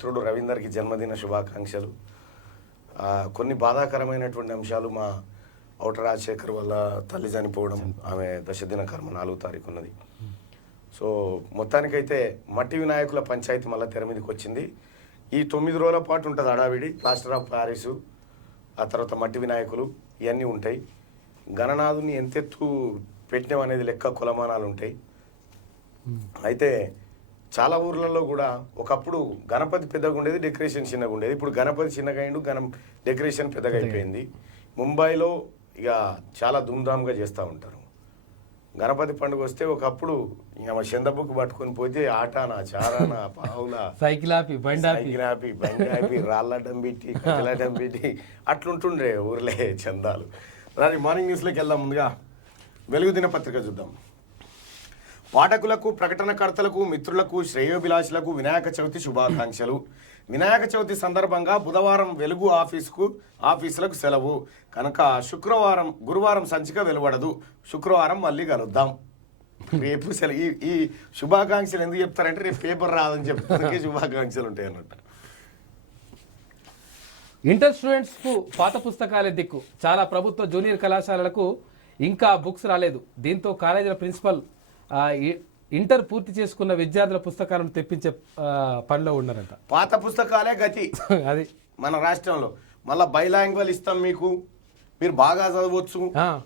మిత్రుడు రవీందర్కి జన్మదిన శుభాకాంక్షలు. కొన్ని బాధాకరమైనటువంటి అంశాలు. మా ఔట రాజశేఖర్ వల్ల తల్లి చనిపోవడం, ఆమె దశదిన కర్మ 4వ తారీఖు ఉన్నది. సో మొత్తానికైతే మట్టి వినాయకుల పంచాయతీ మళ్ళీ తెర మీదకి వచ్చింది. ఈ 9 రోజుల పాటు ఉంటుంది హడావిడి. ప్లాస్టర్ ఆఫ్ ప్యారిసు, ఆ తర్వాత మట్టి వినాయకులు ఇవన్నీ ఉంటాయి. గణనాథుని ఎంతెత్తు పెట్టినాం అనేది లెక్క కులమానాలు ఉంటాయి. అయితే చాలా ఊర్లలో కూడా ఒకప్పుడు గణపతి పెద్దగా ఉండేది, డెకరేషన్ చిన్నగా ఉండేది. ఇప్పుడు గణపతి చిన్నగా అయిండు, డెకరేషన్ పెద్దగా అయిపోయింది. ముంబైలో ఇక చాలా ధూమ్ధామ్గా చేస్తూ ఉంటారు. గణపతి పండుగ వస్తే ఒకప్పుడు ఇక చందబుక్ పట్టుకొని పోతే ఆటానా చారానా పావులా సైకిల్ బండి రాళ్ళడ్డం పెట్టి కట్టెలడ్డం పెట్టి అట్లుంటుండే ఊర్లే చందాలు. రాని మార్నింగ్ న్యూస్లోకి వెళ్దాం. ముందుగా వెలుగు దినపత్రిక చూద్దాం. పాఠకులకు, ప్రకటనకర్తలకు, మిత్రులకు, శ్రేయోభిలాషులకు వినాయక చవితి శుభాకాంక్షలు. వినాయక చవితి సందర్భంగా బుధవారం వెలుగు ఆఫీసులకు సెలవు కనుక గురువారం సంచిక వెలువడదు. శుక్రవారం మళ్ళీ కలుద్దాం. రేపు సెలవు. ఈ శుభాకాంక్షలు ఎందుకు చెప్తారంటే రేపు పేపర్ రాదని చెప్తానికి శుభాకాంక్షలు ఉంటాయి అన్నట్టు. ఇంటర్ స్టూడెంట్స్ కు పాత పుస్తకాలే దిక్కు. చాలా ప్రభుత్వ జూనియర్ కళాశాలలకు ఇంకా బుక్స్ రాలేదు. దీంతో కాలేజీల ప్రిన్సిపల్ ఇంటర్ పూర్తి చేసుకున్న విద్యార్థుల పుస్తకాలను తెప్పించే పనిలో ఉన్నారంట. పాత పుస్తకాలే గతి అది మన రాష్ట్రంలో. మళ్ళీ బైలాంగ్వల్ ఇస్తాం, మీకు మీరు బాగా చదవచ్చు,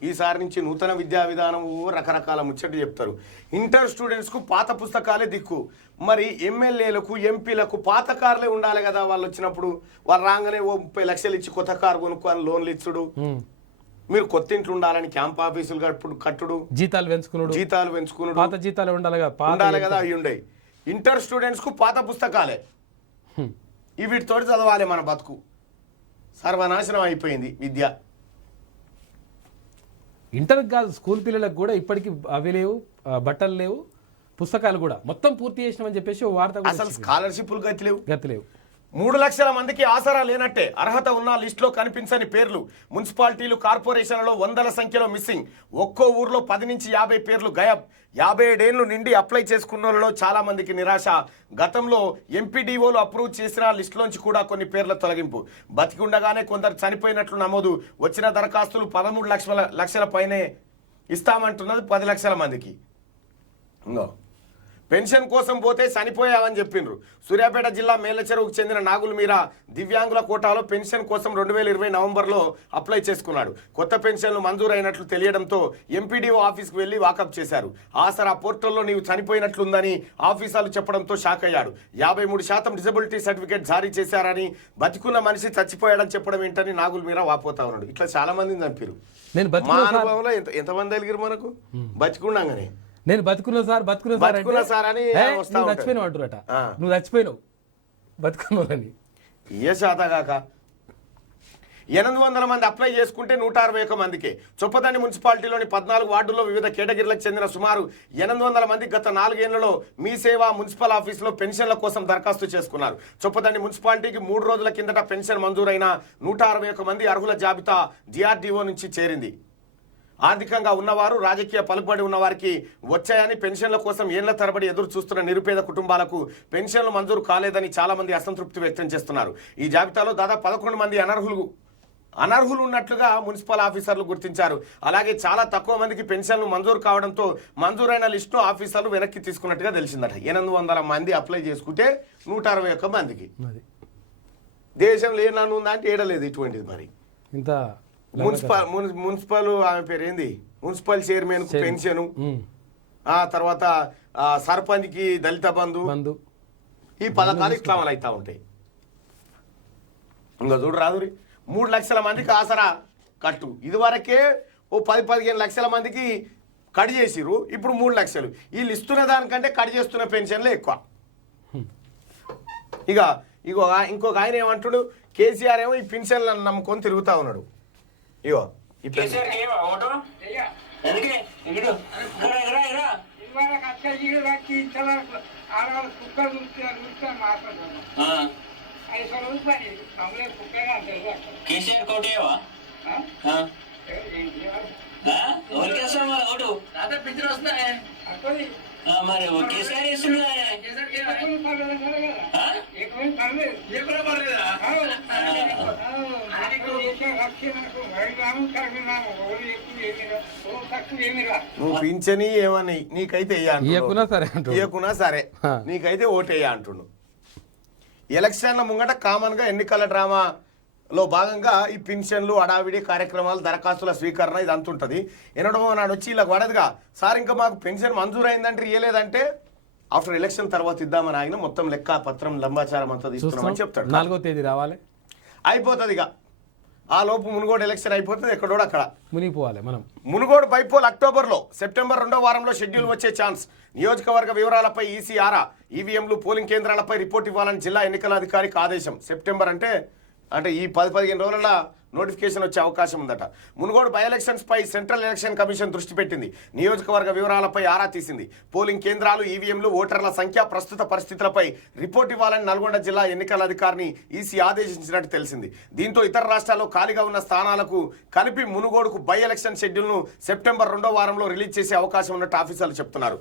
ఈసారి నుంచి నూతన విద్యా విధానం రకరకాల ముచ్చట్లు చెప్తారు. ఇంటర్ స్టూడెంట్స్ కు పాత పుస్తకాలే దిక్కు. మరి ఎమ్మెల్యేలకు, ఎంపీలకు పాత కార్లే ఉండాలి కదా. వాళ్ళు వచ్చినప్పుడు వాళ్ళు రాగానే 30 లక్షలు ఇచ్చి కొత్త కారు కొనుక్కొని లోన్లు ఇచ్చుడు, మీరు కొత్త ఇంట్లో ఉండాలని క్యాంప్ ఆఫీసులు కట్టుడు, జీతాలు పెంచుకున్నాడు, పాత జీతాలు ఉండాలి కదా. అవి ఉండే. ఇంటర్ స్టూడెంట్స్ కు పాత పుస్తకాలే, వీటితో చదవాలి మన బతుకు. సర్వనాశనం అయిపోయింది విద్య. ఇంటర్ కాదు, స్కూల్ పిల్లలకు కూడా ఇప్పటికీ అవి లేవు, బట్టలు లేవు, పుస్తకాలు కూడా మొత్తం పూర్తి చేసినామని చెప్పేసి వార్త. అసలు స్కాలర్షిప్లు గతి లేవు. 3 లక్షల మందికి ఆసరా లేనట్టే. అర్హత ఉన్న లిస్టులో కనిపించని పేర్లు. మున్సిపాలిటీలు, కార్పొరేషన్లలో వందల సంఖ్యలో మిస్సింగ్. ఒక్కో ఊర్లో 10 నుంచి 50 పేర్లు గయబ్. 57 ఏళ్లు నిండి అప్లై చేసుకున్న వాళ్ళలో చాలా మందికి నిరాశ. గతంలో ఎంపీడీఓలు అప్రూవ్ చేసిన లిస్టులోంచి కూడా కొన్ని పేర్ల తొలగింపు. బతికి ఉండగానే కొందరు చనిపోయినట్లు నమోదు. వచ్చిన దరఖాస్తులు 13 లక్షల పైనే ఇస్తామంటున్నది 10 లక్షల మందికి. పెన్షన్ కోసం పోతే చనిపోయావని చెప్పిండ్రు. సూర్యాపేట జిల్లా మేలచెరువుకు చెందిన నాగుల మీరా దివ్యాంగుల కోటాలో పెన్షన్ కోసం 2020 నవంబర్లో అప్లై చేసుకున్నాడు. కొత్త పెన్షన్లు మంజూరైనట్లు తెలియడంతో ఎంపీడీఓ ఆఫీస్కు వెళ్లి వాకప్ చేశారు. ఆసరా పోర్టల్లో నీవు చనిపోయినట్లుందని ఆఫీసర్లు చెప్పడంతో షాక్ అయ్యాడు. 53% డిజబిలిటీ సర్టిఫికేట్ జారీ చేశారని, బతికున్న మనిషి చచ్చిపోయాడని చెప్పడం ఏంటని నాగుల మీరా వాపోతా ఉన్నాడు. ఇట్లా చాలా మందిని చంపారు. మా అనుభవంలో ఎంతమంది కలిగిరు మనకు బతికుండగానే. నేను బతుకున్నా సార్ అని చచ్చిపోయినావు అంటారట. నువ్వు చచ్చిపోయినావు బతుకున్నావు ఏ శాతగాక. 800 మంది అప్లై చేసుకుంటే 161 మందికి. చొప్పదండి మున్సిపాలిటీలోని 14 వార్డుల్లో వివిధ కేటగిరీలకు చెందిన సుమారు 800 మంది గత 4 ఏళ్లలో మీ సేవ మున్సిపల్ ఆఫీసులో పెన్షన్ల కోసం దరఖాస్తు చేసుకున్నారు. చొప్పదండి మున్సిపాలిటీకి 3 రోజుల కిందట పెన్షన్ మంజూరైన 161 మంది అర్హుల జాబితా డిఆర్డీఓ నుంచి చేరింది. ఆర్థికంగా ఉన్నవారు, రాజకీయ పలుకుబడి ఉన్నవారికి వచ్చాయని, పెన్షన్ల కోసం ఏళ్ల తరబడి ఎదురు చూస్తున్న నిరుపేద కుటుంబాలకు పెన్షన్లు మంజూరు కాలేదని చాలా మంది అసంతృప్తి వ్యక్తం చేస్తున్నారు. ఈ జాబితాలో దాదాపు 11 మంది అనర్హులు ఉన్నట్లుగా మున్సిపల్ ఆఫీసర్లు గుర్తించారు. అలాగే చాలా తక్కువ మందికి పెన్షన్లు మంజూరు కావడంతో మంజూరైన లిస్టును ఆఫీసర్లు వెనక్కి తీసుకున్నట్టుగా తెలిసిందట. 800 మంది అప్లై చేసుకుంటే 161 మందికి. దేశంలో ఏమన్నా ఉందా అంటే ఏడలేదు ఇటువంటిది. మరి ఇంత మున్సిపల్ ఆమె పేరు ఏంది, మున్సిపల్ చైర్మన్ కు పెన్షన్, ఆ తర్వాత సర్పంచ్కి దళిత బంధు, ఈ పథకాలు ఇట్లా అమలు అవుతా ఉంటాయి. ఇంకా చూడు రాదురి 3 లక్షల మందికి ఆసరా కట్టు. ఇదివరకే 10-15 లక్షల మందికి కట్ చేసిరు, ఇప్పుడు 3 లక్షలు. వీళ్ళు ఇస్తున్న దానికంటే కట్ చేస్తున్న పెన్షన్లే ఎక్కువ. ఇంకొక ఆయన ఏమంటాడు, కేసీఆర్ ఏమో ఈ పెన్షన్లను నమ్ముకొని తిరుగుతా ఉన్నాడు. ఇగో ఈ మరి ఒకేసారి వేస్తున్నా నువ్వు పింఛని ఏమని నీకైతే ఇయ్యకున్నా సరే అంటుండు. ఇయ్యకున్నా సరే నీకైతే ఓటేయ అంటుండు. ఎలక్షన్ల ముంగట కామన్ గా ఎన్నికల డ్రామాలో భాగంగా ఈ పింఛన్లు అడావిడి కార్యక్రమాలు దరఖాస్తుల స్వీకరణ ఇది అంతుంటది. ఎన్నడో నాడు వచ్చి ఇలా పడదుగా సార్ ఇంకా మాకు పెన్షన్ మంజూరు అయిందంటే ఇయ్యలేదంటే ఆఫ్టర్ ఎలక్షన్ తర్వాత ఇద్దామని ఆయన మొత్తం లెక్క పత్రం లంబాచారం అంతా తీసుకున్నామని చెప్తాడు. 4వ తేదీ రావాలి, అయిపోతుంది ఇక ఆ లోపు మునుగోడు ఎలక్షన్ అయిపోతుంది, ఎక్కడోడు అక్కడ మునిగిపోవాలి మనం. మునుగోడు బైపోల్ అక్టోబర్లో, సెప్టెంబర్ 2వ వారంలో షెడ్యూల్ వచ్చే ఛాన్స్. నియోజకవర్గ వివరాలపై ఈసీ ఆరా, ఈవీఎంలు పోలింగ్ కేంద్రాలపై రిపోర్ట్ ఇవ్వాలని జిల్లా ఎన్నికల అధికారికి ఆదేశం. సెప్టెంబర్ అంటే ఈ 10-15 రోజుల నోటిఫికేషన్ వచ్చే అవకాశం ఉందట. మునుగోడు బై ఎలక్షన్స్ పై సెంట్రల్ ఎలక్షన్ కమిషన్ దృష్టి పెట్టింది. నియోజకవర్గ వివరాలపై ఆరా తీసింది. పోలింగ్ కేంద్రాలు, ఈవీఎంలు, ఓటర్ల సంఖ్య, ప్రస్తుత పరిస్థితులపై రిపోర్ట్ ఇవ్వాలని నల్గొండ జిల్లా ఎన్నికల అధికారిని ఈసీ ఆదేశించినట్టు తెలిసింది. దీంతో ఇతర రాష్ట్రాల్లో ఖాళీగా ఉన్న స్థానాలకు కలిపి మునుగోడుకు బై ఎలక్షన్ షెడ్యూల్ను సెప్టెంబర్ 2వ వారంలో రిలీజ్ చేసే అవకాశం ఉన్నట్టు ఆఫీసర్లు చెప్తున్నారు.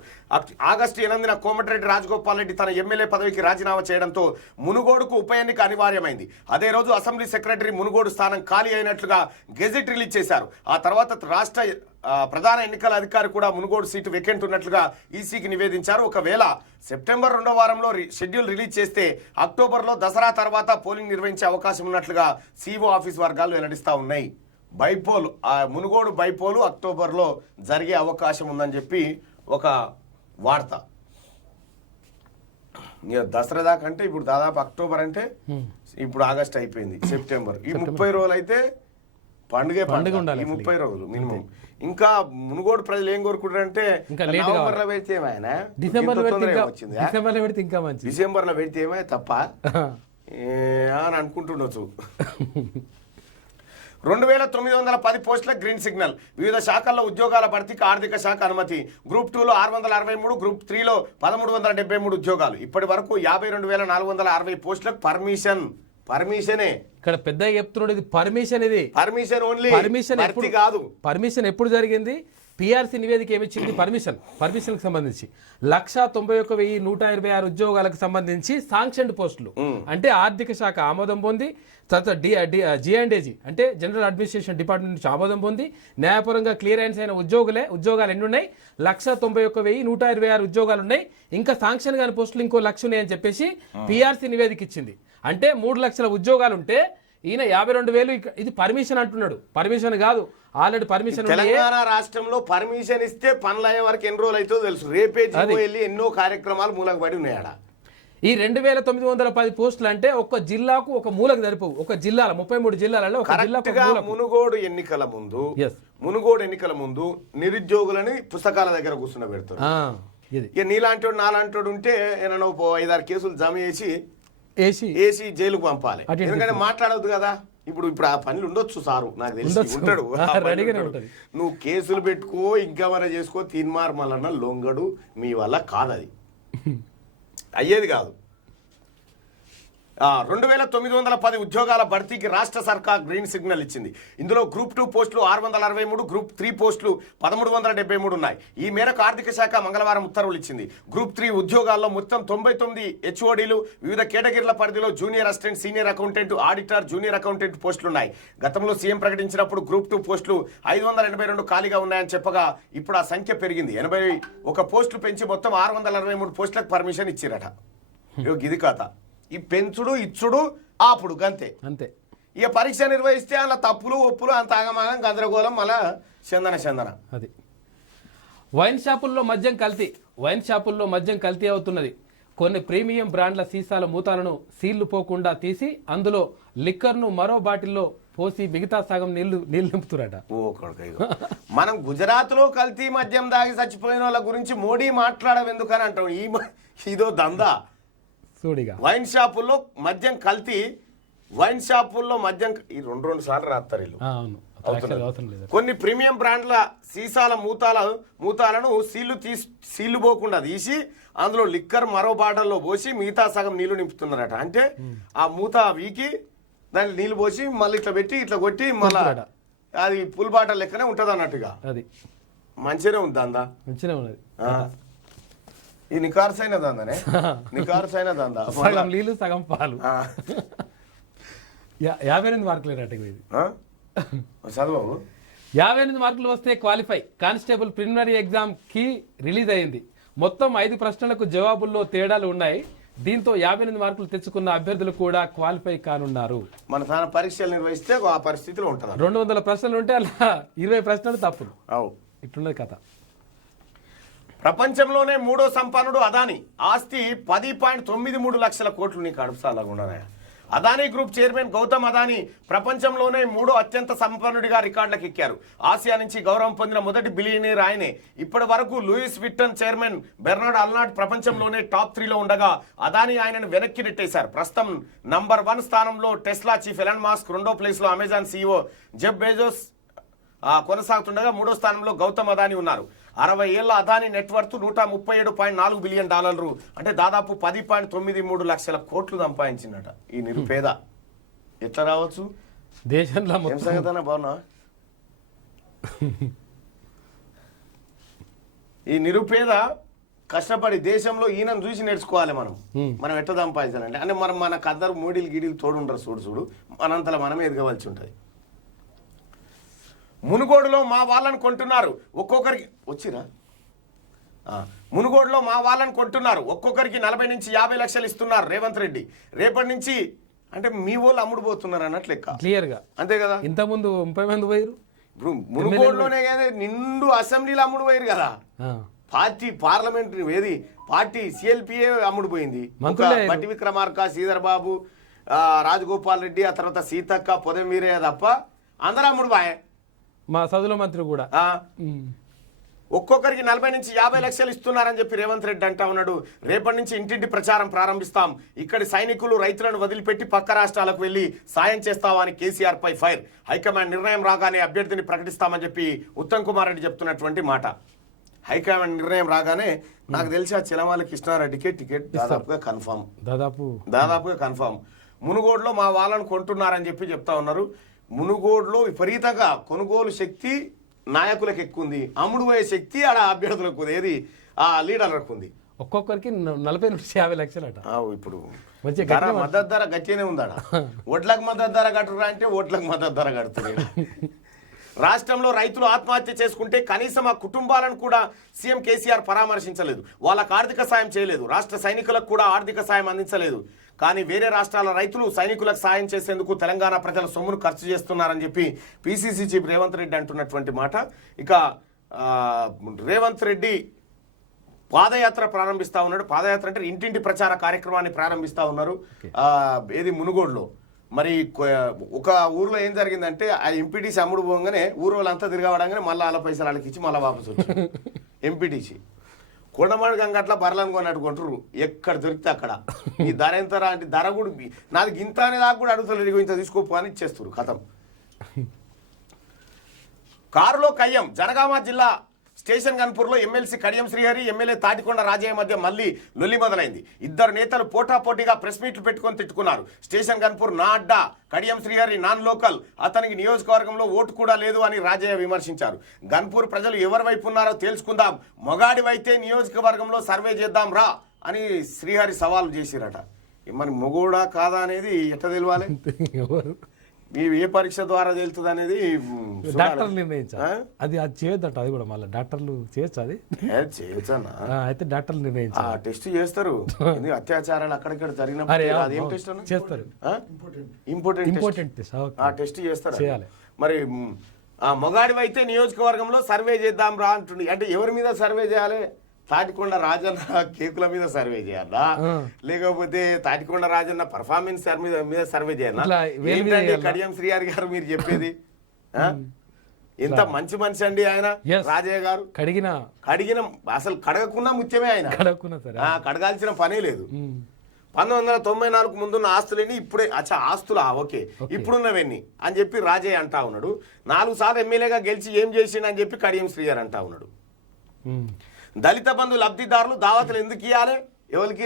ఆగస్టు 8న కోమటిరెడ్డి రాజగోపాల్ రెడ్డి తన ఎమ్మెల్యే పదవికి రాజీనామా చేయడంతో మునుగోడుకు ఉప ఎన్నిక అనివార్యమైంది. అదే రోజు అసెంబ్లీ సెక్రటరీ మునుగోడు స్థానం ఖాళీ అయినట్లుగా గెజెట్ రిలీజ్ చేశారు. ఆ తర్వాత రాష్ట్ర ప్రధాన ఎన్నికల అధికారి కూడా మునుగోడు సీటు వేకెంట్ ఉన్నట్లుగా ఈసీకి నివేదించారు. ఒకవేళ సెప్టెంబర్ 2వ వారంలో షెడ్యూల్ రిలీజ్ చేస్తే అక్టోబర్లో దసరా తర్వాత పోలింగ్ నిర్వహించే అవకాశం ఉన్నట్లుగా సిఓ ఆఫీస్ వర్గాలు వెల్లడిస్తూ ఉన్నాయి. బైపోల్ మునుగోడు బైపోలు అక్టోబర్లో జరిగే అవకాశం ఉందని చెప్పి ఒక వార్త. దసరా దాకా అంటే ఇప్పుడు దాదాపు అక్టోబర్ అంటే ఇప్పుడు ఆగస్ట్ అయిపోయింది, సెప్టెంబర్. ఈ 30 రోజులు అయితే పండుగ ఉండాలి. ఈ 30 రోజులు మినిమం. ఇంకా మునుగోడు ప్రజలు ఏం కోరుకుంటారంటే నవంబర్లో పెడితే ఏమైనా, డిసెంబర్లో పెడితే ఏమైనా తప్ప అని అనుకుంటుండొచ్చు. 2910 పోస్టుల గ్రీన్ సిగ్నల్. వివిధ శాఖల్లో ఉద్యోగాల భర్తీకి ఆర్థిక శాఖ అనుమతి. గ్రూప్ 2లో 663, గ్రూప్ 3లో 1373 ఉద్యోగాలు. ఇప్పటి వరకు 52,460 పోస్టులకు పర్మిషనే. ఇక్కడ పెద్దగా చెప్తున్నాడు, ఇది పర్మిషన్. ఇది పర్మిషన్ ఓన్లీ, భర్తీ కాదు. పర్మిషన్ ఎప్పుడు జరిగింది? పిఆర్సీ నివేదిక ఏమిచ్చింది? పర్మిషన్కి సంబంధించి 191,126 ఉద్యోగాలకు సంబంధించి సాంక్షన్డ్ పోస్టులు అంటే ఆర్థిక శాఖ ఆమోదం పొంది, తర్వాత జిఎండ్ఏజీ అంటే జనరల్ అడ్మినిస్ట్రేషన్ డిపార్ట్మెంట్ నుంచి ఆమోదం పొంది న్యాయపరంగా క్లియరెన్స్ అయిన ఉద్యోగాలు ఎన్ని ఉన్నాయి? 191,126 ఉద్యోగాలు ఉన్నాయి. ఇంకా సాంక్షన్ కాని పోస్టులు ఇంకో 1,00,000 ఉన్నాయని చెప్పేసి పిఆర్సీ నివేదిక ఇచ్చింది. అంటే 3 లక్షల ఉద్యోగాలు ఉంటే ఈయన 52,000. ఇది పర్మిషన్ అంటున్నాడు, పర్మిషన్ కాదు. Already permission. తెలంగాణ రాష్ట్రంలో పర్మిషన్ ఇస్తే పనులు అయ్యే వరకు ఎన్ని రోజులు అవుతుందో తెలుసు. రేపే వెళ్ళి ఎన్నో కార్యక్రమాలు మూలకు పడి ఉన్నాయడ. ఈ 2,910 పోస్టులు అంటే ఒక జిల్లాకు ఒక మూలకు సరిపోవు. ఒక జిల్లాలో 33 జిల్లాలలో ఒక జిల్లాకు. మునుగోడు ఎన్నికల ముందు నిరుద్యోగులని పుస్తకాల దగ్గర కూర్చున్న పెడతారు. ఇక నీలాంటి నాలాంటి ఉంటే 5-6 కేసులు జమ వేసి జైలుకు పంపాలి. ఎందుకంటే మాట్లాడవద్దు కదా. ఇప్పుడు ఆ పనులు ఉండొచ్చు సారు, నాకు తెలిసి ఉంటాడు. నువ్వు కేసులు పెట్టుకో, ఇంకా మన చేసుకో, తీన్మార్మలన్న లొంగడు. మీ వల్ల కాదది, అయ్యేది కాదు. 2,910 ఉద్యోగాల భర్తీకి రాష్ట్ర సర్కార్ గ్రీన్ సిగ్నల్ ఇచ్చింది. ఇందులో గ్రూప్ 2 పోస్టులు 663, గ్రూప్ 3 పోస్టులు 1373 ఉన్నాయి. ఈ మేరకు ఆర్థిక శాఖ మంగళవారం ఉత్తర్వులు ఇచ్చింది. గ్రూప్ 3 ఉద్యోగాల్లో మొత్తం 99 హెచ్ఓడీలు, వివిధ కేటగిరీల పరిధిలో junior assistant, senior accountant, auditor, junior accountant పోస్టులున్నాయి. గతంలో సీఎం ప్రకటించినప్పుడు గ్రూప్ 2 పోస్టులు 582 ఖాళీగా ఉన్నాయని చెప్పగా ఇప్పుడు ఆ సంఖ్య పెరిగింది. 81 పోస్టులు పెంచి మొత్తం 663 పోస్టులకు పర్మిషన్ ఇచ్చిరట. ఇది కథ. ఈ పెంచుడు, ఇచ్చుడు, ఆపుడు అంతే. ఇక పరీక్ష నిర్వహిస్తే అలా తప్పులు ఒప్పులు అంత ఆగమాగం గందరగోళం, మళ్ళా చందన. అది వైన్ షాపుల్లో మద్యం కల్తీ అవుతున్నది. కొన్ని ప్రీమియం బ్రాండ్ల సీసాల మూతాలను సీళ్లు పోకుండా తీసి అందులో లిక్కర్ను మరో బాటిల్లో పోసి మిగతా సగం నీళ్లు నింపుతురట. మనం గుజరాత్ లో కల్తీ మద్యం దాగి చచ్చిపోయిన వాళ్ళ గురించి మోడీ మాట్లాడవెందుకని అంటాం. ఇదో దందా. వైన్ షాపుల్లో మద్యం కల్తీ, ఈ 2 సార్లు రాస్తారు వీళ్ళు. కొన్ని ప్రీమియం బ్రాండ్ల సీసాల మూతాలను సీళ్లు పోకుండా తీసి అందులో లిక్కర్ మరో బాటల్లో పోసి మిగతా సగం నీళ్లు నింపుతున్నారట. అంటే ఆ మూత వీకి దాన్ని నీళ్లు పోసి మళ్ళీ ఇట్లా పెట్టి ఇట్లా కొట్టి మళ్ళా అది పుల్ బాటల్ లెక్కనే ఉంటది అన్నట్టుగా. అది మంచిగానే ఉంది అందా, మంచిగానే ఉన్నది. ఈ నికార్సైన దందనే నికార్సైన దందా సగం నీళ్ళు సగం పాలు ఆ. 58 మార్కులేనట్టు ఇది ఆ? చదువు 58 మార్కులు వస్తే క్వాలిఫై. కానిస్టేబుల్ ప్రిలిమినరీ ఎగ్జామ్ కి రిలీజ్ అయింది. మొత్తం 5 ప్రశ్నలకు జవాబుల్లో తేడాలు ఉన్నాయి. దీంతో 58 మార్కులు తెచ్చుకున్న అభ్యర్థులు కూడా క్వాలిఫై కానున్నారు. మన తాను పరీక్షలు నిర్వహిస్తే ఆ పరిస్థితిలో ఉంటుంది 200 ప్రశ్నలు ఉంటే అలా 20 ప్రశ్నలు తప్పులు. అవు ఇట్లున్నది కథ. ప్రపంచంలోనే మూడో సంపన్నుడు అదాని. ఆస్తి 10.93 లక్షల కోట్లు. నీకు అడుపుసాలాగా ఉండనాయా. అదానీ గ్రూప్ చైర్మన్ గౌతమ్ అదానీ ప్రపంచంలోనే మూడో అత్యంత సంపన్నుడిగా రికార్డులకు ఎక్కారు. ఆసియా నుంచి గౌరవం పొందిన మొదటి బిలియనీర్ ఆయనే. ఇప్పటి వరకు Louis Vuitton chairman Bernard Arnault ప్రపంచంలోనే టాప్ 3లో ఉండగా అదానీ ఆయనను వెనక్కి నెట్టేశారు. ప్రస్తుతం నంబర్ 1 స్థానంలో టెస్లా చీఫ్ ఎలాన్ మాస్క్, 2వ ప్లేస్లో అమెజాన్ CEO జెఫ్ బెజోస్ కొనసాగుతుండగా 3వ స్థానంలో గౌతమ్ అదానీ ఉన్నారు. 60 ఏళ్ల అదానీ నెట్వర్త్ $137.4 బిలియన్. అంటే దాదాపు 10.93 లక్షల కోట్లు సంపాదించిందట ఈ నిరుపేద. ఎట్లా రావచ్చు దేశంలో ఏం సంగతి బాగున్నా? ఈ నిరుపేద కష్టపడి దేశంలో ఈయనను చూసి నేర్చుకోవాలి మనం ఎట్లా సంపాదించాలంటే. అంటే మనకు అందరు మోడీలు గిడీలు తోడుంటారు. చూడు మనంతలో మనమే ఎదగవలసి ఉంటుంది. మునుగోడులో మా వాళ్ళని కొంటున్నారు. ఒక్కొక్కరికి వచ్చిరా మునుగోడులో మా వాళ్ళని కొంటున్నారు. ఒక్కొక్కరికి 40 నుంచి 50 లక్షలు ఇస్తున్నారు రేవంత్ రెడ్డి. రేపటి నుంచి అంటే మీ వాళ్ళు అమ్ముడు పోతున్నారు అన్నట్లు లెక్క. క్లియర్ గా అంతే కదా. ఇంతకుముందు 30 మంది పోయారు. ఇప్పుడు మునుగోడులోనే కదా నిండు అసెంబ్లీలో అమ్ముడు పోయారు కదా. పార్టీ పార్లమెంట్ ఏది పార్టీ CLPA అమ్ముడు పోయింది. బట్టి విక్రమార్క, శ్రీధర్ బాబు, రాజగోపాల్ రెడ్డి, ఆ తర్వాత సీతక్క, పొదం వీరయ్య తప్ప అందరూ అమ్ముడు పోయే. మా చదువుల మంత్రి కూడా ఒక్కొక్కరికి 40 నుంచి 50 లక్షలు ఇస్తున్నారని చెప్పి రేవంత్ రెడ్డి అంటా ఉన్నాడు. రేపటి నుంచి ఇంటింటి ప్రచారం ప్రారంభిస్తాం. ఇక్కడి సైనికులు రైతులను వదిలిపెట్టి పక్క రాష్ట్రాలకు వెళ్లి సాయం చేస్తామని కేసీఆర్ పై ఫైర్. హైకమాండ్ నిర్ణయం రాగానే అభ్యర్థిని ప్రకటిస్తామని చెప్పి ఉత్తమ్ కుమార్ రెడ్డి చెప్తున్నటువంటి మాట. హైకమాండ్ నిర్ణయం రాగానే నాకు తెలిసి ఆ చిలమాల కృష్ణారెడ్డికే టికెట్ దాదాపుగా కన్ఫామ్. మునుగోడులో మా వాళ్ళని కొంటున్నారని చెప్పి చెప్తా ఉన్నారు. మునుగోడులో విపరీతంగా కొనుగోలు శక్తి నాయకులకు ఎక్కువ ఉంది. అమ్ముడు పోయే శక్తి ఆడ అభ్యర్థులకు ఉంది. ఏది ఆ లీడర్లకు ఉంది. ఒక్కొక్కరికి 40 నుంచి 50 లక్షలు అట. ఇప్పుడు మద్దతు ధర గట్టినే ఉందాడ. ఓట్లకు మద్దతు ధర కట్టురా అంటే ఓట్లకు మద్దతు ధర కడుతుంది. రాష్ట్రంలో రైతులు ఆత్మహత్య చేసుకుంటే కనీసం ఆ కుటుంబాలను కూడా సీఎం కేసీఆర్ పరామర్శించలేదు. వాళ్ళకు ఆర్థిక సాయం చేయలేదు. రాష్ట్ర సైనికులకు కూడా ఆర్థిక సాయం అందించలేదు. కానీ వేరే రాష్ట్రాల రైతులు సైనికులకు సాయం చేసేందుకు తెలంగాణ ప్రజల సొమ్మును ఖర్చు చేస్తున్నారని చెప్పి PCC చీఫ్ రేవంత్ రెడ్డి అంటున్నటువంటి మాట. ఇక రేవంత్ రెడ్డి పాదయాత్ర ప్రారంభిస్తా ఉన్నాడు. పాదయాత్ర అంటే ఇంటింటి ప్రచార కార్యక్రమాన్ని ప్రారంభిస్తా ఉన్నారు. ఏది మునుగోడులో. మరి ఒక ఊర్లో ఏం జరిగిందంటే ఆ ఎంపీటీసీ అమ్ముడు పోగానే ఊరు వాళ్ళంతా తిరగవడంగానే మళ్ళీ 40 పైసలు వాళ్ళకి ఇచ్చి మళ్ళీ వాపసు వచ్చారు. ఎంపీటీసీ కొండమాడు గంగట్ల బర్లను కొన్నట్టు కొంటారు. ఎక్కడ దొరికితే అక్కడ. ఈ ధర ఎంతరా అంటే ధర కూడా నాది గింత అనే దాకా కూడా అడుగుతలేదు. ఇంత తీసుకోపో అని ఇచ్చేస్తారు. కథం. కారులో కయ్యం. జనగామ జిల్లా స్టేషన్ గన్పూర్లో ఎమ్మెల్సీ కడియం శ్రీహరి, ఎమ్మెల్యే తాటికొండ రాజయ్య మధ్య మళ్ళీ లొల్లి మొదలైంది. ఇద్దరు నేతలు పోటాపోటీగా ప్రెస్ మీట్లు పెట్టుకొని తిట్టుకున్నారు. స్టేషన్ గన్పూర్ నా అడ్డా, కడియం శ్రీహరి నాన్ లోకల్, అతనికి నియోజకవర్గంలో ఓటు కూడా లేదు అని రాజయ్య విమర్శించారు. గన్పూర్ ప్రజలు ఎవరి వైపు ఉన్నారో తెలుసుకుందాం, మొగాడివైతే నియోజకవర్గంలో సర్వే చేద్దాం రా అని శ్రీహరి సవాల్ చేసిరట. మరి మొగోడా కాదా అనేది ఎట్లా తెలియాలి? ఏ పరీక్ష ద్వారా తెలుస్తుంది అనేది డాక్టర్లు నిర్ణయించాలి. అది చేయొద్దట. అది కూడా మళ్ళీ డాక్టర్లు చేయొచ్చు. అది చేయొచ్చా? అయితే డాక్టర్లు నిర్ణయించాలి. టెస్ట్ చేస్తారు. అత్యాచారాలు అక్కడిక్కడ జరిగినప్పుడు చేస్తారు. ఇంపార్టెంట్ టెస్ట్ చేస్తారు. చేయాలి. మరి మొగాడివైతే నియోజకవర్గంలో సర్వే చేద్దాం రా అంటుండే. అంటే ఎవరి మీద సర్వే చేయాలి? తాటికొండ రాజన్న కేకుల మీద సర్వే చేయాలా, లేకపోతే తాటికొండ రాజన్న పర్ఫార్మెన్స్ మీద సర్వే చేయాలా? ఏంటంటే కడియం శ్రీహరి గారు మీరు చెప్పేది? ఎంత మంచి మనిషి అండి ఆయన రాజయ్య గారు. కడిగిన అసలు కడగకున్నా ముత్యమే ఆయన. కడగాల్సిన పనే లేదు. 1994 ముందున్న ఆస్తులని ఇప్పుడే ఆస్తులా ఓకే ఇప్పుడున్నవన్నీ అని చెప్పి రాజయ్య అంటా ఉన్నాడు. 4 సార్లు ఎమ్మెల్యేగా గెలిచి ఏం చేసిండు అని చెప్పి కడియం శ్రీహరి అంటా ఉన్నాడు. దళిత బంధు లబ్ధిదారులు దావతులు ఎందుకు ఇవ్వాలి? ఎవరికి?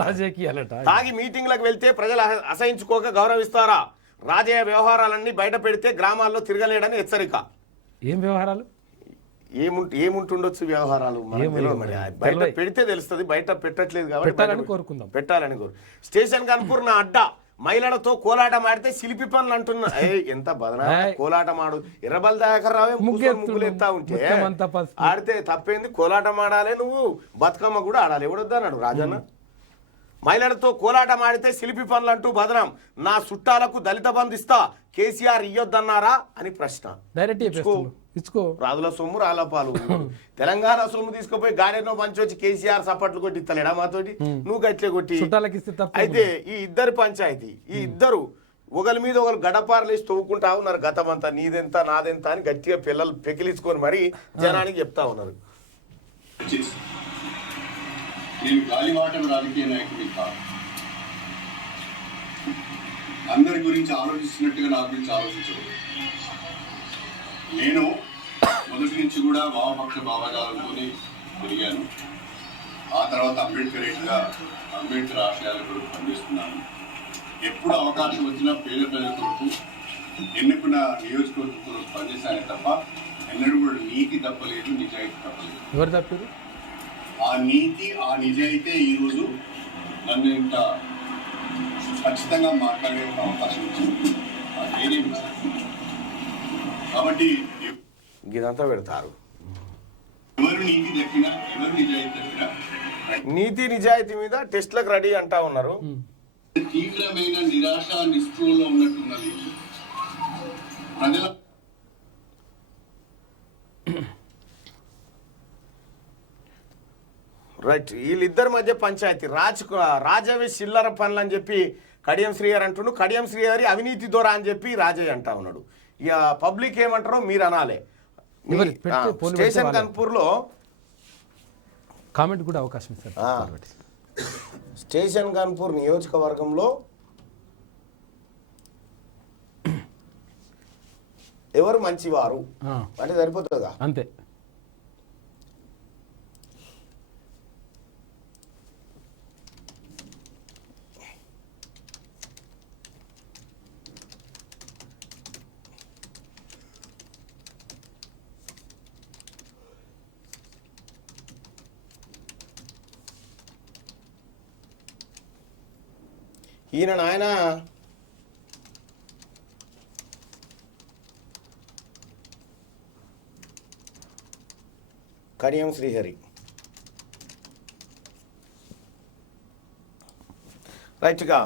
రాజయ్యకి. తాగి మీటింగ్లకు వెళ్తే ప్రజలు అసహించుకోక గౌరవిస్తారా? రాజయ్య వ్యవహారాలన్నీ బయట పెడితే గ్రామాల్లో తిరగలేడని హెచ్చరిక. ఏం వ్యవహారాలు? ఏముంటుండొచ్చు వ్యవహారాలు మనకు తెలియదు మరి. బయట పెడితే తెలుస్తుంది, బయట పెట్టట్లేదు కాబట్టి పెట్టాలని కోరుకుందాం. పెట్టాలని కోరు. స్టేషన్ కనుపూర్ నా అడ్డా మహిళలతో కోలాటం ఆడితే శిల్పి పనులు అంటున్నా. ఎంత బదనా కోలాటం ఆడు ఎర్రబల్ దాకర్ రావే ముగ్గులు ఎత్తా ఉంటే ఆడితే తప్పేంది? కోలాటం ఆడాలి, నువ్వు బతుకమ్మ కూడా ఆడాలి. ఎవడొద్దా అన్నాడు రాజన్న? మహిళలతో కోలాటం ఆడితే శిల్పి పనులు అంటూ బదనాం. నా చుట్టాలకు దళిత బంధు ఇస్తా, కేసీఆర్ ఇయ్యొద్దన్నారా అని ప్రశ్న. డైరెక్ట్ ఇచ్చుకో. రాజుల సొమ్ము రాలపాలు. తెలంగాణ సొమ్ము తీసుకుపోయి గాడెనో పంచొచ్చి కేసీఆర్ సపట్లు కొట్టి ఇస్తలేడా మాతోటి? నువ్వు గట్లే కొట్టి. అయితే ఈ ఇద్దరు పంచాయతీ, ఈ ఇద్దరు ఒకరి మీద ఒకరు గడపారలేసి తవ్వుకుంటా ఉన్నారు. గతమంతా నీదెంత నాదెంత అని గట్టిగా పిల్లలు పెకిలించుకొని మరి జనానికి చెప్తా ఉన్నారు. నేను గాలివాటం రాజకీయ నాయకుడిని కాదు. అందరి గురించి ఆలోచిస్తున్నట్టుగా నా గురించి ఆలోచించదు. నేను మొదటి నుంచి కూడా వామపక్ష భావజాలంతోనే పెరిగాను. ఆ తర్వాత అంబేద్కర్ ఆశయాల కొరకు పనిచేస్తున్నాను. ఎప్పుడు అవకాశం వచ్చినా పేద ప్రజల కొరకు, ఎన్నుకున్న నియోజకవర్గం కొరకు పనిచేశానే తప్ప ఎన్నడూ కూడా నీతి తప్పలేదు, నిజాయితీ తప్పలేదు. ఎవరు తప్పారు? ఆ నీతి, ఆ నిజాయితీ ఈరోజు నన్ను ఇంత ఖచ్చితంగా మాట్లాడే ఒక అవకాశం ఇచ్చింది. నేనేమి కాబట్టి ఇదంతా పెడతారు. ఎవరు నీతి దక్కినా, ఎవరు నిజాయితీ దక్కినా, నీతి నిజాయితీ మీద టెస్ట్లకు రెడీ అంటా ఉన్నారు. తీవ్రమైన నిరాశ నిస్పృహలో ఉన్నట్టున్నది ప్రజల. రైట్, వీళ్ళిద్దరి మధ్య పంచాయతీ రాజవి చిల్లర పనులు అని చెప్పి కడియం శ్రీహరి అంటుండు. కడియం శ్రీహరి అవినీతి దొర అని చెప్పి రాజయ్య అంటా ఉన్నాడు. ఇక పబ్లిక్ ఏమంటారో మీరు అనాలే. స్టేషన్ కన్పూర్లో కామెంట్ కూడా అవకాశం ఇస్తారు. స్టేషన్ కన్పూర్ నియోజకవర్గంలో ఎవరు మంచివారు అంటే సరిపోతుందా? అంతే. ఈయన నాయన కడియం శ్రీహరి. రైట్గా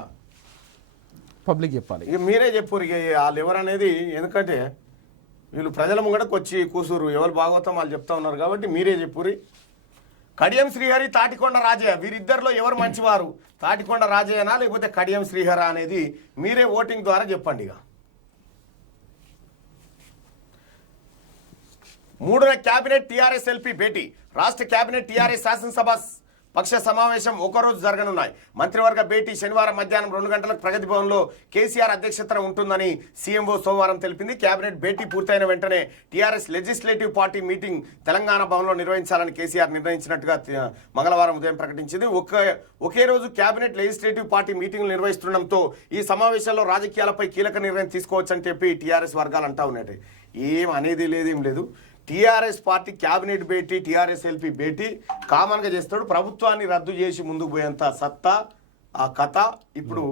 పబ్లిక్ చెప్పాలి. ఇక మీరే చెప్పారు ఇక వాళ్ళు ఎవరనేది. ఎందుకంటే వీళ్ళు ప్రజల ముంగడకు వచ్చి కూసురు, ఎవరు భాగవతం వాళ్ళు చెప్తా ఉన్నారు కాబట్టి మీరే చెప్పురి. కడియం శ్రీహరి, తాటికొండ రాజయ్య, వీరిద్దరిలో ఎవరు మంచివారు? తాటికొండ రాజయ్యనా లేకపోతే కడియం శ్రీహరి అనేది మీరే ఓటింగ్ ద్వారా చెప్పండి. ఇక 3వ కేబినెట్ టీఆర్ఎస్ ఎల్పీ భేటీ. రాష్ట్ర కేబినెట్ టీఆర్ఎస్ శాసనసభ పక్ష సమావేశం ఒకరోజు జరగనున్నాయి. మంత్రివర్గ భేటీ శనివారం మధ్యాహ్నం 2 గంటలకు ప్రగతి భవన్లో కేసీఆర్ అధ్యక్షతన ఉంటుందని సీఎంఓ సోమవారం తెలిపింది. కేబినెట్ భేటీ పూర్తయిన వెంటనే TRS legislative party meeting Telangana భవన్లో నిర్వహించాలని కేసీఆర్ నిర్ణయించినట్టుగా మంగళవారం ఉదయం ప్రకటించింది. ఒకే రోజు కేబినెట్ లెజిస్లేటివ్ పార్టీ మీటింగ్లు నిర్వహిస్తుండటంతో ఈ సమావేశాల్లో రాజకీయాలపై కీలక నిర్ణయం తీసుకోవచ్చని చెప్పి టీఆర్ఎస్ వర్గాలు అంటా ఉన్నాయి. ఏం అనేది లేదు, ఏం లేదు. టీఆర్ఎస్ పార్టీ క్యాబినెట్ భేటీ, టీఆర్ఎస్ ఎల్పీ భేటీ కామన్గా చేస్తాడు. ప్రభుత్వాన్ని రద్దు చేసి ముందుకు పోయేంత సత్తా, ఆ కథ ఇప్పుడు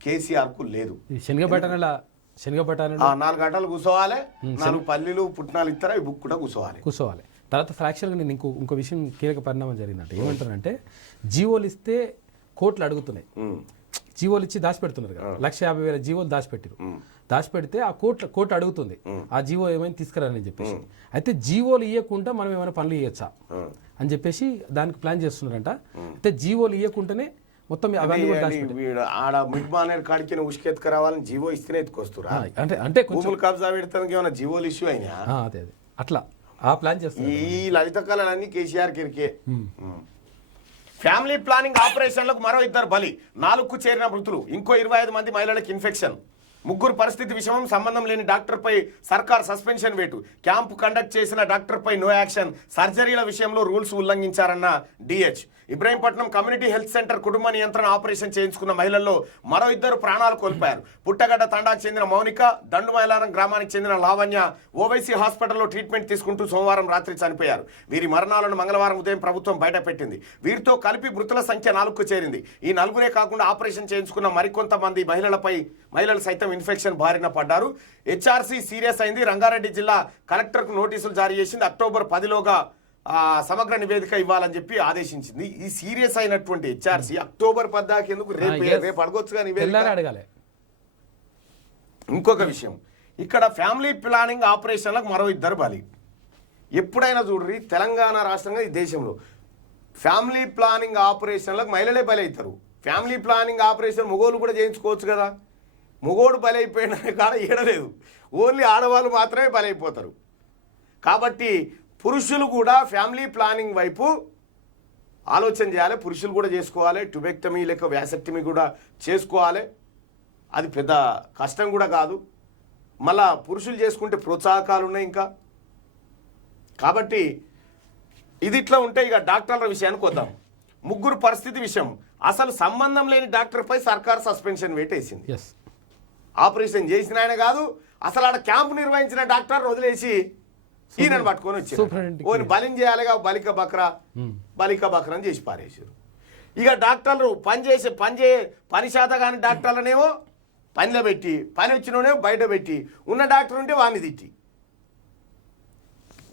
కేసీఆర్కు లేదు. 4 గంటలు కూర్చోవాలి, 4 పల్లీలు పుట్నాలు ఇస్తారా, ఈ బుక్ కూడా కూర్చోవాలి. తర్వాత ఫ్రాక్షన్గా నేను ఇంకో విషయం కీలక పరిణామం జరిగిందంటే ఏమంటారంటే, జీవోలు ఇస్తే కోట్లు అడుగుతున్నాయి. జీవోలు ఇచ్చి దాచిపెడుతున్నారు కదా, 150,000 జీవోలు దాచిపెడితే ఆ కోర్టు అడుగుతుంది ఆ జీవో ఏమైనా తీసుకురాని చెప్పేసి. అయితే జీవోలు ఇవ్వకుండా మనం ఏమైనా పనులు ఇవ్వచ్చా అని చెప్పేసి దానికి ప్లాన్ చేస్తున్నారంట. అయితే జీవోలు ఇవ్వకుండానే మొత్తం ఉష్కెత్తుకురావాలని జీవో ఇస్తేనే ఎత్తుకొస్తురా. అంటే భూములు కబ్జా పెడతానికి ఏమైనా జీవోలు ఇష్యూ అయినా అదే అట్లా ఆ ప్లాన్ చేస్తారు. ఈ లలిత కళలన్నీ కేసీఆర్ కిరికే. ఫ్యామిలీ ప్లానింగ్ ఆపరేషన్లకు మరో 2 బలి, 4కు చేరిన మృతులు, ఇంకో 25 మంది మహిళలకు ఇన్ఫెక్షన్. ముగ్గురు పరిస్థితి విషయం సంబంధం లేని డాక్టర్పై సర్కార్ సస్పెన్షన్ వేటు. క్యాంపు కండక్ట్ చేసిన డాక్టర్పై నో యాక్షన్. సర్జరీల విషయంలో రూల్స్ ఉల్లంఘించారన్న DH. Ibrahimpatnam community health centre కుటుంబ నియంత్రణ ఆపరేషన్ చేయించుకున్న మహిళల్లో మరో 2 ప్రాణాలు కోల్పోయారు. పుట్టగడ్డ తండాకు చెందిన మౌనిక, దండుమైలారం గ్రామానికి చెందిన లావణ్య ఓవైసీ హాస్పిటల్లో ట్రీట్మెంట్ తీసుకుంటూ సోమవారం రాత్రి చనిపోయారు. వీరి మరణాలను మంగళవారం ఉదయం ప్రభుత్వం బయటపెట్టింది. వీరితో కలిపి మృతుల సంఖ్య 4కు చేరింది. ఈ 4 కాకుండా ఆపరేషన్ చేయించుకున్న మరికొంతమంది మహిళలు సైతం ఇన్ఫెక్షన్ బారిన పడ్డారు. హెచ్ఆర్సీ సీరియస్ అయింది. రంగారెడ్డి జిల్లా కలెక్టర్కు నోటీసులు జారీ చేసింది. అక్టోబర్ 10లోగా సమగ్ర నివేదిక ఇవ్వాలని చెప్పి ఆదేశించింది. ఈ సీరియస్ అయినటువంటి హెచ్ఆర్సీ అక్టోబర్ 10 దాకా ఎందుకు రేపు అడగొచ్చుగా నివేదిక. అడగాలి. ఇంకొక విషయం, ఇక్కడ ఫ్యామిలీ ప్లానింగ్ ఆపరేషన్లకు మరో 2 బలి. ఎప్పుడైనా చూడండి తెలంగాణ రాష్ట్రంగా ఈ దేశంలో ఫ్యామిలీ ప్లానింగ్ ఆపరేషన్లకు మహిళలే బలి అవుతారు. ఫ్యామిలీ ప్లానింగ్ ఆపరేషన్ మొగోళ్ళు కూడా చేయించుకోవచ్చు కదా. మొగోడు బలి అయిపోయిన కాడ ఏడలేదు, ఓన్లీ ఆడవాళ్ళు మాత్రమే బలి అయిపోతారు. కాబట్టి పురుషులు కూడా ఫ్యామిలీ ప్లానింగ్ వైపు ఆలోచన చేయాలి. పురుషులు కూడా చేసుకోవాలి. ట్యూబెక్టమీ లేక వ్యాసెక్టమీ కూడా చేసుకోవాలి. అది పెద్ద కష్టం కూడా కాదు. మళ్ళా పురుషులు చేసుకుంటే ప్రోత్సాహకాలు ఉన్నాయి ఇంకా. కాబట్టి ఇది ఇట్లా ఉంటే ఇక డాక్టర్ల విషయానికి వద్దాం. ముగ్గురు పరిస్థితి విషయం, అసలు సంబంధం లేని డాక్టర్పై సర్కార్ సస్పెన్షన్ వేటేసింది. ఆపరేషన్ చేసిన ఆయన కాదు, అసలు ఆడ క్యాంపు నిర్వహించిన డాక్టర్ వదిలేసి ఈయనను పట్టుకొని వచ్చారు. ఓని బలిం చేయాలిగా, బలిక బక్రా అని చేసి పారేసారు. ఇక డాక్టర్లు పని శాత కాని డాక్టర్లనేమో పనిలో పెట్టి, పని వచ్చినోనేమో బయట పెట్టి, ఉన్న డాక్టర్ ఉంటే వాడిని తిట్టి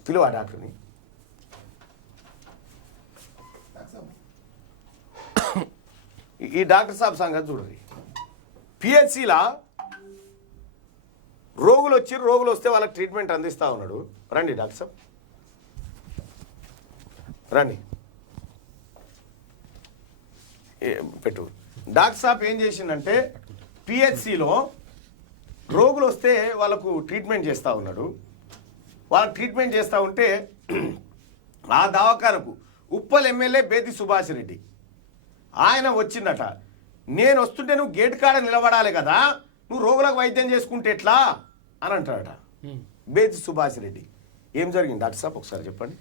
పిలువ డాక్టర్ని. ఈ డాక్టర్ సాబ్ సంగతి చూడండి. పిహెచ్సిలా రోగులు వస్తే వాళ్ళకి ట్రీట్మెంట్ అందిస్తూ ఉన్నాడు. రండి డాక్టర్ సాబ్, రండి పెట్టు. డాక్టర్ సాబ్ ఏం చేసిందంటే పిహెచ్సిలో రోగులు వస్తే వాళ్ళకు ట్రీట్మెంట్ చేస్తూ ఉన్నాడు. వాళ్ళకి ట్రీట్మెంట్ చేస్తూ ఉంటే ఆ దవాఖానకు ఉప్పల్ ఎమ్మెల్యే బేతి సుభాష్ రెడ్డి ఆయన వచ్చిందట. నేను వస్తుంటే నువ్వు గేట్ కాడ నిలబడాలి కదా, నువ్వు రోగులకు వైద్యం చేసుకుంటే ఎట్లా అని అంటాడట బేతి సుభాష్ రెడ్డి. ఏం జరిగింది డాక్టర్ సాబ్ ఒకసారి చెప్పండి.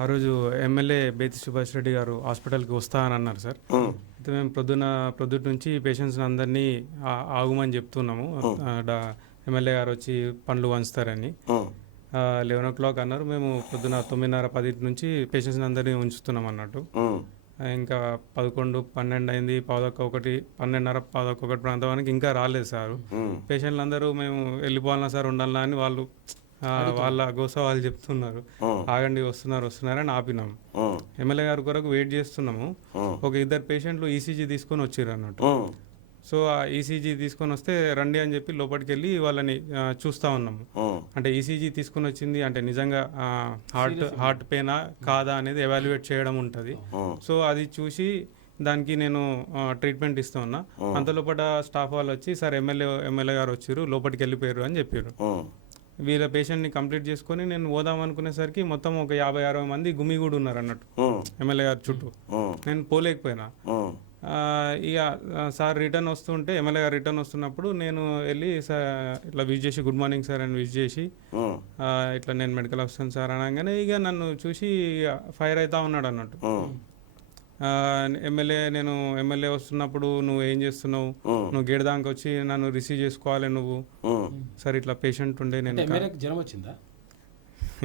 ఆ రోజు ఎమ్మెల్యే బేతి సుభాష్ రెడ్డి గారు హాస్పిటల్కి వస్తా అని అన్నారు సార్. అయితే మేము ప్రొద్దుట నుంచి పేషెంట్స్ అందరినీ ఆగుమని చెప్తున్నాము. ఎమ్మెల్యే గారు వచ్చి పండ్లు వంచుతారని 11 o'clock అన్నారు. మేము పొద్దున 9:30, 10 నుంచి పేషెంట్స్ అందరినీ ఉంచుతున్నాం అన్నట్టు. ఇంకా 11, 12 అయింది, 11:15, 12:30, 11 ప్రాంతానికి ఇంకా రాలేదు సార్. పేషెంట్లు అందరూ మేము వెళ్ళిపోవాలన్నా సార్, ఉండాలన్నా అని వాళ్ళ గోస వాళ్ళు చెప్తున్నారు. ఆగండి, వస్తున్నారని ఆపినాం. ఎమ్మెల్యే గారి కొరకు వెయిట్ చేస్తున్నాము. ఒక 2 పేషెంట్లు ఈసీజీ తీసుకొని వచ్చారు అన్నట్టు. సో ఆ ఈసీజీ తీసుకొని వస్తే రండి అని చెప్పి లోపలికి వెళ్ళి వాళ్ళని చూస్తూ ఉన్నాము. అంటే ఈసీజీ తీసుకొని వచ్చింది అంటే నిజంగా హార్ట్ పెయినా కాదా అనేది ఎవాల్యుయేట్ చేయడం ఉంటుంది. సో అది చూసి దానికి నేను ట్రీట్మెంట్ ఇస్తూ ఉన్నా. అంతలోపల స్టాఫ్ వాళ్ళు వచ్చి సార్ ఎమ్మెల్యే గారు వచ్చారు, లోపలికి వెళ్ళిపోయారు అని చెప్పారు. వీళ్ళ పేషెంట్ని కంప్లీట్ చేసుకొని నేను పోదాం అనుకునేసరికి మొత్తం ఒక 50-60 మంది గుమిగూడు ఉన్నారు అన్నట్టు ఎమ్మెల్యే గారి చుట్టూ. నేను పోలేకపోయినా. ఇక సార్ రిటర్న్ వస్తుంటే, ఎమ్మెల్యే గారు రిటర్న్ వస్తున్నప్పుడు నేను వెళ్ళి సార్ ఇట్లా విష్ చేసి గుడ్ మార్నింగ్ సార్ అని విష్ చేసి ఇట్లా నేను మెడికల్ ఆఫీసర్ సార్ అనగానే ఇక నన్ను చూసి ఫైర్ అవుతా ఉన్నాడు అన్నట్టు. ఎమ్మెల్యే వస్తున్నప్పుడు నువ్వు ఏం చేస్తున్నావు, నువ్వు గేట్ దాకా వచ్చి నన్ను రిసీవ్ చేసుకోవాలి నువ్వు. సార్ ఇట్లా పేషెంట్ ఉండే నేను జ్వరం వచ్చిందా?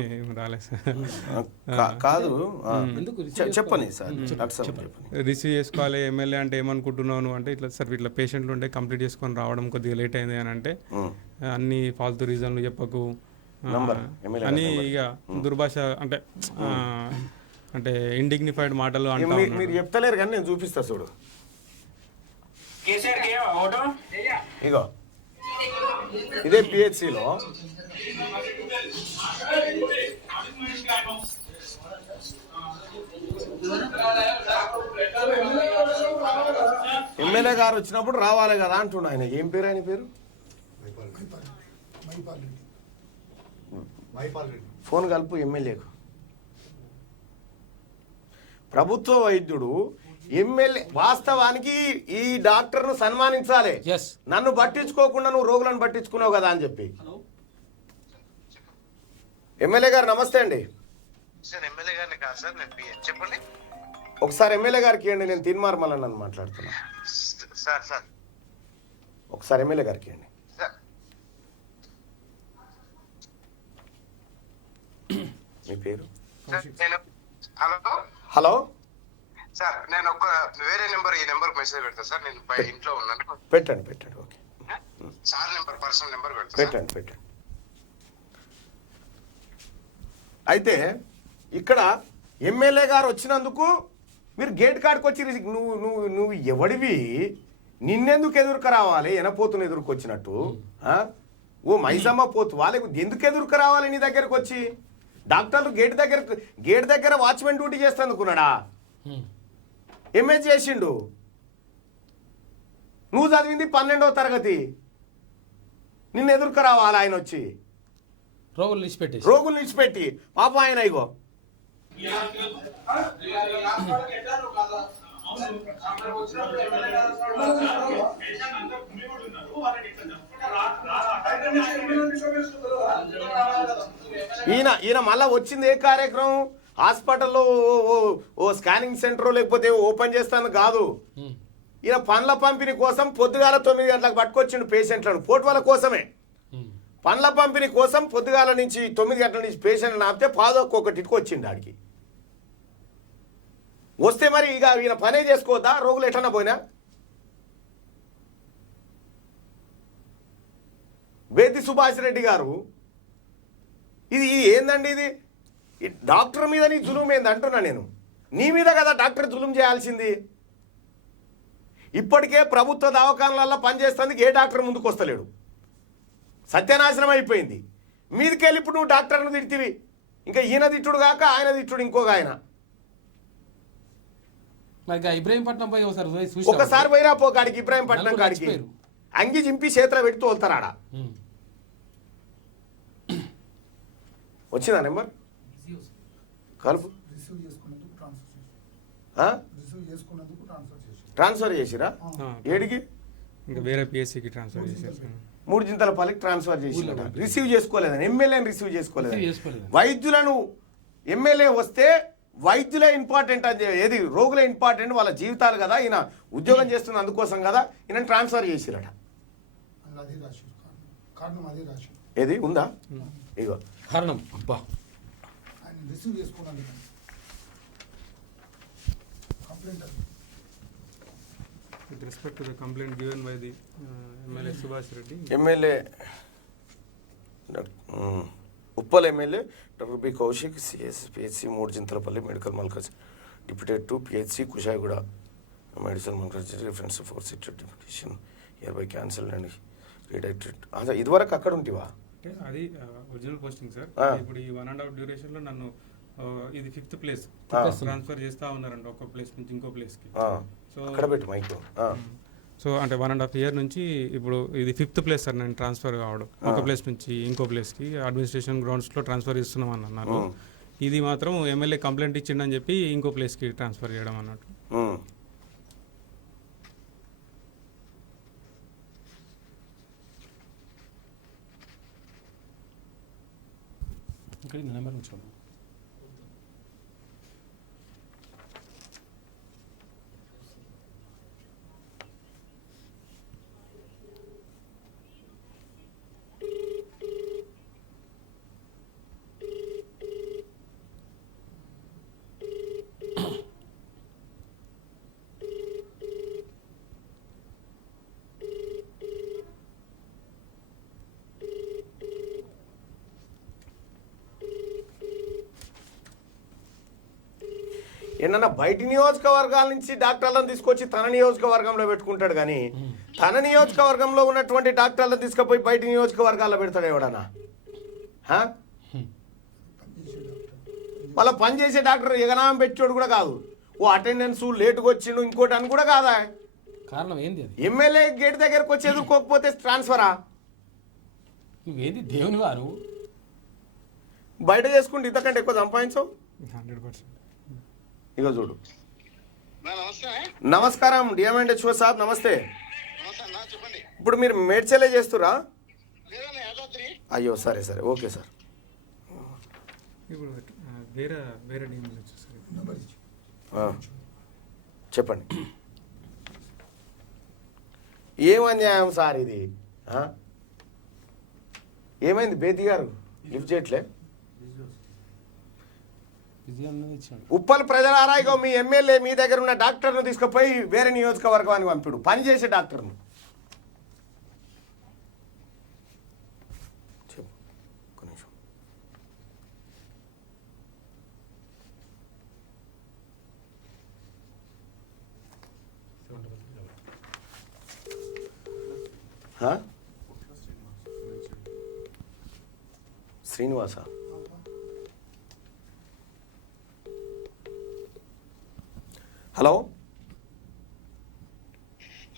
ఏం రాలేదు సార్. కాదు చెప్పండి సార్, రిసీవ్ చేసుకోవాలి ఎమ్మెల్యే అంటే ఏమనుకుంటున్నావు అంటే ఇట్లా సార్ ఇట్లా పేషెంట్లు ఉంటే కంప్లీట్ చేసుకొని రావడం కొద్దిగా లేట్ అయింది అని అంటే అన్ని ఫాల్తు రీజన్లు చెప్పకు అని ఇక దుర్భాష అంటే ఇండిగ్నిఫైడ్ మాటలు అంటే మీరు చెప్తలేరు కానీ నేను చూపిస్తా చూడు. ఇగో ఇదే పిహెచ్సిలో ఎమ్మెల్యే గారు వచ్చినప్పుడు రావాలి కదా అంటున్నా. ఆయన ఏం పేరు, ఆయన పేరు ఫోన్ కలుపు ఎమ్మెల్యేకు. ప్రభుత్వ వైద్యుడు ఎమ్మెల్యే వాస్తవానికి ఈ డాక్టర్ను సన్మానించాలి. ఎస్ నన్ను పట్టించుకోకుండా నువ్వు రోగులను పట్టించుకున్నావు కదా అని చెప్పి. ఎమ్మెల్యే గారు నమస్తే అండి. సార్ ఎమ్మెల్యే గారిని కాదు సార్, నేను పిఎం. చెప్పండి ఒకసారి ఎమ్మెల్యే గారికి ఇవ్వండి, నేను తీన్మార్మల్ నన్ను మాట్లాడుతున్నా. సార్. సార్ ఒకసారి ఎమ్మెల్యే గారికి ఇవ్వండి. సార్ మీ పేరు? నేను హలో హలో సార్, నేను ఒక వేరే నెంబర్ ఈ నెంబర్ మెసేజ్ పెడతాను సార్. నేను ఇంట్లో ఉన్నాను. పెట్టండి okay. Sir number personal number పెడతాను. పెట్టండి. అయితే ఇక్కడ ఎమ్మెల్యే గారు వచ్చినందుకు మీరు గేట్ కాడికి వచ్చి నువ్వు ఎవడివి, నిన్నెందుకు ఎదురుకు రావాలి? ఎనపోతును ఎదురుకొచ్చినట్టు ఓ మైసమ్మ పోతు వాళ్ళకు ఎందుకు ఎదురుకు రావాలి నీ దగ్గరకు వచ్చి? డాక్టర్లు గేట్ దగ్గర వాచ్మెన్ డ్యూటీ చేస్తానుకున్నాడా? ఎంఏ చేసిండు. నువ్వు చదివింది 12వ తరగతి, నిన్ను ఎదురుకు రావాలి ఆయన వచ్చి? రోగులు నిలిచిపెట్టి పాప ఆయన ఇగో ఈయన మళ్ళా వచ్చింది ఏ కార్యక్రమం? హాస్పిటల్లో ఓ స్కానింగ్ సెంటర్ లేకపోతే ఓపెన్ చేస్తాను కాదు. ఈయన పండ్ల పంపిణీ కోసం పొద్దుగాల 9 గంటలకు పట్టుకొచ్చిండు పేషెంట్లను. పోటువల కోసమే పండ్ల పంపిణీ కోసం పొద్దుగాల నుంచి 9 గంటల నుంచి పేషెంట్లు ఆపితే పాదొక్కటికి వచ్చిండు ఆడికి. వస్తే మరి ఇక ఈయన పనే చేసుకోవద్దా? రోగులు ఎట్లన్నా పోయినా బేతి సుభాష్ రెడ్డి గారు ఇది ఏందండి? ఇది డాక్టర్ మీద నీ జులుం ఏంది అంటున్నా నేను. నీ మీద కదా డాక్టర్ జులుం చేయాల్సింది. ఇప్పటికే ప్రభుత్వ దవాఖానాలలో పనిచేస్తుంది ఏ డాక్టర్ ముందుకు వస్తలేడు. సత్యనాశనం అయిపోయింది. మీదికెళ్ళి ఇప్పుడు నువ్వు డాక్టర్ను తిడితివి. ఇంకా ఈయన తిట్టుడు కాక ఆయన తిట్టుడు ఇంకొక ఆయన. ఇబ్రాహీంపట్నం పోయి ఒకసారి పోయిరా పో కాడికి, ఇబ్రాహీంపట్నం కాడికి అంగి చింపి చేతిలో పెట్టి తోలుతారాడ. వచ్చిందా నెంబర్? కలుపు. ట్రాన్స్ఫర్ చేసిరా? ఏడికి? ఇంకా వేరే పిఎస్సికి ట్రాన్స్ఫర్ చేశారు. 3 జింతలపల్లికి ట్రాన్స్ఫర్ చేసి రిసీవ్ చేసుకోలేదని, ఎమ్మెల్యేని రిసీవ్ చేసుకోలేదు. వైద్యులను ఎమ్మెల్యే వస్తే వైద్యులే ఇంపార్టెంట్ అని ఏది రోగులే ఇంపార్టెంట్, వాళ్ళ జీవితాలు కదా. ఈయన ఉద్యోగం చేస్తున్న అందుకోసం కదా ఈయన ట్రాన్స్ఫర్ చేసిరట. ఏది ఉందా? ఇగో కారణం. అబ్బా With respect to the complaint given by the MLA Subhash Reddy. MLA Uppal MLA doctor B Kaushik CS PHC 3 Jinthalapalli medical Malkaj deputed to PHC Kushaiguda medicine Malkaj reference for sit deputation year by cancel and redirected. అదే ఇదివరకు అక్కడ ఉంటివా? అది original posting sir. ఇప్పుడు ఈ 1.5 duration లో నన్ను ఇది 5th place transfer చేస్తా ఉన్నారండి, ఒక ప్లేస్ నుంచి ఇంకో ప్లేస్ కి. సో అక్కడ పెట్టు మైక్. సో అంటే 1.5 year నుంచి ఇప్పుడు ఇది 5th ప్లేస్ సార్ నేను ట్రాన్స్ఫర్ కావడం. ఒక ప్లేస్ నుంచి ఇంకో ప్లేస్కి అడ్మినిస్ట్రేషన్ గ్రౌండ్స్లో ట్రాన్స్ఫర్ చేస్తున్నాం అని అన్నారు. ఇది మాత్రం ఎమ్మెల్యే కంప్లైంట్ ఇచ్చిండని చెప్పి ఇంకో ప్లేస్కి ట్రాన్స్ఫర్ చేయడం అన్నట్టు. ఇక్కడ నెంబర్ ఉంచాము. ఏమన్నా బయట నియోజకవర్గాల నుంచి డాక్టర్లను తీసుకొచ్చి తన నియోజకవర్గంలో పెట్టుకుంటాడు కానీ తన నియోజకవర్గంలో ఉన్నటువంటి డాక్టర్లను తీసుకుపోయి బయట నియోజకవర్గాల్లో పెడతాడు ఎవడన్నా? మళ్ళీ పనిచేసే డాక్టర్ ఎగనామం పెట్టాడు కూడా కాదు. ఓ అటెండెన్స్ లేటుగా వచ్చిండు ఇంకోటి అని కూడా కాదా? కారణం ఏంది? ఎమ్మెల్యే గేట్ దగ్గరకు వచ్చి ఎదుర్కోకపోతే ట్రాన్స్ఫరా? నువ్వేంది దేవునివా నువ్వు? బయట చేసుకుంటే ఇంతకంటే ఎక్కువ సంపాదించవు. 100%. ఇక చూడు నమస్తే నమస్కారం డిఎంఎండ్ హెచ్ఓ సాబ్, నమస్తే. నమస్తే అన్న, చెప్పండి. ఇప్పుడు మీరు మేడ్చలే చేస్తురా? లేదన్న, యాదాద్రి. అయ్యో సరే సరే, ఓకే సార్. ఇప్పుడు వేరే వేరే టీంలో వచ్చేసరికి చెప్పండి. ఏం అన్యాయం సార్ ఇది? ఏమైంది బేది గారు? లిఫ్ట్ చేయట్లే. ఉప్పల్ ప్రజలారా, ఇగో మీ ఎమ్మెల్యే మీ దగ్గర ఉన్న డాక్టర్ను తీసుకుపోయి వేరే నియోజకవర్గానికి పంపిడు, పనిచేసే డాక్టర్ను. చెప్పు ఒక్క నిమిషం. Srinivasa, hello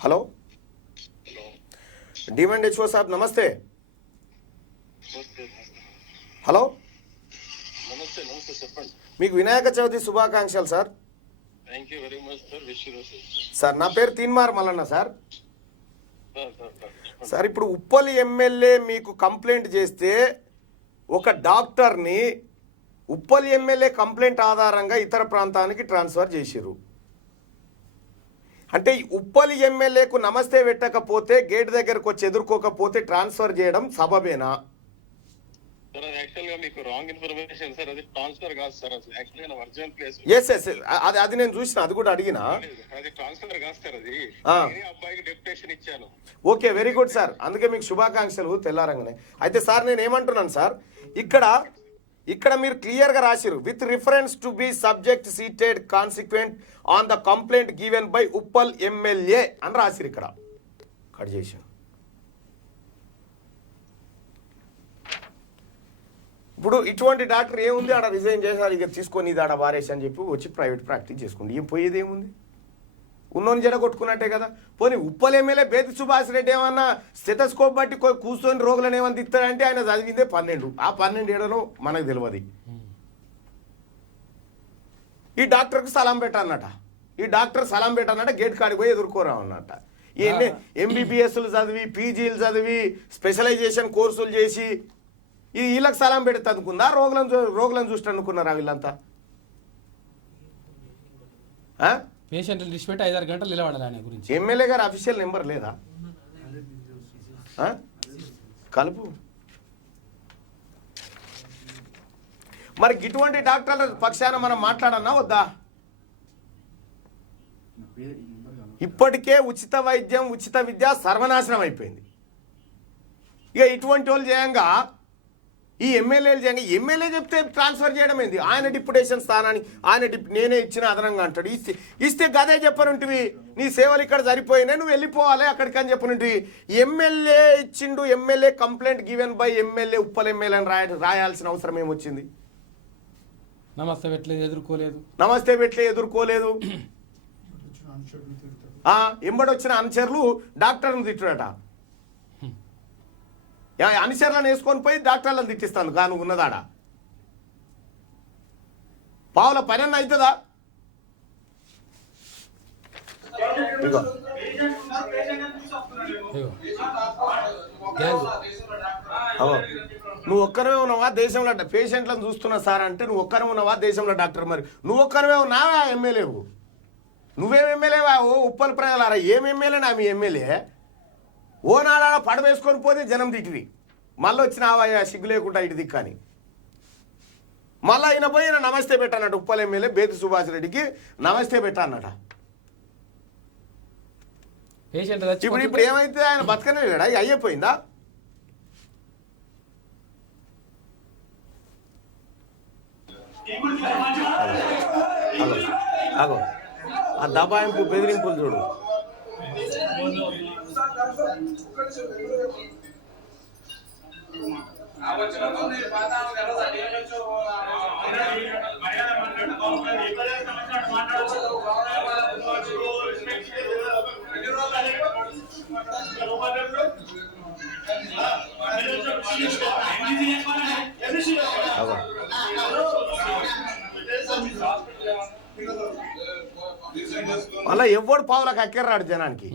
hello DM and HO సాబ్, నమస్తే. హలో, నమస్తే నమస్తే, చెప్పండి. మీకు వినాయక చవితి శుభాకాంక్షలు sir. Thank you very much sir. Wish you sir, నా పేరు Teenmar Mallanna sir. Sir. Sir, ఇప్పుడు ఉప్పల్ ఎమ్మెల్యే మీకు కంప్లైంట్ చేస్తే ఒక డాక్టర్ని ఉప్పల్ ఎమ్మెల్యే కంప్లైంట్ ఆధారంగా ఇతర ప్రాంతానికి ట్రాన్స్ఫర్ చేసిర్రు. అంటే ఉప్పల్ ఎమ్మెల్యేకు నమస్తే పెట్టకపోతే, గేట్ దగ్గరకు వచ్చి ఎదుర్కోకపోతే ట్రాన్స్ఫర్ చేయడం సబబేనా? సార్, అది యాక్చువల్ గా మీకు రాంగ్ ఇన్ఫర్మేషన్ సార్. అది ట్రాన్స్ఫర్ కాదు సార్. అది యాక్చువల్ గా ఒరిజినల్ ప్లేస్. ఎస్ ఎస్, అది నేను చూసిన, అది కూడా అడిగినా. అది ట్రాన్స్ఫర్ కాదు సార్. అది నేనే అబ్బాయికి డెప్యుటేషన్ ఇచ్చాను. Okay, very good sir. అందుకే మీకు శుభాకాంక్షలు తెల్లారంగానే. అయితే సార్, నేను ఏమంటున్నాను సార్, ఇక్కడ మీరు క్లియర్గా రాసిరు, with reference to B subject cited consequent on the complaint given by Uppal MLA అని రాసిరు. ఇక్కడ కట్ చేసి ఇప్పుడు ఇటువంటి డాక్టర్ ఏముంది, ఆడ రిజైన్ చేశారు, ఇక తీసుకొని ఇది ఆడ వారేసి అని చెప్పి వచ్చి ప్రైవేట్ ప్రాక్టీస్ చేసుకోండి. ఏం పోయేది ఏముంది? ఉన్నోని జడ కొట్టుకున్నట్టే కదా. పోనీ ఉప్పల్ ఎమ్మెల్యే బేతి సుభాష్ రెడ్డి ఏమన్నా స్టెథోస్కోప్ బట్టి కూర్చొని రోగులను ఏమన్నా తిస్తాడంటే ఆయన చదివిందే 12. ఆ 12 ఏడనో మనకు తెలియదు. ఈ డాక్టర్కి సలాం పెట్టన్నట, ఈ డాక్టర్ సలాం పెట్టన్నట, గేట్ కాడికి పోయి ఎదుర్కోరా అన్నట. ఈ ఎంబీబీఎస్లు చదివి, పీజీలు చదివి, స్పెషలైజేషన్ కోర్సులు చేసి వీళ్ళకి సలాం పెడితే అనుకుందా? రోగులను చూసి అనుకున్నారా వీళ్ళంతా? పేషెంట్లు లిస్ట్ పెట్టి 5-6 గంటలు నిలబడాలి ఆయన గురించి. ఎమ్మెల్యే గారు అఫీషియల్ నెంబర్ లేదా? కలుపు. మరి ఇటువంటి డాక్టర్ల పక్షాన మనం మాట్లాడన్నా వద్దా? ఇప్పటికే ఉచిత వైద్యం, ఉచిత విద్య సర్వనాశనం అయిపోయింది. ఇక ఇటువంటి వాళ్ళు చేయంగా ఈ ఎమ్మెల్యేలు చేయంగా, ఎమ్మెల్యే చెప్తే ట్రాన్స్ఫర్ చేయడం ఏంది? ఆయన డిప్యుటేషన్ స్థానాన్ని ఆయన నేనే ఇచ్చిన అదనంగా అంటాడు. ఇస్తే గదే చెప్పనుంటివి, నీ సేవలు ఇక్కడ సరిపోయినాయి, నువ్వు వెళ్ళిపోవాలి అక్కడికి అని చెప్పనుంటివి. ఎమ్మెల్యే ఇచ్చిండు, MLA complaint given by MLA, Uppal MLA అని రాయాల్సిన అవసరం ఏమొచ్చింది? నమస్తే పెట్టలేదు, ఎదుర్కోలేదు. నమస్తే పెట్టలే, ఎదుర్కోలేదు. ఎంబడొచ్చిన అనుచరులు డాక్టర్ను తిట్టుడట. అనుచరులను వేసుకొని పోయి డాక్టర్లను తిట్టిస్తాను కాను ఉన్నదాడ. పావుల పని అవుతుందా? నువ్వు ఒక్కరే ఉన్నావా దేశంలో పేషెంట్లను చూస్తున్నా సార్ అంటే, నువ్వు ఒక్కరే ఉన్నావా దేశంలో డాక్టర్? మరి నువ్వు ఒక్కరివే ఉన్నావా ఎమ్మెల్యేవు? నువ్వేం ఎమ్మెల్యేవా? ఓ ఉప్పల్ ప్రజలారా, ఏం ఎమ్మెల్యేనా మీ ఎమ్మెల్యే? ఓ నాడా పడవేసుకొని పోతే జనం తిట్టివి, మళ్ళీ వచ్చినావా సిగ్గు లేకుండా ఇటు దిక్కని. మళ్ళీ ఆయన పోయి నమస్తే పెట్టానట, ఉప్పల్ ఎమ్మెల్యే బేతి సుభాష్ రెడ్డికి నమస్తే పెట్టానట. ఇప్పుడు ఏమైతే ఆయన బతకనే లేడా? అయ్యిపోయిందా? అగో ఆ దబాయింపు బెదిరింపులు చూడు. మళ్ళీ ఎవడు పావులకు అక్కెర్రాడు జనానికి,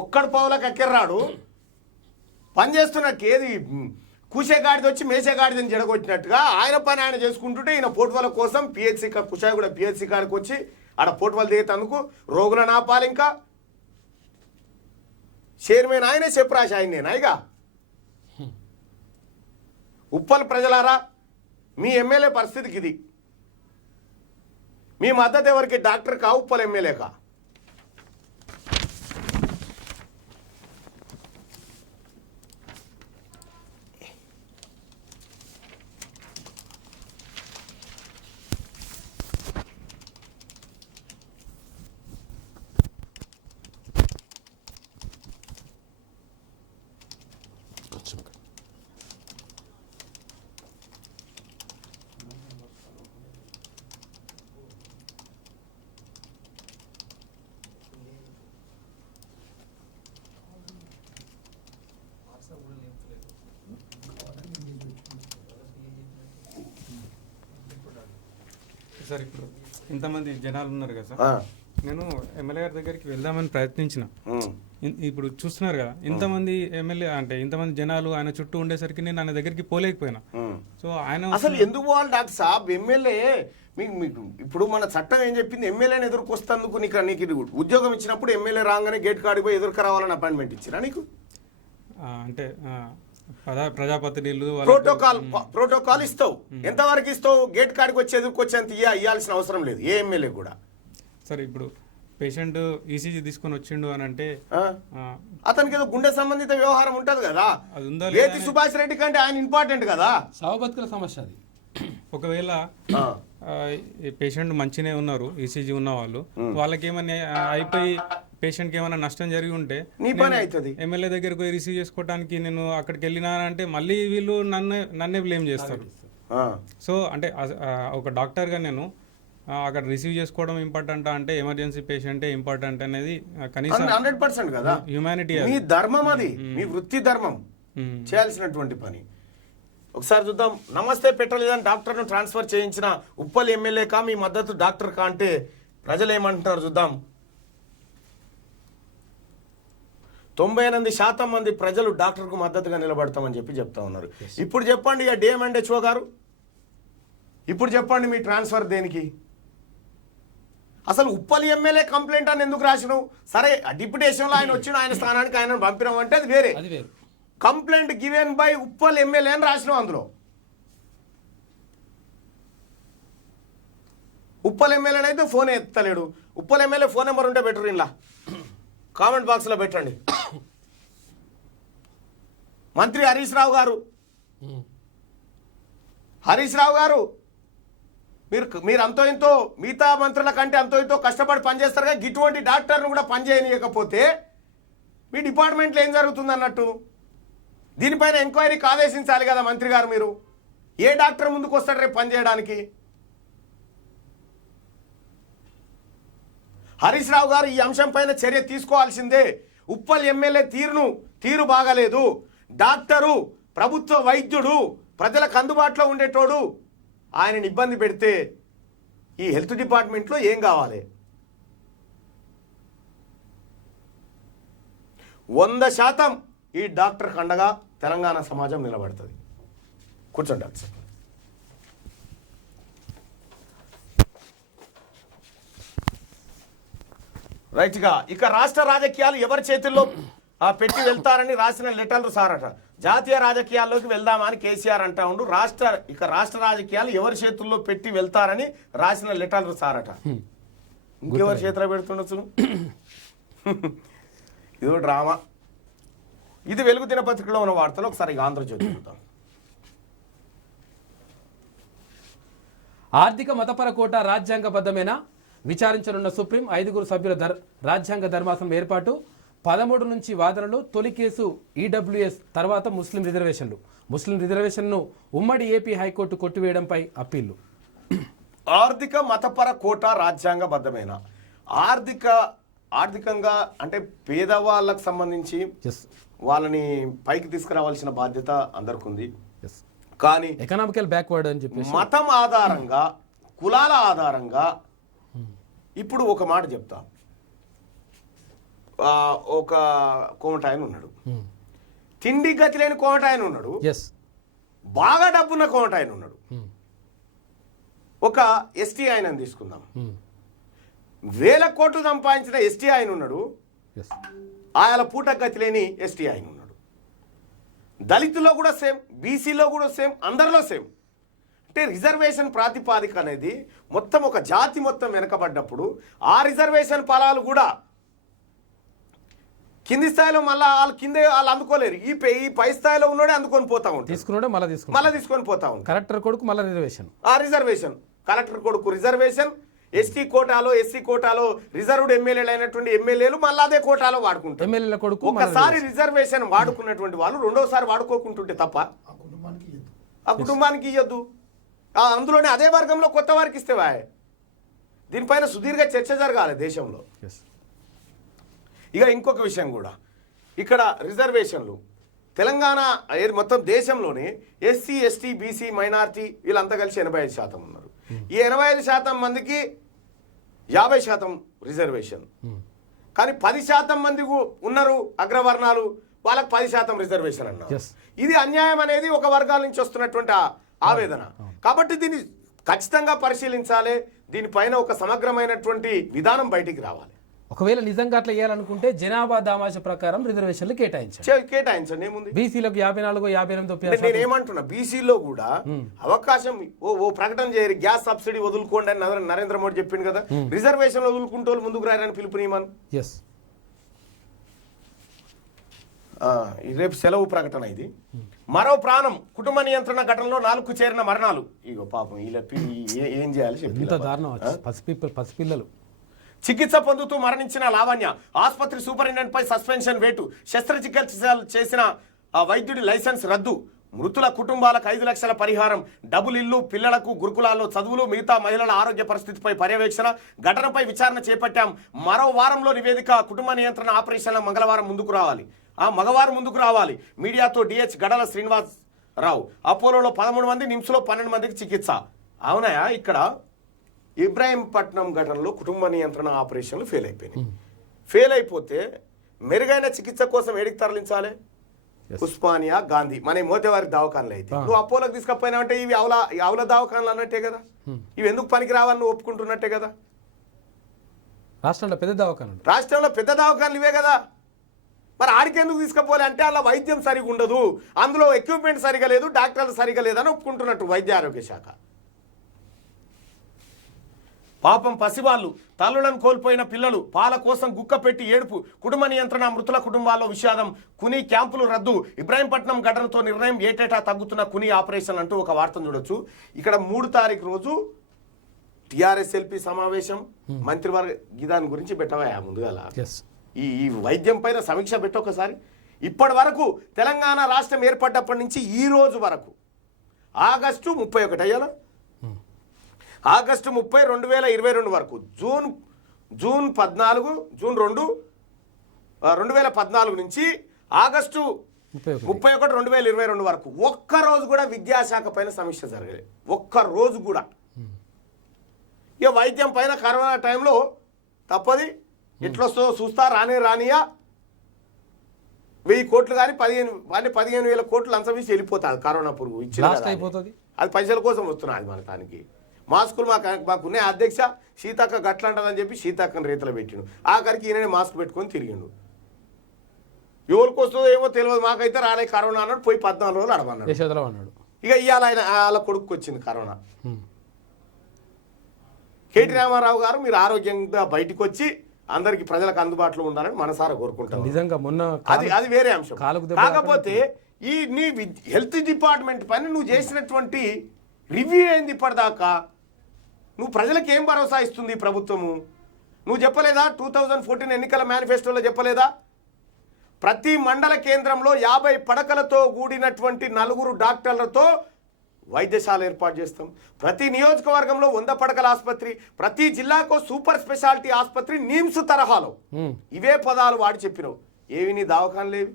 ఒక్కడు పావులకు అక్కెర్రాడు. పనిచేస్తున్న ఏది కూసేగాడిది వచ్చి మేసేగాడిదని జడగొచ్చినట్టుగా ఆయన పని ఆయన చేసుకుంటుంటే ఈయన పోటువల కోసం పిహెచ్సి కుషాయి కూడా పిహెచ్సి కాడికి వచ్చి ఆడ పోటువలు దిగేతందుకు రోగులను ఆపాలి. ఇంకా చైర్మన్ ఆయనే చెప్పరాశి ఆయన నేనాయిగా. ఉప్పల్ ప్రజలారా, మీ ఎమ్మెల్యే పరిస్థితికి ఇది. మీ మద్దతు ఎవరికి? డాక్టర్ కా, ఉప్పల్ ఎమ్మెల్యేకా? సార్ ఇప్పుడు ఇంతమంది జనాలు ఉన్నారు కదా సార్, నేను ఎమ్మెల్యే గారి దగ్గరికి వెళ్దామని ప్రయత్నించిన. ఇప్పుడు చూస్తున్నారు కదా ఇంతమంది ఎమ్మెల్యే అంటే ఇంతమంది జనాలు ఆయన చుట్టూ ఉండేసరికి నేను ఆయన దగ్గరికి పోలేకపోయినా. సో ఆయన అసలు ఎందుకు పోవాలి డాక్టర్ సాబ్? ఎమ్మెల్యే మీకు ఇప్పుడు మన చట్టం ఏం చెప్పింది? ఎమ్మెల్యేని ఎదుర్కొస్తందుకు నీకు ఉద్యోగం ఇచ్చినప్పుడు ఎమ్మెల్యే రాగానే గేట్ కాడికి పోయి ఎదురుకు రావాలని అపాయింట్మెంట్ ఇచ్చిరా నీకు? అంటే ప్రజాప్రతినిధులు ప్రోటోకాల్ ఇస్తావు. ఎంతవరకు ఇస్తావు? గేట్ కాడికి వచ్చి ఎదుర్కొచ్చేంత ఇవ్వాల్సిన అవసరం లేదు ఏ ఎమ్మెల్యే కూడా. సరే ఇప్పుడు పేషెంట్ ఈసీజీ తీసుకొని వచ్చిండు అని అంటే అతనికి ఏదో గుండె సంబంధిత వ్యవహారం ఉంటది కదా. అది ఉందా ఏతి సుభాష్ రెడ్డి కంటే ఆయన ఇంపార్టెంట్ కదా. సావబతుకుల సమస్య అది. ఒకవేళ పేషెంట్ మంచినే ఉన్నారు, ఈసీజీ ఉన్న వాళ్ళు, వాళ్ళకి ఏమైనా అయిపోయి పేషెంట్కి ఏమైనా నష్టం జరిగి ఉంటే నీ పని అవుతుంది. ఎమ్మెల్యే దగ్గరకు పోయి రిసీవ్ చేసుకోవడానికి నేను అక్కడికి వెళ్ళినానంటే మళ్ళీ వీళ్ళు నన్నే బ్లేమ్ చేస్తారు. సో అంటే ఒక డాక్టర్గా నేను అక్కడ రిసీవ్ చేసుకోవడం ఇంపార్టెంట్ అంటే ఎమర్జెన్సీ పేషెంటే ఇంపార్టెంట్ అనేది కనీసం 100% కదా. హ్యూమానిటీ మీ ధర్మం అది, మీ వృత్తి ధర్మం, చేయాల్సినటువంటి పని. ఒకసారి చూద్దాం. నమస్తే పెట్టలేదని డాక్టర్ను ట్రాన్స్ఫర్ చేయించిన ఉప్పల్ ఎమ్మెల్యే కా మీ మద్దతు డాక్టర్ కా అంటే ప్రజలు ఏమంటున్నారు చూద్దాం. 98% మంది ప్రజలు డాక్టర్కు మద్దతుగా నిలబడతామని చెప్తా ఉన్నారు. ఇప్పుడు చెప్పండి డిఎంఎండ్హెచ్ఓ గారు, ఇప్పుడు చెప్పండి మీ ట్రాన్స్ఫర్ దేనికి? అసలు ఉప్పల్ ఎమ్మెల్యే కంప్లైంట్ అని ఎందుకు రాసినావు? సరే డిప్యుటేషన్లో ఆయన వచ్చిన ఆయన స్థానానికి ఆయన పంపినాం అంటే అది వేరే. Complaint given by Uppal MLA అని రాసినావు. అందులో ఉప్పల్ ఎమ్మెల్యేని అయితే ఫోన్ ఎత్తలేడు. ఉప్పల్ ఎమ్మెల్యే ఫోన్ నెంబర్ ఉంటే బెటర్, ఇలా కామెంట్ బాక్స్లో పెట్టండి. మంత్రి హరీష్ రావు గారు మీరు అంతో ఇంతో మిగతా మంత్రుల కంటే అంతో ఇంతో కష్టపడి పనిచేస్తారు కదా. ఇటువంటి డాక్టర్ను కూడా పనిచేయనీయకపోతే మీ డిపార్ట్మెంట్లో ఏం జరుగుతుంది అన్నట్టు? దీనిపైన ఎంక్వైరీకి ఆదేశించాలి కదా మంత్రి గారు. మీరు ఏ డాక్టర్ ముందుకు వస్తాడు రేపు పనిచేయడానికి? హరీష్ రావు గారు ఈ అంశం పైన చర్య తీసుకోవాల్సిందే. ఉప్పల్ ఎమ్మెల్యే తీరు బాగలేదు. డాక్టరు, ప్రభుత్వ వైద్యుడు, ప్రజలకు అందుబాటులో ఉండేటోడు, ఆయనని ఇబ్బంది పెడితే ఈ హెల్త్ డిపార్ట్మెంట్లో ఏం కావాలి? 100% ఈ డాక్టర్ కండగా తెలంగాణ సమాజం నిలబడుతుంది. కూర్చోండి డాక్టర్ సార్. రైట్గా ఇక రాష్ట్ర రాజకీయాలు ఎవరి చేతుల్లో పెట్టి వెళ్తారని రాసిన లెటర్లు సారట. జాతీయ రాజకీయాల్లోకి వెళ్దామని కేసీఆర్ అంటా ఉండు. రాష్ట్ర రాజకీయాలు ఎవరి చేతుల్లో పెట్టి వెళ్తారని రాసిన లెటర్లు సారట. ఇంకెవరి చేతిలో పెడుతుండొచ్చు? ఇదో డ్రామా. ఇది వెలుగు దినపత్రికలో ఉన్న వార్తలు. ఒకసారి ఆంధ్రజ్యోతి చూద్దాం. ఆర్థిక మతపర కోట రాజ్యాంగబద్ధమైన విచారించనున్న సుప్రీం 5 సభ్యుల రాజ్యాంగ ధర్మాసనం ఏర్పాటు. 13 నుంచి వాదనలు. తొలి కేసు ఈడబ్ల్యూఎస్, తర్వాత ముస్లిం రిజర్వేషన్ను ఉమ్మడి ఏపీ హైకోర్టు కొట్టివేయడంపై అప్పీళ్లు. ఆర్థిక మతపర కోట రాజ్యాంగబద్ధమైన ఆర్థికంగా అంటే పేదవాళ్ళకు సంబంధించి వాళ్ళని పైకి తీసుకురావాల్సిన బాధ్యత అందరికి ఉంది. కానీ ఎకనామికల్ బ్యాక్వర్డ్ అని చెప్పి మతం ఆధారంగా, కులాల ఆధారంగా ఇప్పుడు ఒక మాట చెప్తా. ఒక కోమట ఆయన ఉన్నాడు, తిండి గతి లేని కోమట ఆయన ఉన్నాడు, ఎస్ బాగా డబ్బున్న కోమట ఆయన ఉన్నాడు. ఒక ఎస్టీ ఆయన తీసుకుందాం, 1000 కోట్లు సంపాదించిన ఎస్టీ ఆయన ఉన్నాడు, ఎస్ ఆయన పూట గతి లేని ఎస్టీ ఆయన ఉన్నాడు. దళితుల్లో కూడా సేమ్, బీసీలో కూడా సేమ్, అందరిలో సేమ్. అంటే రిజర్వేషన్ ప్రాతిపాదిక అనేది మొత్తం ఒక జాతి మొత్తం వెనకబడ్డప్పుడు ఆ రిజర్వేషన్ ఫలాలు కూడా కింది స్థాయిలో మళ్ళీ వాళ్ళు అందుకోలేరు. ఈ పై స్థాయిలో ఉన్నాడే అందుకొని పోతా ఉంటాడు, తీసుకున్నాడే మళ్ళీ తీసుకొని పోతా ఉంటాడు. కలెక్టర్ కొడుకు మళ్ళీ రిజర్వేషన్, ఆ రిజర్వేషన్ కలెక్టర్ కొడుకు రిజర్వేషన్, ఎస్టీ కోటాలో ఎస్సీ కోటాలో రిజర్వ్డ్ ఎమ్మెల్యేలు అయినటువంటి ఎమ్మెల్యేలు మళ్ళీ అదే కోటాలో వాడుకుంటారు. ఎమ్మెల్యేల కొడుకు ఒకసారి రిజర్వేషన్ వాడుకున్నటువంటి వాళ్ళు రెండోసారి వాడుకోకుంటుంటే తప్ప ఆ కుటుంబానికి ఇవ్వద్దు. అందులోనే అదే వర్గంలో కొత్త వారికి ఇస్తేవా. దీనిపైన సుదీర్ఘ చర్చ జరగాలి దేశంలో. ఇక ఇంకొక విషయం కూడా, ఇక్కడ రిజర్వేషన్లు తెలంగాణ మొత్తం దేశంలోనే ఎస్సీ ఎస్టీ బీసీ మైనారిటీ వీళ్ళంతా కలిసి 85% ఉన్నారు. ఈ 85% మందికి 50% రిజర్వేషన్, కానీ 10% మంది ఉన్నారు అగ్రవర్ణాలు, వాళ్ళకి 10% రిజర్వేషన్ అన్నారు. ఇది అన్యాయం అనేది ఒక వర్గాల నుంచి వస్తున్నటువంటి ఆవేదన. కాబట్టి దీన్ని ఖచ్చితంగా పరిశీలించాలి, దీనిపైన ఒక సమగ్రమైనటువంటి విధానం బయటికి రావాలి. ఒకవేళ నిజంగా అట్లా చేయాలనుకుంటే జనాభా దామాష ప్రకారం రిజర్వేషన్లు కేటాయించండి. ఏముంది, బీసీలకు 54, 58. నేనేమంటున్నా, బీసీలో కూడా అవకాశం ఓ ప్రకటన చేయరు, గ్యాస్ సబ్సిడీ వదులుకోండి అని నరేంద్ర మోడీ చెప్పింది కదా. రిజర్వేషన్ వదులుకుంటూ వాళ్ళు ముందుకు రాయని పిలుపునియమను. రేపు సెలవు ప్రకటన. ఇది మరో ప్రాణం, కుటుంబ నియంత్రణ ఘటనలో 4కు చేరిన మరణాలు. ఇగో పాపం వీళ్ళ ఏం చేయాలి చెప్పి, పసిపిల్లలు చికిత్స పొందుతూ మరణించిన లావణ్య, ఆసుపత్రి సూపరింటెండెంట్ పై సస్పెన్షన్ వేటు, శస్త్రచికిత్సలు చేసిన వైద్యుడి లైసెన్స్ రద్దు, మృతుల కుటుంబాలకు 5 లక్షల పరిహారం, డబుల్ ఇల్లు, పిల్లలకు గురుకులాల్లో చదువులు, మిగతా మహిళల ఆరోగ్య పరిస్థితిపై పర్యవేక్షణ, ఘటనపై విచారణ చేపట్టాం. మరో వారంలో నివేదిక, కుటుంబ నియంత్రణ ఆపరేషన్ల మంగళవారం ముందుకు రావాలి. మగవారం ముందుకు రావాలి. మీడియాతో డిహెచ్ గడల శ్రీనివాస్ రావు, అపోలోలో 13 మంది, నిమ్స్లో 12 మందికి చికిత్స. అవునాయా, ఇక్కడ ఇబ్రాహీంపట్నం ఘటనలో కుటుంబ నియంత్రణ ఆపరేషన్లు ఫెయిల్ అయిపోయినాయి. ఫెయిల్ అయిపోతే మెరుగైన చికిత్స కోసం ఏడికి తరలించాలి? ఉస్మానియా, గాంధీ, మన మోతేవారి దవాఖానలు. అయితే నువ్వు అపోలోకి తీసుకపోయినావంటే ఇవి ఆవుల దవాఖానలు అన్నట్టే కదా. ఇవి ఎందుకు పనికి రావని నువ్వు ఒప్పుకుంటున్నట్టే కదా. రాష్ట్రంలో పెద్ద దవాఖానలు ఇవే కదా. మరి ఆడికెందుకు తీసుకుపోలే అంటే అలా వైద్యం సరిగా ఉండదు, అందులో ఎక్విప్మెంట్ సరిగా లేదు, డాక్టర్లు సరిగా లేదని ఒప్పుకుంటున్నట్టు వైద్య ఆరోగ్య శాఖ. పాపం పసివాళ్ళు, తల్లులను కోల్పోయిన పిల్లలు, పాల కోసం గుక్క పెట్టి ఏడుపు, కుటుంబ నియంత్రణ, మృతుల కుటుంబాల్లో విషాదం, కుని క్యాంపులు రద్దు, ఇబ్రాహీంపట్నం ఘటనతో నిర్ణయం, ఏటేటా తగ్గుతున్న కుని ఆపరేషన్ అంటూ ఒక వార్తను చూడొచ్చు. ఇక్కడ 3 తారీఖు రోజు టిఆర్ఎస్ ఎల్పీ సమావేశం, మంత్రివర్గ దాని గురించి పెట్టవా ముందుగా ఈ వైద్యం పైన సమీక్ష పెట్టొకసారి. ఇప్పటి వరకు తెలంగాణ రాష్ట్రం ఏర్పడ్డప్పటి నుంచి ఈ రోజు వరకు ఆగస్టు 31 అయ్యాలా, ఆగస్టు 30, 2022 వరకు, జూన్ 14, జూన్ 2, 2014 నుంచి ఆగస్టు 31, 2022 వరకు ఒక్కరోజు కూడా విద్యాశాఖ పైన సమీక్ష జరగలేదు. ఒక్కరోజు కూడా. ఇక వైద్యం పైన కరోనా టైంలో తప్పది, ఎట్లొస్తో చూస్తా, రానియా 1000 కోట్లు కానీ 15,000 కోట్లు లంచం ఇచ్చి వెళ్ళిపోతాడు. కరోనా పురుగు ఇచ్చిన అది పైసల కోసం వస్తున్నది మన దానికి. మాస్కులు మాకున్నాయి. అధ్యక్ష సీతక్క గట్లంటదని చెప్పి సీతక్కని రేతలు పెట్టిండు. ఆఖరికి ఈయననే మాస్క్ పెట్టుకొని తిరిగిండు. ఎవరికి వస్తుందో ఏమో తెలియదు, మాకైతే రాలే కరోనా అన్నాడు. పోయి 14 రోజులు అడమన్నాడు. ఇక ఇవాళ వాళ్ళ కొడుకు వచ్చింది కరోనా. కేటీ రామారావు గారు మీరు ఆరోగ్యంగా బయటకు వచ్చి అందరికి ప్రజలకు అందుబాటులో ఉండాలని మనసారా కోరుకుంటాం. నిజంగా మొన్న అది వేరే అంశం. కాకపోతే నీ హెల్త్ డిపార్ట్మెంట్ పైన నువ్వు చేసినటువంటి రివ్యూ ఏంది ఇప్పటిదాకా? నువ్వు ప్రజలకు ఏం భరోసా ఇస్తుంది ప్రభుత్వము? నువ్వు చెప్పలేదా 2014 ఎన్నికల మేనిఫెస్టోలో చెప్పలేదా? ప్రతి మండల కేంద్రంలో 50 పడకలతో కూడినటువంటి 4 డాక్టర్లతో వైద్యశాల ఏర్పాటు చేస్తాం. ప్రతి నియోజకవర్గంలో 100 పడకల ఆసుపత్రి, ప్రతి జిల్లాకు సూపర్ స్పెషాలిటీ ఆసుపత్రి నిమ్స్ తరహాలో. ఇవే పదాలు వాడి చెప్పినావు. ఏవి నీ దవాఖాన లేవి,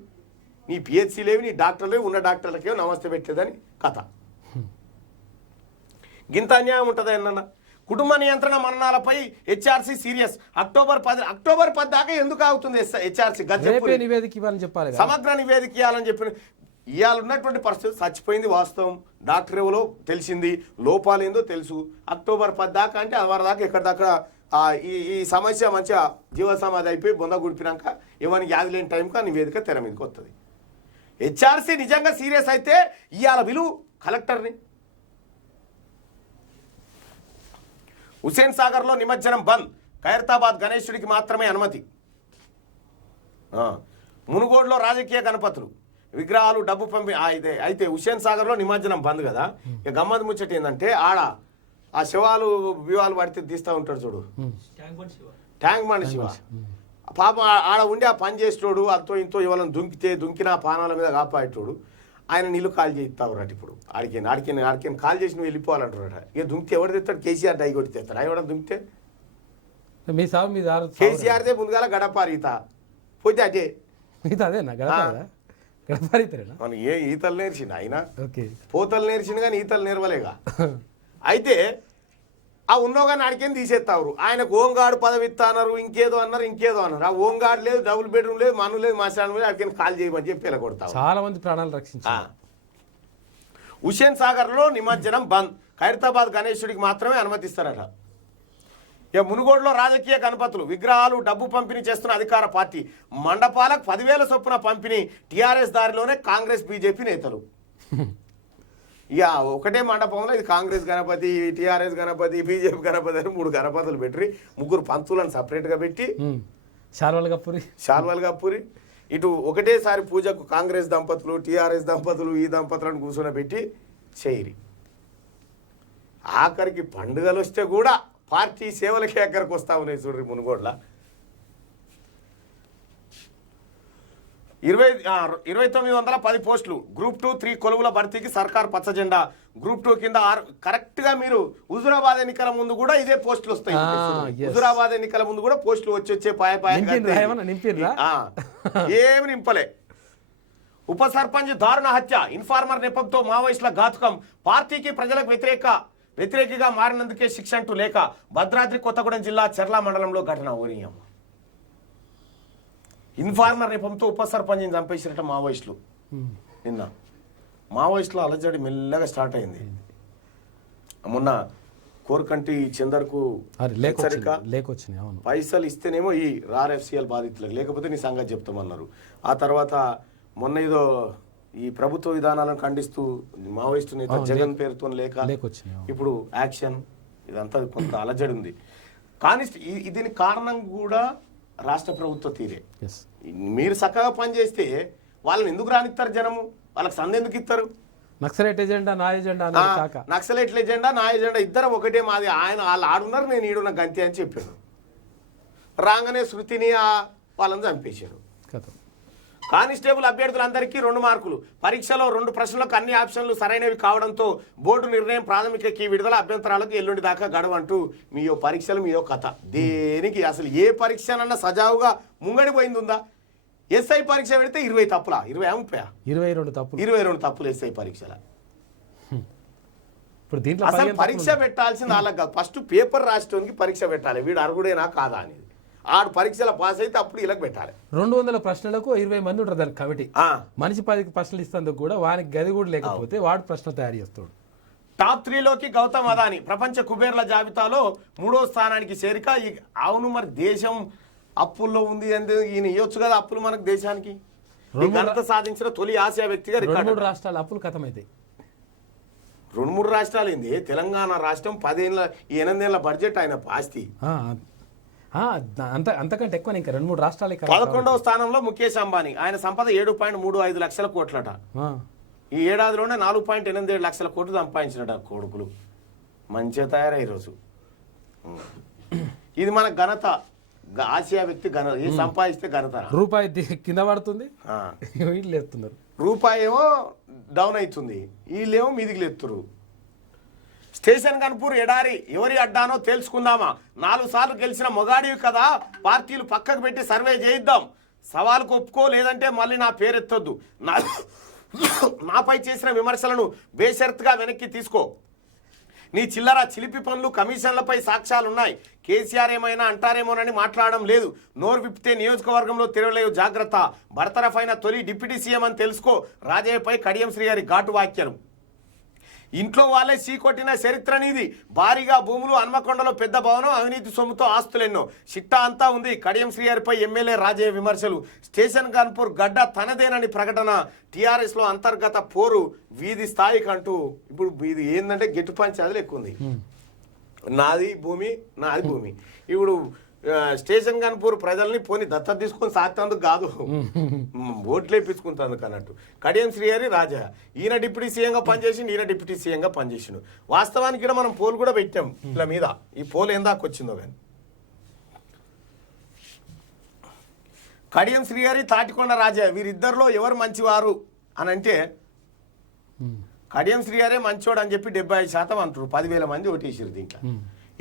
నీ పిహెచ్సి లేవి, నీ డాక్టర్లు లేవి, ఉన్న డాక్టర్లకే నమస్తే పెట్టేదని కథ. గింత అన్యాయం ఉంటుంది అన్న. కుటుంబ నియంత్రణ మరణాలపై హెచ్ఆర్సీ సీరియస్. అక్టోబర్ 10 దాకా ఎందుకు ఆగుతుంది హెచ్ఆర్సీ? రేపే నివేదిక ఇవ్వాలని చెప్పాలి కదా. సమగ్ర నివేదిక ఇవ్వాలని చెప్పిన ఇవాళ ఉన్నటువంటి పరిస్థితి చచ్చిపోయింది వాస్తవం. డాక్టర్ ఎవరో తెలిసింది, లోపాలు ఏందో తెలుసు. అక్టోబర్ 10 దాకా అంటే వారి దాకా ఎక్కడిదక్కడ ఈ సమస్య మంచిగా జీవసమాధి అయిపోయి బొంద గుడిపినాక ఎవరికి యాది లేని టైంకి ఆ నివేదిక తెర మీదకి వస్తుంది. హెచ్ఆర్సీ నిజంగా సీరియస్ అయితే ఇవాళ విలువ కలెక్టర్ని. హుసేన్ సాగర్లో నిమజ్జనం బంద్, ఖైరతాబాద్ గణేశుడికి మాత్రమే అనుమతి. మునుగోడులో రాజకీయ గణపతులు విగ్రహాలు డబ్బు పంపి అయితే హుసేన్ సాగర్లో నిమజ్జనం బంద్ కదా. ఇక గమ్మత్ ముచ్చట ఏంటంటే ఆడ ఆ శవాలు వివాహాలు పడితే తీస్తూ ఉంటాడు చూడు, ట్యాంక్ బండ్ శివ. పాపం ఆడ ఉండి ఆ పని చేసేటోడు అంతో ఇంతో ఎవరైనా దుంకినా పానాల మీద కాపాడేటోడు ఆయన నీళ్ళు కాల్ చేయిస్తావురట. ఇప్పుడు ఆడికి కాల్ చేసి నువ్వు వెళ్ళిపోవాలంటారట. ఇక దుంకితే ఎవరు తెస్తాడు? కేసీఆర్ డై కొట్టి తెస్తాడు. ఎవడ దుంకితే మీ సాగు మీ కేసీఆర్దే ముందుగాల గడపారీత పోతే అదే మిగతా అదేనా గడపారీతేనా? మనం ఏ ఈతలు నేర్చిండు ఆయన, ఓకే పోతలు నేర్చిండు కానీ ఈతలు నేర్వలేగా. అయితే ఆ ఉన్నోగాని అడికేం తీసేస్తావు. ఆయనకు హోంగార్డు పదవి ఇస్తాన్నారు, ఇంకేదో అన్నారు. ఆ హోంగార్డు లేదు, డబుల్ బెడ్రూమ్ లేదు, మను లేదు, మాసాను లేదు, అడికి కాల్ చేయమని చెప్పి వెళ్ళగొడతావు. చాలా మంది ప్రాణాలు రక్షించారు. హుసేన్ సాగర్లో నిమజ్జనం బంద్, ఖైరతాబాద్ గణేశుడికి మాత్రమే అనుమతిస్తారట. ఇక మునుగోడులో రాజకీయ గణపతులు విగ్రహాలు డబ్బు పంపిణీ చేస్తున్న అధికార పార్టీ. మండపాలకు 10,000 చొప్పున పంపిణీ, టీఆర్ఎస్ దారిలోనే కాంగ్రెస్ బీజేపీ నేతలు. ఇక ఒకటే మండపంలో ఇది కాంగ్రెస్ గణపతి, టీఆర్ఎస్ గణపతి, బీజేపీ గణపతి అని 3 గణపతులు పెట్టి 3 పంతులను సపరేట్గా పెట్టి శాల్వాలు కప్పురి ఇటు ఒకటేసారి పూజకు కాంగ్రెస్ దంపతులు, టీఆర్ఎస్ దంపతులు, ఈ దంపతులను కూర్చొని పెట్టి చేయరి. ఆఖరికి పండుగలు వస్తే కూడా పార్టీ సేవలకే ఎక్కడికి వస్తా ఉన్నాయి చూడ్రి మునుగోడ్ల. 2910 పోస్టులు, గ్రూప్ 2, 3 కొలువుల భర్తీకి సర్కార్ పచ్చజెండా. గ్రూప్ 2 కింద కరెక్ట్గా మీరు హుజురాబాద్ ఎన్నికల ముందు కూడా ఇదే పోస్టులు వస్తాయి. హుజురాబాద్ ఎన్నికల ముందు కూడా పోస్టులు వచ్చే ఏమి నింపలే. ఉప సర్పంచ్ దారుణ హత్య, ఇన్ఫార్మర్ నెపంతో మావోయిస్టుల ఘాతుకం, పార్టీకి ప్రజలకు వ్యతిరేకిగా మారినందుకే శిక్ష అంటూ లేక. భద్రాద్రి కొత్తగూడెం జిల్లా చెర్ల మండలంలో ఘటన. ఓరియం ఇన్ఫార్మర్ నెపంతో ఉప సర్పంచ్ని చంపేసినట్టు మావోయిస్టులు. నిన్న మావోయిస్టుల అలజడి మెల్లగా స్టార్ట్ అయింది. మొన్న కోరకంటి చందర్కు పైసలు ఇస్తేనేమో ఈ RFCL బాధితులకు, లేకపోతే నీ సంగతి చెప్తామన్నారు. ఆ తర్వాత మొన్న ఏదో ఈ ప్రభుత్వ విధానాలను ఖండిస్తూ మావోయిస్టు నేత జగన్ పేరుతో లేక ఇప్పుడు యాక్షన్, ఇదంతా కొంత అలజడి ఉంది. కానీ దీనికి కారణం కూడా రాష్ట్ర ప్రభుత్వ తీరే. మీరు చక్కగా పనిచేస్తే వాళ్ళని ఎందుకు రానిస్తారు జనము? వాళ్ళకి సంద ఎందుకు ఇస్తారు? నక్సలైట్ ఎజెండా నా ఎజెండా, నక్సలైట్ల ఎజెండా నా ఎజెండా ఇద్దరం ఒకటే. మాది ఆయన వాళ్ళు ఆడున్నారు, నేను ఈడున్న గంతి అని చెప్పాను. రాగానే శృతిని వాళ్ళని చంపేశారు. కానిస్టేబుల్ అభ్యర్థులందరికీ 2 మార్కులు. పరీక్షలో 2 ప్రశ్నలకు అన్ని ఆప్షన్లు సరైనవి కావడంతో బోర్డు నిర్ణయం. ప్రాథమిక కీ విడుదల, అభ్యంతరాలకు ఎల్లుండి దాకా గడువు అంటూ మీయో పరీక్షలు మీయో కథ. దేనికి అసలు ఏ పరీక్షనన్నా సజావుగా ముంగడి పోయిందిందా? ఎస్ఐ పరీక్ష పెడితే 20 తప్పులా, 22 తప్పులు 22 తప్పులు ఎస్ఐ పరీక్షల. అసలు పరీక్ష పెట్టాల్సింది వాళ్ళకి కాదు, ఫస్ట్ పేపర్ రాసేటానికి పరీక్ష పెట్టాలి. వీడు అర్హుడేనా కాదా అనేది. ఆడు పరీక్షల పాస్ అయితే అప్పుడు ఇలా పెట్టాలి. 200 ప్రశ్నలకు 20 మంది ఉంటారు దానికి కమిటీ. మనిషి 10 ప్రశ్నలు ఇస్తేందుకు కూడా వానికి గది కూడా లేకపోతే వాడు ప్రశ్న తయారు చేస్తాడు. టాప్ 3లోకి గౌతమ్ అదాని ప్రపంచ కుబేర్ల జాబితాలో 3వ స్థానానికి చేరిక. అవును, మరి దేశం అప్పుల్లో ఉంది. ఈయన ఇవ్వచ్చు కదా అప్పులు మనకు దేశానికి. ఘనత సాధించిన తొలి ఆసియా వ్యక్తిగా 3 రాష్ట్రాల అప్పులు ఖతమైతాయి. 2-3 రాష్ట్రాలు ఏంది? తెలంగాణ రాష్ట్రం 8 ఏళ్ల బడ్జెట్ ఆయన ఆస్తి. అంతకంటే ఎక్కువ ఇంకా 2-3 రాష్ట్రాలు. 11వ స్థానంలో ముఖేష్ అంబానీ, ఆయన సంపద 7.35 లక్షల కోట్లట. ఈ ఏడాదిలోనే 4.87 లక్షల కోట్లు సంపాదించినట కొడుకులు. మంచిగా తయారయ్యే రోజు ఇది. మన ఘనత, ఆసియా వ్యక్తి ఘనత. ఏ సంపాదిస్తే ఘనత. రూపాయి కింద పడుతుంది, వీళ్ళు లేస్తున్నారు. రూపాయి ఏమో డౌన్ అవుతుంది, వీళ్ళేమో మీదికి లేస్తున్నారు. స్టేషన్ కన్పూర్ ఎడారి ఎవరి అడ్డానో తేల్చుకుందామా? 4 సార్లు గెలిచిన మొగాడివి కదా, పార్టీలు పక్కకు పెట్టి సర్వే చేయిద్దాం. సవాలుకు ఒప్పుకో, లేదంటే మళ్ళీ నా పేరెత్తొద్దు. నాపై చేసిన విమర్శలను బేషరతుగా వెనక్కి తీసుకో. నీ చిల్లర చిలిపి పనులు కమిషన్లపై సాక్ష్యాలున్నాయి. కేసీఆర్ ఏమైనా అంటారేమోనని మాట్లాడడం లేదు. నోరు విప్పితే నియోజకవర్గంలో తిరగలేవు, జాగ్రత్త. బర్తరఫైన తొలి డిప్యూటీ సీఎం అని తెలుసుకో. రాజయ్యపై కడియం శ్రీగారి ఘాటు వ్యాఖ్యలు. ఇంట్లో వాళ్ళే చీకొట్టిన చరిత్ర నీది. భారీగా భూములు, హన్మకొండలో పెద్ద భవనం, అవినీతి సొమ్ముతో ఆస్తులెన్నో. చిట్టా అంతా ఉంది. కడియం శ్రీగారిపై ఎమ్మెల్యే రాజయ్య విమర్శలు. స్టేషన్ కాన్పూర్ గడ్డ తనదేనని ప్రకటన. టీఆర్ఎస్లో అంతర్గత పోరు వీధి స్థాయికి అంటూ. ఇప్పుడు ఇది ఏంటంటే గెట్టు పంచాయతీలు ఎక్కువ ఉంది. నాది భూమి, నాది భూమి. ఇప్పుడు స్టేషన్ కాన్పూర్ ప్రజల్ని పోని దత్తత తీసుకొని సాధ్యందుకు కాదు, ఓట్లు వేయించుకుంటాందుకు అన్నట్టు. కడియం శ్రీహరి రాజా ఈయన డిప్యూటీ సీఎంగా పనిచేసిండు, ఈయన డిప్యూటీ సీఎంగా పనిచేసిండు. వాస్తవానికి కూడా మనం పోల్ కూడా పెట్టాం ఇలా మీద. ఈ పోల్ ఏం దాకా వచ్చిందో కానీ. కడియం శ్రీహరి, తాటికొండ రాజా వీరిద్దరిలో ఎవరు మంచివారు అని అంటే కడియం శ్రీహరే మంచోడు అని చెప్పి 75% అంటారు. 10,000 మంది ఓటేసారు దీంట్లో.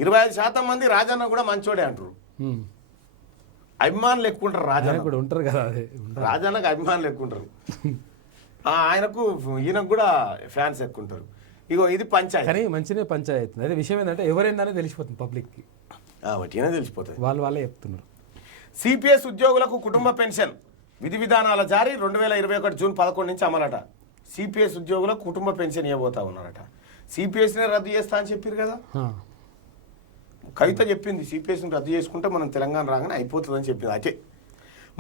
25% మంది రాజన్న కూడా మంచోడే అంటారు. అభిమానులు ఎక్కువ ఉంటారు. రాజన్న కూడా ఉంటారు కదా, రాజన్నకు అభిమానులు ఎక్కువ ఉంటారు. ఆయనకు ఈయనకు కూడా ఫ్యాన్స్ ఎక్కువ ఉంటారు. ఇగో ఇది పంచాయతీ. కానీ మంచినే పంచాయతీ. అదే విషయం ఏంటంటే ఎవరైందనే తెలిసిపోతుంది పబ్లిక్కి, బట్టినే తెలిసిపోతుంది. వాళ్ళే చెప్తున్నారు. సిపిఎస్ ఉద్యోగులకు కుటుంబ పెన్షన్ విధి విధానాల జారీ 2021 జూన్ 11 నుంచి అమలట. సిపిఎస్ ఉద్యోగులకు కుటుంబ పెన్షన్ ఇవ్వబోతా ఉన్నారట. సిపిఎస్ని రద్దు చేస్తా అని చెప్పారు కదా. కవిత చెప్పింది సిపిఎస్ని రద్దు చేసుకుంటే మనం తెలంగాణ రాగానే అయిపోతుందని చెప్పింది. అయితే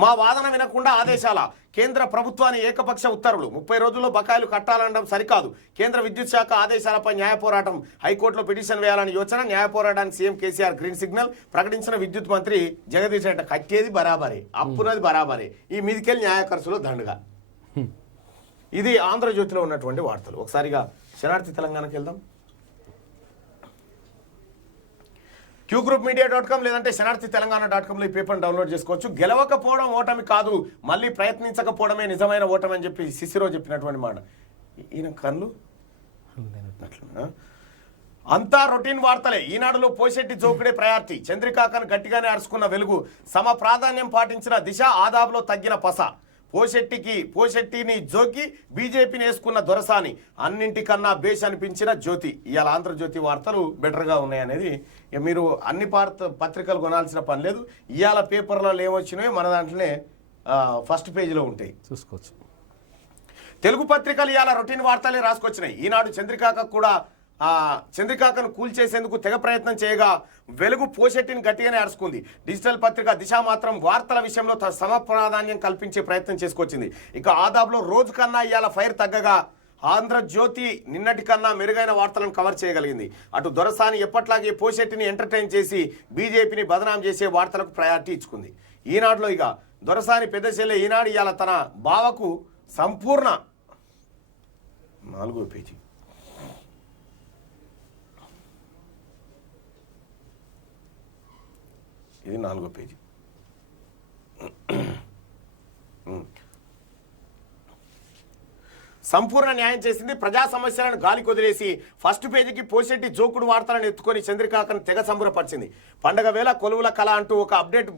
మా వాదన వినకుండా ఆదేశాల. కేంద్ర ప్రభుత్వాన్ని ఏకపక్ష ఉత్తర్వులు. 30 రోజుల్లో బకాయిలు కట్టాలనడం సరికాదు. కేంద్ర విద్యుత్ శాఖ ఆదేశాలపై న్యాయ పోరాటం. హైకోర్టులో పిటిషన్ వేయాలని యోచన. న్యాయ పోరాటానికి సీఎం కేసీఆర్ గ్రీన్ సిగ్నల్. ప్రకటించిన విద్యుత్ మంత్రి జగదీష్ రెడ్డి కట్టేది బరాబరే, అప్పునది బరాబరే, ఈ మీదికెళ్ళి న్యాయ ఖర్చులో దండుగా. ఇది ఆంధ్రజ్యోతిలో ఉన్నటువంటి వార్తలు. ఒకసారిగా శరణార్థి తెలంగాణకి వెళ్దాం. qgroupmedia.com లేదంటే శనార్థి తెలంగాణ.comలో ఈ పేపర్ని డౌన్లోడ్ చేసుకోవచ్చు. గెలవకపోవడం ఓటమి కాదు, మళ్ళీ ప్రయత్నించకపోవడమే నిజమైన ఓటమి అని చెప్పి సిసిరో చెప్పినటువంటి మాట. ఈయన కళ్ళు అంతా రొటీన్ వార్తలే. ఈనాడులో పోషెట్టి జోకుడే ప్రయారిటీ. చంద్రికాకను గట్టిగానే అరుచుకున్న వెలుగు. సమ ప్రాధాన్యం పాటించిన దిశ, ఆదాబ్లో తగ్గిన పస. పోషెట్టిని జోకి బీజేపీని వేసుకున్న దొరసాని. అన్నింటికన్నా బేష్ అనిపించిన జ్యోతి. ఇవాళ ఆంధ్రజ్యోతి వార్తలు బెటర్గా ఉన్నాయనేది మీరు అన్ని పత్రికలు కొనాల్సిన పని లేదు. ఇవాళ పేపర్లలో ఏమొచ్చినాయో మన దాంట్లోనే ఫస్ట్ పేజీలో ఉంటాయి, చూసుకోవచ్చు. తెలుగు పత్రికలు ఇవాళ రొటీన్ వార్తలే రాసుకొచ్చినాయి. ఈనాడు చంద్రికాకను కూల్చేసేందుకు తెగ ప్రయత్నం చేయగా వెలుగు పోషెట్టిని గట్టిగానే అరుచుకుంది. డిజిటల్ పత్రిక దిశ మాత్రం వార్తల విషయంలో సమ ప్రాధాన్యం కల్పించే ప్రయత్నం చేసుకొచ్చింది. ఇక ఆదాబ్లో రోజు కన్నా ఇవాళ ఫైర్ తగ్గగా ఆంధ్రజ్యోతి నిన్నటి కన్నా మెరుగైన వార్తలను కవర్ చేయగలిగింది. అటు దొరసాని ఎప్పట్లాగే పోషెట్టిని ఎంటర్టైన్ చేసి బీజేపీని బదనాం చేసే వార్తలకు ప్రయారిటీ ఇచ్చుకుంది. ఈనాడులో ఇక దొరసాని పెద్ద చెల్లె ఈనాడు ఇవాళ తన బావకు సంపూర్ణ 4వ పేజీ ఇది 4వ పేజీ. సంపూర్ణ న్యాయం చేసింది. ప్రజా సమస్యలను గాలి కొదిలేసి ఫస్ట్ పేజీకి పోషెట్టి జోకుడు వార్తలను ఎత్తుకొని చంద్రికాకను తెగ సంబరపరిచింది. పండగ వేళ కొలువుల కళ అంటూ ఒక అప్డేట్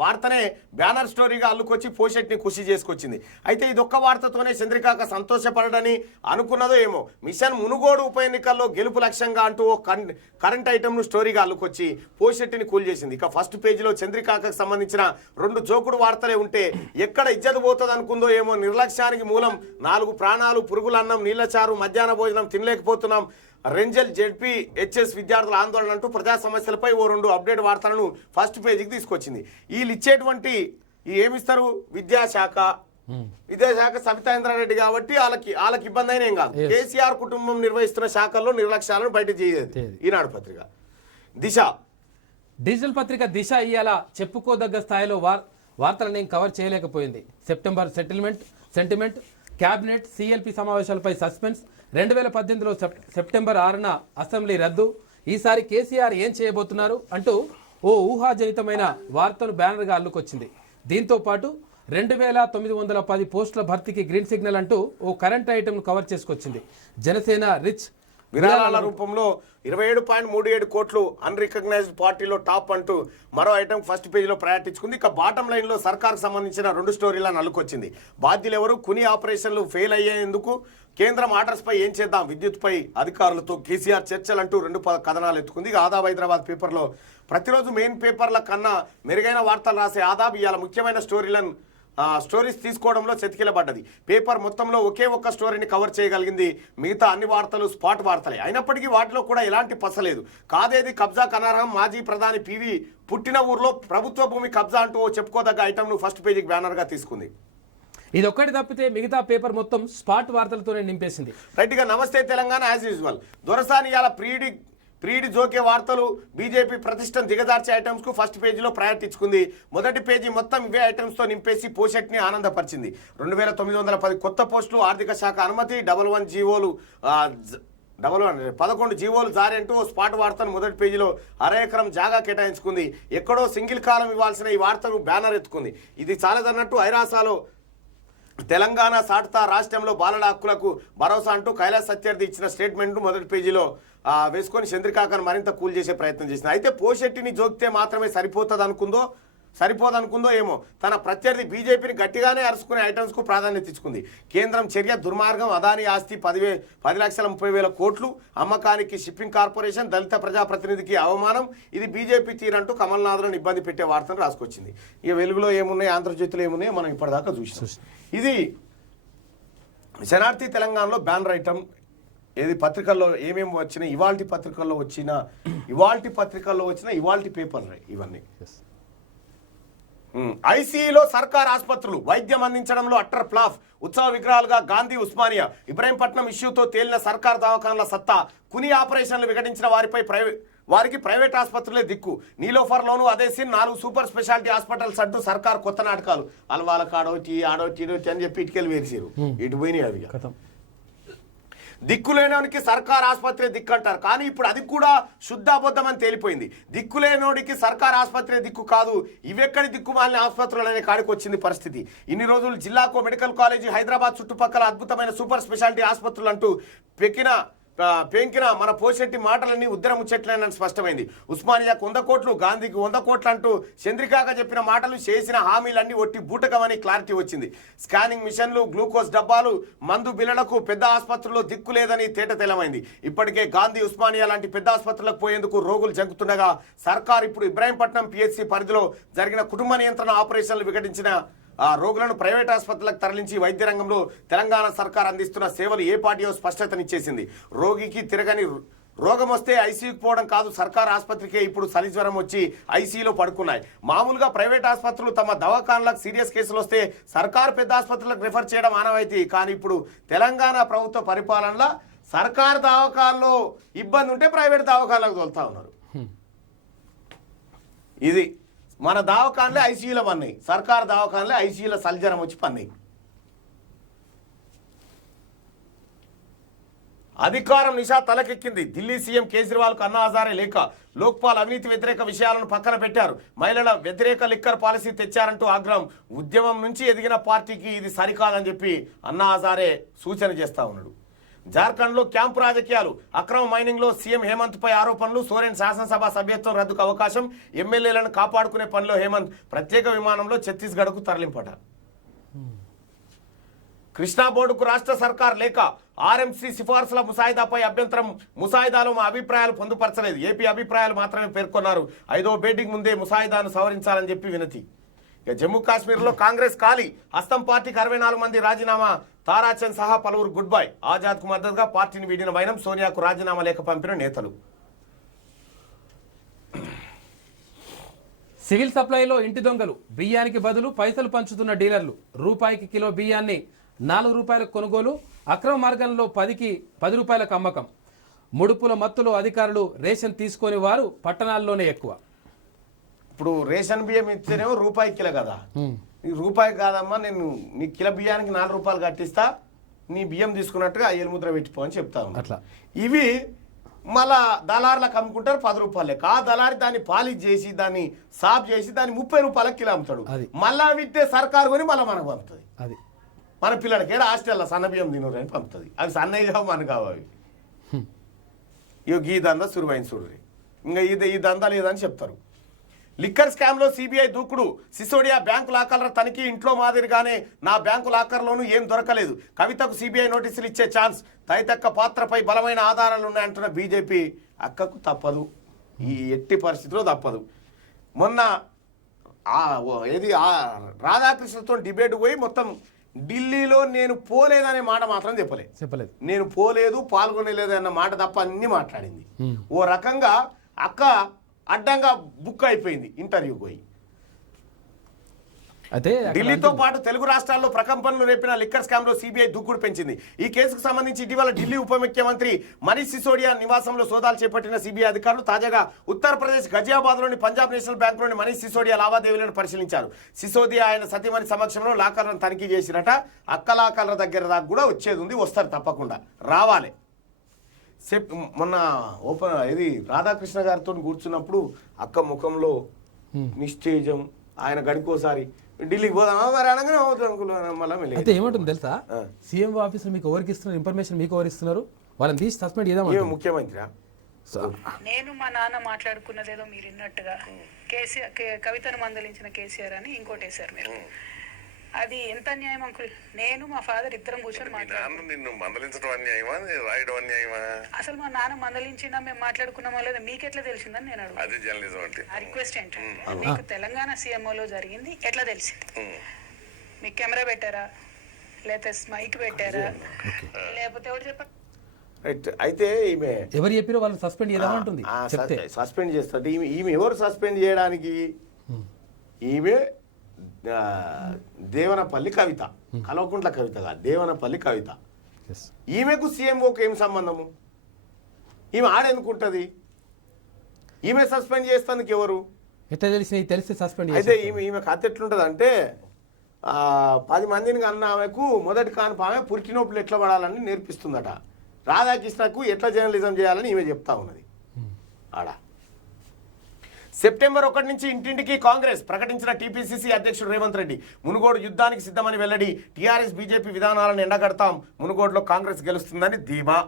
వార్తనే బ్యానర్ స్టోరీగా అల్లుకొచ్చి పోషెట్ని ఖుషి చేసుకొచ్చింది. అయితే ఇదొక్క వార్తతోనే చంద్రికాక సంతోషపడని అనుకున్నదో ఏమో. మిషన్ మునుగోడు ఉప ఎన్నికల్లో గెలుపు లక్ష్యంగా అంటూ ఓ కరెంట్ ఐటమ్ను స్టోరీగా అల్లుకొచ్చి పోషెట్టిని కూల్ చేసింది. ఇక ఫస్ట్ పేజీలో చంద్రికాకకు సంబంధించిన 2 జోకుడు వార్తలే ఉంటే ఎక్కడ ఇజ్జత్ పోతుంది అనుకుందో ఏమో. నిర్లక్ష్యానికి మూలం 4 ప్రాణాలు, పురుగుల అన్నం, నీళ్లచారు, మధ్యాహ్న భోజనం తినలేకపోతున్నాం, రెంజల్ జెడ్పీ హెచ్ఎస్ విద్యార్థుల ఆందోళన అంటూ ప్రజా సమస్యలపై ఓ 2 అప్డేట్ వార్తలను ఫస్ట్ పేజీకి తీసుకొచ్చింది. వీళ్ళు ఇచ్చేటువంటి ఏమిస్తారు, విద్యాశాఖ సబితాయింద్రారెడ్డి కాబట్టి వాళ్ళకి ఇబ్బంది అయినా ఏం కాదు. కేసీఆర్ కుటుంబం నిర్వహిస్తున్న శాఖల్లో నిర్లక్ష్యాలను బయట చేయదు ఈనాడు పత్రిక. డిజిటల్ పత్రిక దిశ ఇవాళ చెప్పుకోదగ్గ స్థాయిలో వార్తలను కవర్ చేయలేకపోయింది. సెప్టెంబర్ సెంటిమెంట్, క్యాబినెట్, సిఎల్పి సమావేశాలపై సస్పెన్స్. 2018లో సెప్టెంబర్ 6న అసెంబ్లీ రద్దు. ఈసారి కేసీఆర్ ఏం చేయబోతున్నారు అంటూ ఓ ఊహాజనితమైన వార్తను బ్యానర్గా అల్లుకొచ్చింది. దీంతో పాటు 2910 పోస్టుల భర్తీకి గ్రీన్ సిగ్నల్ అంటూ ఓ కరెంట్ ఐటమ్ కవర్ చేసుకొచ్చింది. జనసేన రిచ్ విరాళాల రూపంలో 27.37 కోట్లు అన్రికగ్నైజ్డ్ పార్టీలో టాప్ అంటూ మరో ఐటమ్ ఫస్ట్ పేజీలో ప్రయాణించుకుంది. ఇక బాటం లైన్లో సర్కార్కు సంబంధించిన 2 స్టోరీలను అల్లుకొచ్చింది. బాధ్యులు ఎవరు, కుని ఆపరేషన్లు ఫెయిల్ అయ్యేందుకు కేంద్రం ఆర్డర్స్పై ఏం చేద్దాం, విద్యుత్పై అధికారులతో కేసీఆర్ చర్చలంటూ 2 కథనాలు ఎత్తుకుంది. ఇక ఆదాబ్ హైదరాబాద్ పేపర్లో ప్రతిరోజు మెయిన్ పేపర్ల కన్నా మెరుగైన వార్తలు రాసే ఆదాబ్ ఇవాళ ముఖ్యమైన స్టోరీస్ తీసుకోవడంలో చతికిలబడ్డది. పేపర్ మొత్తంలో ఒకే ఒక్క స్టోరీని కవర్ చేయగలిగింది. మిగతా అన్ని వార్తలు స్పాట్ వార్తలే. అయినప్పటికీ వాటిలో కూడా ఎలాంటి పసలేదు. కాదేది కబ్జా కనర్హం, మాజీ ప్రధాని పివి పుట్టిన ఊర్లో ప్రభుత్వ భూమి కబ్జా అంటూ చెప్పుకోదగ్గ ఐటమ్ను ఫస్ట్ పేజీకి బ్యానర్గా తీసుకుంది. ఇది ఒక్కటి తప్పితే మిగతా పేపర్ మొత్తం స్పాట్ వార్తలతోనే నింపేసింది. రైట్గా నమస్తే తెలంగాణ యాజ్ యూజువల్. దొరసాని ఇవాళ ప్రీడి జోకే వార్తలు, బీజేపీ ప్రతిష్టను దిగజార్చే ఐటమ్స్ కు ఫస్ట్ పేజీలో ప్రయారిటీ ఇచ్చుకుంది. మొదటి పేజీ మొత్తం ఇవే ఐటమ్స్ తో నింపేసి పోషెట్ని ఆనందపరిచింది. 2910 కొత్త పోస్టులు, ఆర్థిక శాఖ అనుమతి, 11 జీవోలు 11 జీవోలు జారీ అంటూ స్పాట్ వార్తను మొదటి పేజీలో 1/2 ఎకరం జాగా కేటాయించుకుంది. ఎక్కడో సింగిల్ కాలం ఇవ్వాల్సిన ఈ వార్తను బ్యానర్ ఎత్తుకుంది. ఇది చాలదన్నట్టు ఐరాసాలో తెలంగాణ సాటుతా రాష్ట్రంలో బాలల హక్కులకు భరోసా అంటూ కైలాస్ సత్యార్థి ఇచ్చిన స్టేట్మెంట్ను మొదటి పేజీలో వేసుకొని చంద్రికాకను మరింత కూల్ చేసే ప్రయత్నం చేసింది. అయితే పోషెట్టిని జోకితే మాత్రమే సరిపోదనుకుందో ఏమో తన ప్రత్యర్థి బీజేపీని గట్టిగానే అరుచుకునే ఐటమ్స్కు ప్రాధాన్యత ఇచ్చుకుంది. కేంద్రం చర్య దుర్మార్గం, అదానీ ఆస్తి 10,30,000 కోట్లు, అమ్మకానికి షిప్పింగ్ కార్పొరేషన్, దళిత ప్రజాప్రతినిధికి అవమానం, ఇది బీజేపీ తీరంటూ కమల్నాథ్లను ఇబ్బంది పెట్టే వార్తను రాసుకొచ్చింది. ఇక వెలుగులో ఏమున్నాయి, ఆంధ్రజ్యోతిలో ఏమున్నాయి మనం ఇప్పటిదాకా చూసాం. ఇది శనార్థి తెలంగాణలో బ్యానర్ ఐటమ్. ఏది పత్రికల్లో ఏమేమి వచ్చినాయి, ఇవాల్టి పత్రికల్లో వచ్చిన ఇవాల్టి పేపర్ ఇవన్నీ. ఐసీయూలో సర్కార్ ఆసుపత్రులు వైద్యం అందించడంలో అట్టర్ ఫ్లాప్. ఉత్సవ విగ్రహాలుగా గాంధీ, ఉస్మానియా. ఇబ్రాహీంపట్నం ఇష్యూతో తేలిన సర్కార్ దవాఖానల సత్తా. కుని ఆపరేషన్లు విఘటించిన వారికి ప్రైవేట్ ఆసుపత్రులే దిక్కు. నీలోఫర్లోనూ అదే సీన్. 4 సూపర్ స్పెషాలిటీ హాస్పిటల్స్ అంటూ సర్కార్ కొత్త నాటకాలు. అలవాళ్ళకి ఆడోటి అని చెప్పి ఇటుకెళ్ళి వేరేసారు. ఇటు పోయినాయి అవి. దిక్కులేనోడికి సర్కార్ ఆసుపత్రి దిక్కు అంటారు, కానీ ఇప్పుడు అది కూడా శుద్ధాబద్ధం అని తేలిపోయింది. దిక్కులేనోడికి సర్కార్ ఆసుపత్రి దిక్కు కాదు, ఇవెక్కడి దిక్కుమాలిన ఆసుపత్రులు అనే కాడికి వచ్చింది పరిస్థితి. ఇన్ని రోజులు జిల్లాకు మెడికల్ కాలేజీ, హైదరాబాద్ చుట్టుపక్కల అద్భుతమైన సూపర్ స్పెషాలిటీ ఆసుపత్రులు అంటూ పెంకిన మన పోషెట్టి మాటలన్నీ ఉద్దరముచ్చట్లేనని స్పష్టమైంది. ఉస్మానియాకు 100 కోట్లు, గాంధీకి 100 కోట్లు అంటూ చంద్రికాగా చెప్పిన మాటలు, చేసిన హామీలన్నీ ఒట్టి బూటకమని క్లారిటీ వచ్చింది. స్కానింగ్ మిషన్లు, గ్లూకోజ్ డబ్బాలు, మందు బిల్లలకు పెద్ద ఆసుపత్రుల్లో దిక్కు లేదని తేటతెల్లమైంది. ఇప్పటికే గాంధీ, ఉస్మానియా లాంటి పెద్ద ఆసుపత్రులకు పోయేందుకు రోగులు జంకుతుండగా సర్కార్ ఇప్పుడు ఇబ్రాహీంపట్నం పిహెచ్సి పరిధిలో జరిగిన కుటుంబ నియంత్రణ ఆపరేషన్లు విఘటించిన రోగులను ప్రైవేట్ ఆసుపత్రులకు తరలించి వైద్య రంగంలో తెలంగాణ సర్కార్ అందిస్తున్న సేవలు ఏ పార్టీయో స్పష్టతనిచ్చేసింది. రోగికి తిరగని రోగం వస్తే ఐసీయూకి పోవడం కాదు, సర్కార్ ఆసుపత్రికే ఇప్పుడు చలి జ్వరం వచ్చి ఐసీయూలో పడుకున్నాయి. మామూలుగా ప్రైవేట్ ఆసుపత్రులు తమ దవాఖానలకు సీరియస్ కేసులు వస్తే సర్కార్ పెద్ద ఆసుపత్రులకు రిఫర్ చేయడం ఆనవాయితీ. కానీ ఇప్పుడు తెలంగాణ ప్రభుత్వ పరిపాలనలో సర్కార్ దవాఖానలో ఇబ్బంది ఉంటే ప్రైవేట్ దవాఖానలకు తోలుతా ఉన్నారు. ఇది మన దవాఖానలే ఐసీయూలో పన్నాయి, సర్కార్ దవాఖానలే ఐసీయూలో సల్జరం వచ్చి పన్నాయి. అధికారం నిషా తలకెక్కింది. ఢిల్లీ సీఎం కేజ్రీవాల్కు అన్నా హజారే లేఖ. లోక్పాల్ అవినీతి వ్యతిరేక విషయాలను పక్కన పెట్టారు. మహిళల వ్యతిరేక లిక్కర్ పాలసీ తెచ్చారంటూ ఆగ్రహం. ఉద్యమం నుంచి ఎదిగిన పార్టీకి ఇది సరికాదని చెప్పి అన్నా హజారే సూచన చేస్తా ఉన్నాడు. జార్ఖండ్లో క్యాంపు రాజకీయాలు. అక్రమ మైనింగ్లో సీఎం హేమంత్ పై ఆరోపణలు. సోరెన్ శాసనసభ సభ్యత్వం రద్దుకు అవకాశం. ఎమ్మెల్యేలను కాపాడుకునే పనిలో హేమంత్ ప్రత్యేక విమానంలో ఛత్తీస్గఢ్కు తరలింపట. కృష్ణా బోర్డుకు రాష్ట్ర సర్కార్ లేఖ. ఆర్ఎంసీ సిఫార్సుల ముసాయిదాపై అభ్యంతరం. ముసాయిదాలో మా అభిప్రాయాలు పొందుపరచలేదు. ఏపీ అభిప్రాయాలు మాత్రమే పేర్కొన్నారు. 5వ భేటీకి ముందే ముసాయిదాను సవరించాలని చెప్పి వినతి. ఇక జమ్మూ కాశ్మీర్లో కాంగ్రెస్ ఖాళీ. హస్తం పార్టీకి 64 మంది రాజీనామా. తారాచంద్ సహా పలువురు గుడ్ బై. ఆజాద్కు మద్దతుగా పార్టీని వీడిన వైనం. సోనియాకు రాజీనామా లేఖ పంపిన నేతలు. సివిల్ సప్లైలో ఇంటి దొంగలు. బియ్యానికి బదులు పైసలు పంచుతున్న డీలర్లు. రూపాయికి కిలో బియ్యాన్ని 4 రూపాయలకు కొనుగోలు. అక్రమ మార్గంలో 10కి 10 రూపాయలకు అమ్మకం. ముడుపుల మత్తులో అధికారులు. రేషన్ తీసుకొని వారు పట్టణాల్లోనే ఎక్కువ. ఇప్పుడు రేషన్ బియ్యం ఇస్తేనేమో రూపాయి కిలో కదా, నీ రూపాయి కాదమ్మా, నేను నీ కిలో బియ్యానికి 4 రూపాయలు కట్టిస్తా, నీ బియ్యం తీసుకున్నట్టుగా ఆ ఎలుముద్ర పెట్టిపో అని చెప్తా ఉన్నా. అట్లా ఇవి మళ్ళా దళారులకు అమ్ముకుంటారు 10 రూపాయలే. ఆ దళారి దాన్ని పాలిష్ చేసి, దాన్ని సాఫ్ చేసి, దాన్ని 30 రూపాయలకు కిలో అమ్ముతాడు. మళ్ళా విట్టే సర్కారు కొని మళ్ళీ మనకు పంపుతుంది. అది మన పిల్లలకి ఏదో హాస్టల్లో సన్న బియ్యం తినరు అని పంపుతుంది. అవి సన్నవి కావు, మనకు కావు అవి. ఇక ఈ దందా సురువైన చూడు, ఇంకా ఈ దందా లేదని చెప్తారు. లిక్కర్ స్కామ్లో సిబిఐ దూకుడు. సిసోడియా బ్యాంకు లాకర్ల తనిఖీ ఇంట్లో మాదిరిగానే నా బ్యాంకు లాకర్లోనూ ఏం దొరకలేదు. కవితకు సిబిఐ నోటీసులు ఇచ్చే ఛాన్స్. తైతక్క పాత్రపై బలమైన ఆధారాలు ఉన్నాయంటున్న బీజేపీ. అక్కకు తప్పదు, ఈ ఎట్టి పరిస్థితిలో తప్పదు. మొన్న రాధాకృష్ణతో డిబేట్ పోయి మొత్తం ఢిల్లీలో నేను పోలేదనే మాట మాత్రం చెప్పలేదు. నేను పోలేదు, పాల్గొనలేదు అన్న మాట తప్ప అన్ని మాట్లాడింది. ఓ రకంగా అక్క అడ్డంగా బుక్ అయిపోయింది ఇంటర్వ్యూకి పోయి. అయితే ఢిల్లీతో పాటు తెలుగు రాష్ట్రాల్లో ప్రకంపనలు రేపిన లిక్కర్ స్కామ్ లో సిబిఐ దూకుడు పెంచింది. ఈ కేసుకు సంబంధించి ఇటీవల ఢిల్లీ ఉప ముఖ్యమంత్రి మనీష్ సిసోడియా నివాసంలో సోదాలు చేపట్టిన సిబిఐ అధికారులు తాజాగా ఉత్తరప్రదేశ్ గజియాబాద్లోని పంజాబ్ నేషనల్ బ్యాంకులోని మనీష్ సిసోడియా లావాదేవీలను పరిశీలించారు. సిసోడియా ఆయన సతీమణి సమక్షంలో లాకర్లను తనిఖీ చేసినట. అక్క లాకర్ల దగ్గర దాకా కూడా వచ్చేది ఉంది, వస్తారు తప్పకుండా, రావాలి. మొన్న రాధాకృష్ణ గారితో కూర్చున్నప్పుడు అక్క ముఖంలో నిశ్చేజం, ఆయన గడికోసారి ఢిల్లీకి పోదామా మరి అనగానే అయితే ఏమంటుంది తెలుసా, సీఎం ఆఫీసులో మీకు ఎవరికి ఇస్తున్నారు ఇన్ఫర్మేషన్, మీకు ఎవరు ఇస్తున్నారు, వాళ్ళని తీసి సస్పెండ్ చేద్దాం. ముఖ్యమంత్రి నేను మా నాన్న మాట్లాడుకున్నదేదో మీరు విన్నట్టుగా కేసీఆర్ కవితను మందలించిన కేసీఆర్ అని ఇంకోటి వేశారు మీరు. అది ఎంత అన్యాయం అంకుల్. నేను మా ఫాదర్ ఇద్దరం కూర్చొని నిన్ను మందలించడం అన్యాయమా, రాయడం అన్యాయమా? అసలు మా నాన్న మందలించినా మేము మాట్లాడుకున్నామో లేదా మీకు ఎట్లా తెలిసిందని నేను అడుగు. అది జర్నలిజం అంటే. ఆ రిక్వెస్ట్ ఏంటంటే మీకు తెలంగాణ సీఎంఓలో జరిగింది ఎట్లా తెలిసింది? మీకు కెమెరా పెట్టారా, లేకపోతే మైక్ పెట్టారా, లేకపోతే ఎవరు చెప్పారు? అయితే ఈమె ఎవరు చెప్పారో వాళ్ళు సస్పెండ్ చేద్దామంటుంది. సస్పెండ్ చేస్తుంది. ఈమె ఎవరు సస్పెండ్ చేయడానికి? ఈమె దేవనపల్లి కవిత, కల్వకుంట్ల కవిత కాదు, దేవనపల్లి కవిత. ఈమెకు సీఎంఓకి ఏం సంబంధము? ఈమె ఆడెందుకుంటుంది? ఈమె సస్పెండ్ చేస్తానికి ఎవరు? ఎట్లా తెలిస్తే సస్పెండ్. అయితే ఈమె కథ ఎట్లుంటుంది అంటే 10 మందిని కన్న ఆమెకు మొదటి కానుప ఆమె పురిటినొప్పులు ఎట్లా పడాలని నేర్పిస్తుందట. రాధాకృష్ణకు ఎట్లా జర్నలిజం చేయాలని ఈమె చెప్తా ఉన్నది ఆడ. సెప్టెంబర్ 1 నుంచి ఇంటింటికి కాంగ్రెస్ ప్రకటించిన టీపీసీసీ అధ్యక్షుడు రేవంత్ రెడ్డి. మునుగోడు యుద్ధానికి సిద్ధమని వెల్లడి. టీఆర్ఎస్ బీజేపీ విధానాలను ఎండగడతాం, మునుగోడులో కాంగ్రెస్ గెలుస్తుందని ధీమా.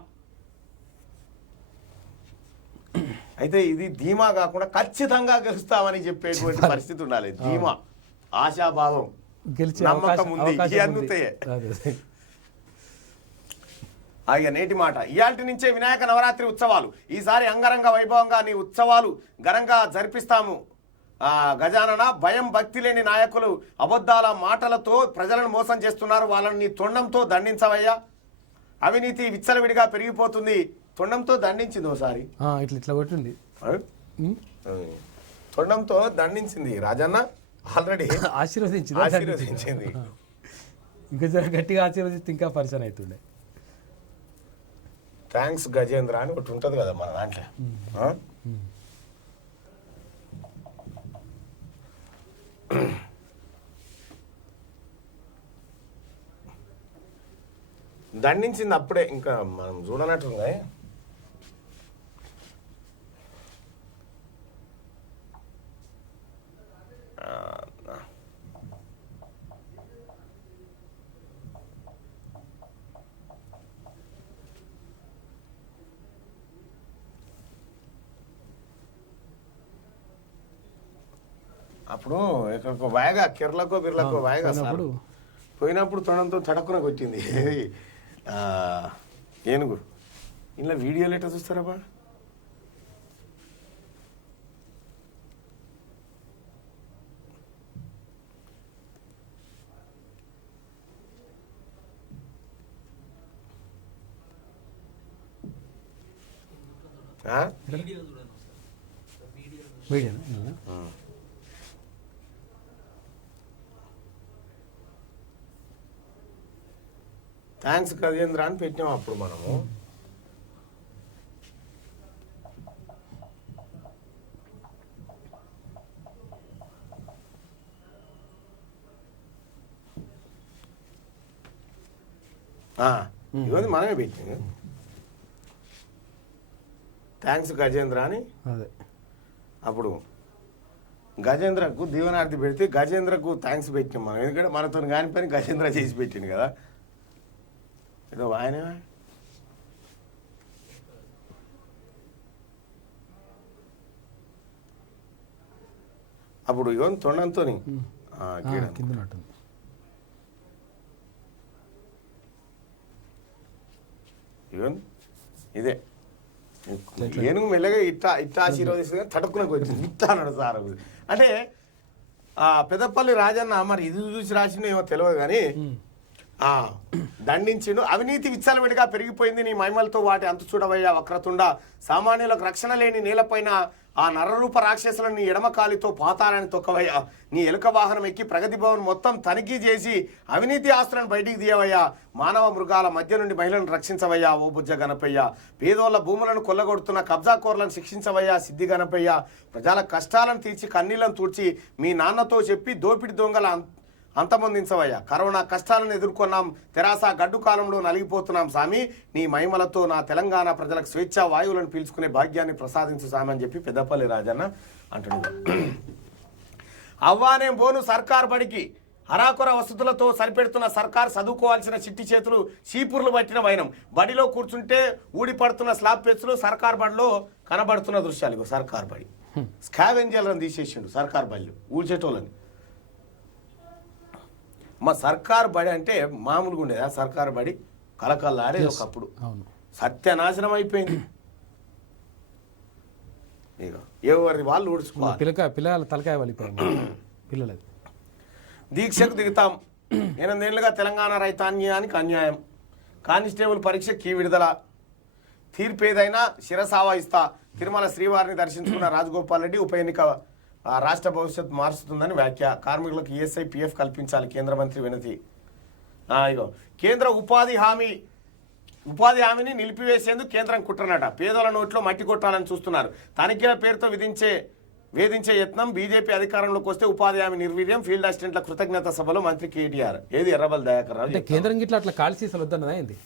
అయితే ఇది ధీమా కాకుండా ఖచ్చితంగా గెలుస్తామని చెప్పేటువంటి పరిస్థితి ఉండాలి. ధీమా, ఆశాభావం, నమ్మకం ఉంది. నేటి మాట. ఇయాల్టి నుంచే వినాయక నవరాత్రి ఉత్సవాలు. ఈసారి అంగరంగ వైభవంగా నీ ఉత్సవాలు ఘనంగా జరిపిస్తాము. గజానన భయం భక్తి లేని నాయకులు అబద్ధాల మాటలతో ప్రజలను మోసం చేస్తున్నారు. వాళ్ళని నీ తొండంతో దండించవయ్యా. అవినీతి విచ్చలవిడిగా పెరిగిపోతుంది. తొండంతో దండించింది ఒకసారి, ఇట్లా కొట్టింది, తొండంతో దండించింది రాజన్న. ఆల్రెడీ ఆశీర్వదించింది. ఇంకా గట్టిగా ఆశీర్వదిస్తే ఇంకా పరిచయం అవుతుండే. థ్యాంక్స్ గజేంద్ర అని ఒకటి ఉంటుంది కదా మన దాంట్లో. దండించింది అప్పుడే, ఇంకా మనం చూడనట్టుంది. అప్పుడు ఎక్కడికో వాయగా కేరళకో బిర్లకో వాయగా పోయినప్పుడు తొండంతో తడక్కున కొట్టింది ఏనుగు. ఇలా వీడియోలు ఎట్లా చూస్తారా? థ్యాంక్స్ గజేంద్ర అని పెట్టాం అప్పుడు మనము. ఇవన్నీ మనమే పెట్టింది. థ్యాంక్స్ గజేంద్ర అని. అప్పుడు గజేంద్రకు దీవనార్థి పెడితే గజేంద్రకు థ్యాంక్స్ పెట్టినాం మనం. ఎందుకంటే మనతో కాని పని గజేంద్ర చేసి పెట్టింది కదా. ఏదో ఆయన అప్పుడు ఇగో తొండంతో కింద ఉన్నట్టుంది. ఇదే ఏనుగు మెల్లగా ఇట్లా ఆశీర్వదిస్తుంది తడుక్కున వచ్చింది ఇట్లా అన్నాడు సార్. అంటే పెదపల్లి రాజన్న మరి ఇది చూసి రాసిందో ఏమో తెలియదు కానీ దండించిండు. అవినీతి విచ్చలవిడిగా పెరిగిపోయింది నీ మహిమలతో వాటి అంతు చూడవయ్యా వక్రతుండ. సామాన్యులకు రక్షణ లేని నేలపైన ఆ నరరూప రాక్షసులను నీ ఎడమ కాలితో పాతాలని తొక్కవయ్యా. నీ ఎలుక వాహనం ఎక్కి ప్రగతి భవన్ మొత్తం తనిఖీ చేసి అవినీతి ఆస్తులను బయటికి తీయవయ్యా. మానవ మృగాల మధ్య నుండి మహిళలను రక్షించవయ్యా ఓ బుజ్జ గణపయ్య. పేదోళ్ల భూములను కొల్లగొడుతున్న కబ్జాకోర్లను శిక్షించవయ్యా సిద్ధి గణపయ్య. ప్రజల కష్టాలను తీర్చి కన్నీళ్లను తుడిచి మీ నాన్నతో చెప్పి దోపిడి దొంగల అంతమొందించవయ్యా. కరోనా కష్టాలను ఎదుర్కొన్నాం, తెరాస గడ్డు కాలంలో నలిగిపోతున్నాం సామి. నీ మహిమలతో నా తెలంగాణ ప్రజలకు స్వేచ్ఛా వాయువులను పీల్చుకునే భాగ్యాన్ని ప్రసాదించు సామి అని చెప్పి పెద్దపల్లి రాజన్న అంటున్నాడు. అవ్వానే బోను సర్కార్ బడికి హరాకొర వసతులతో సరిపెడుతున్న సర్కార్ చదువుకోవాల్సిన చిట్టి చేతులు చీపుర్లు పట్టిన వైనం. బడిలో కూర్చుంటే ఊడిపడుతున్న స్లాబ్ పెచ్చులు సర్కార్ బడిలో కనబడుతున్న దృశ్యాలు. సర్కార్ బడి స్కావెంజర్లను తీసేసిండు సర్కార్ బడిలు ఊడ్చేటోళ్ళని. మా సర్కార్ బడి అంటే మామూలుగా ఉండేదా? సర్కార్ బడి కలకల్లాడే ఒకప్పుడు సత్యనాశనం అయిపోయింది. ఇక ఎవరి వాళ్ళు ఊడ్చుకోవాలి. పిల్లల తలకాయ పిల్లలది దీక్షకు దిగుతాం. 8 ఏళ్లుగా తెలంగాణ రైతాన్యానికి అన్యాయం. కానిస్టేబుల్ పరీక్ష కీ విడుదల. తీర్పేదైనా శిరసావహిస్తా. తిరుమల శ్రీవారిని దర్శించుకున్న రాజగోపాల్ రెడ్డి ఉప ఎన్నిక రాష్ట్ర భవిష్యత్తు మారుస్తుందని వ్యాఖ్య. కార్మికులకు ఈఎస్ఐ పిఎఫ్ కల్పించాలి కేంద్ర మంత్రి వినతి. ఇగో కేంద్ర ఉపాధి హామీని నిలిపివేసేందుకు కేంద్రం కుట్రనట. పేదల నోట్లో మట్టి కొట్టాలని చూస్తున్నారు. తనిఖీల పేరుతో వేధించే యత్నం. బీజేపీ అధికారంలోకి వస్తే ఉపాధి హామీ నిర్వీర్యం. ఫీల్డ్ అసిస్టెంట్ల కృతజ్ఞత సభలో మంత్రి కేటీఆర్. ఏది ఎర్రబల్ దయాకర్ రావు కేంద్రం గిట్లా అట్లా కాల్సీసలు వద్దన్నదా ఏంది?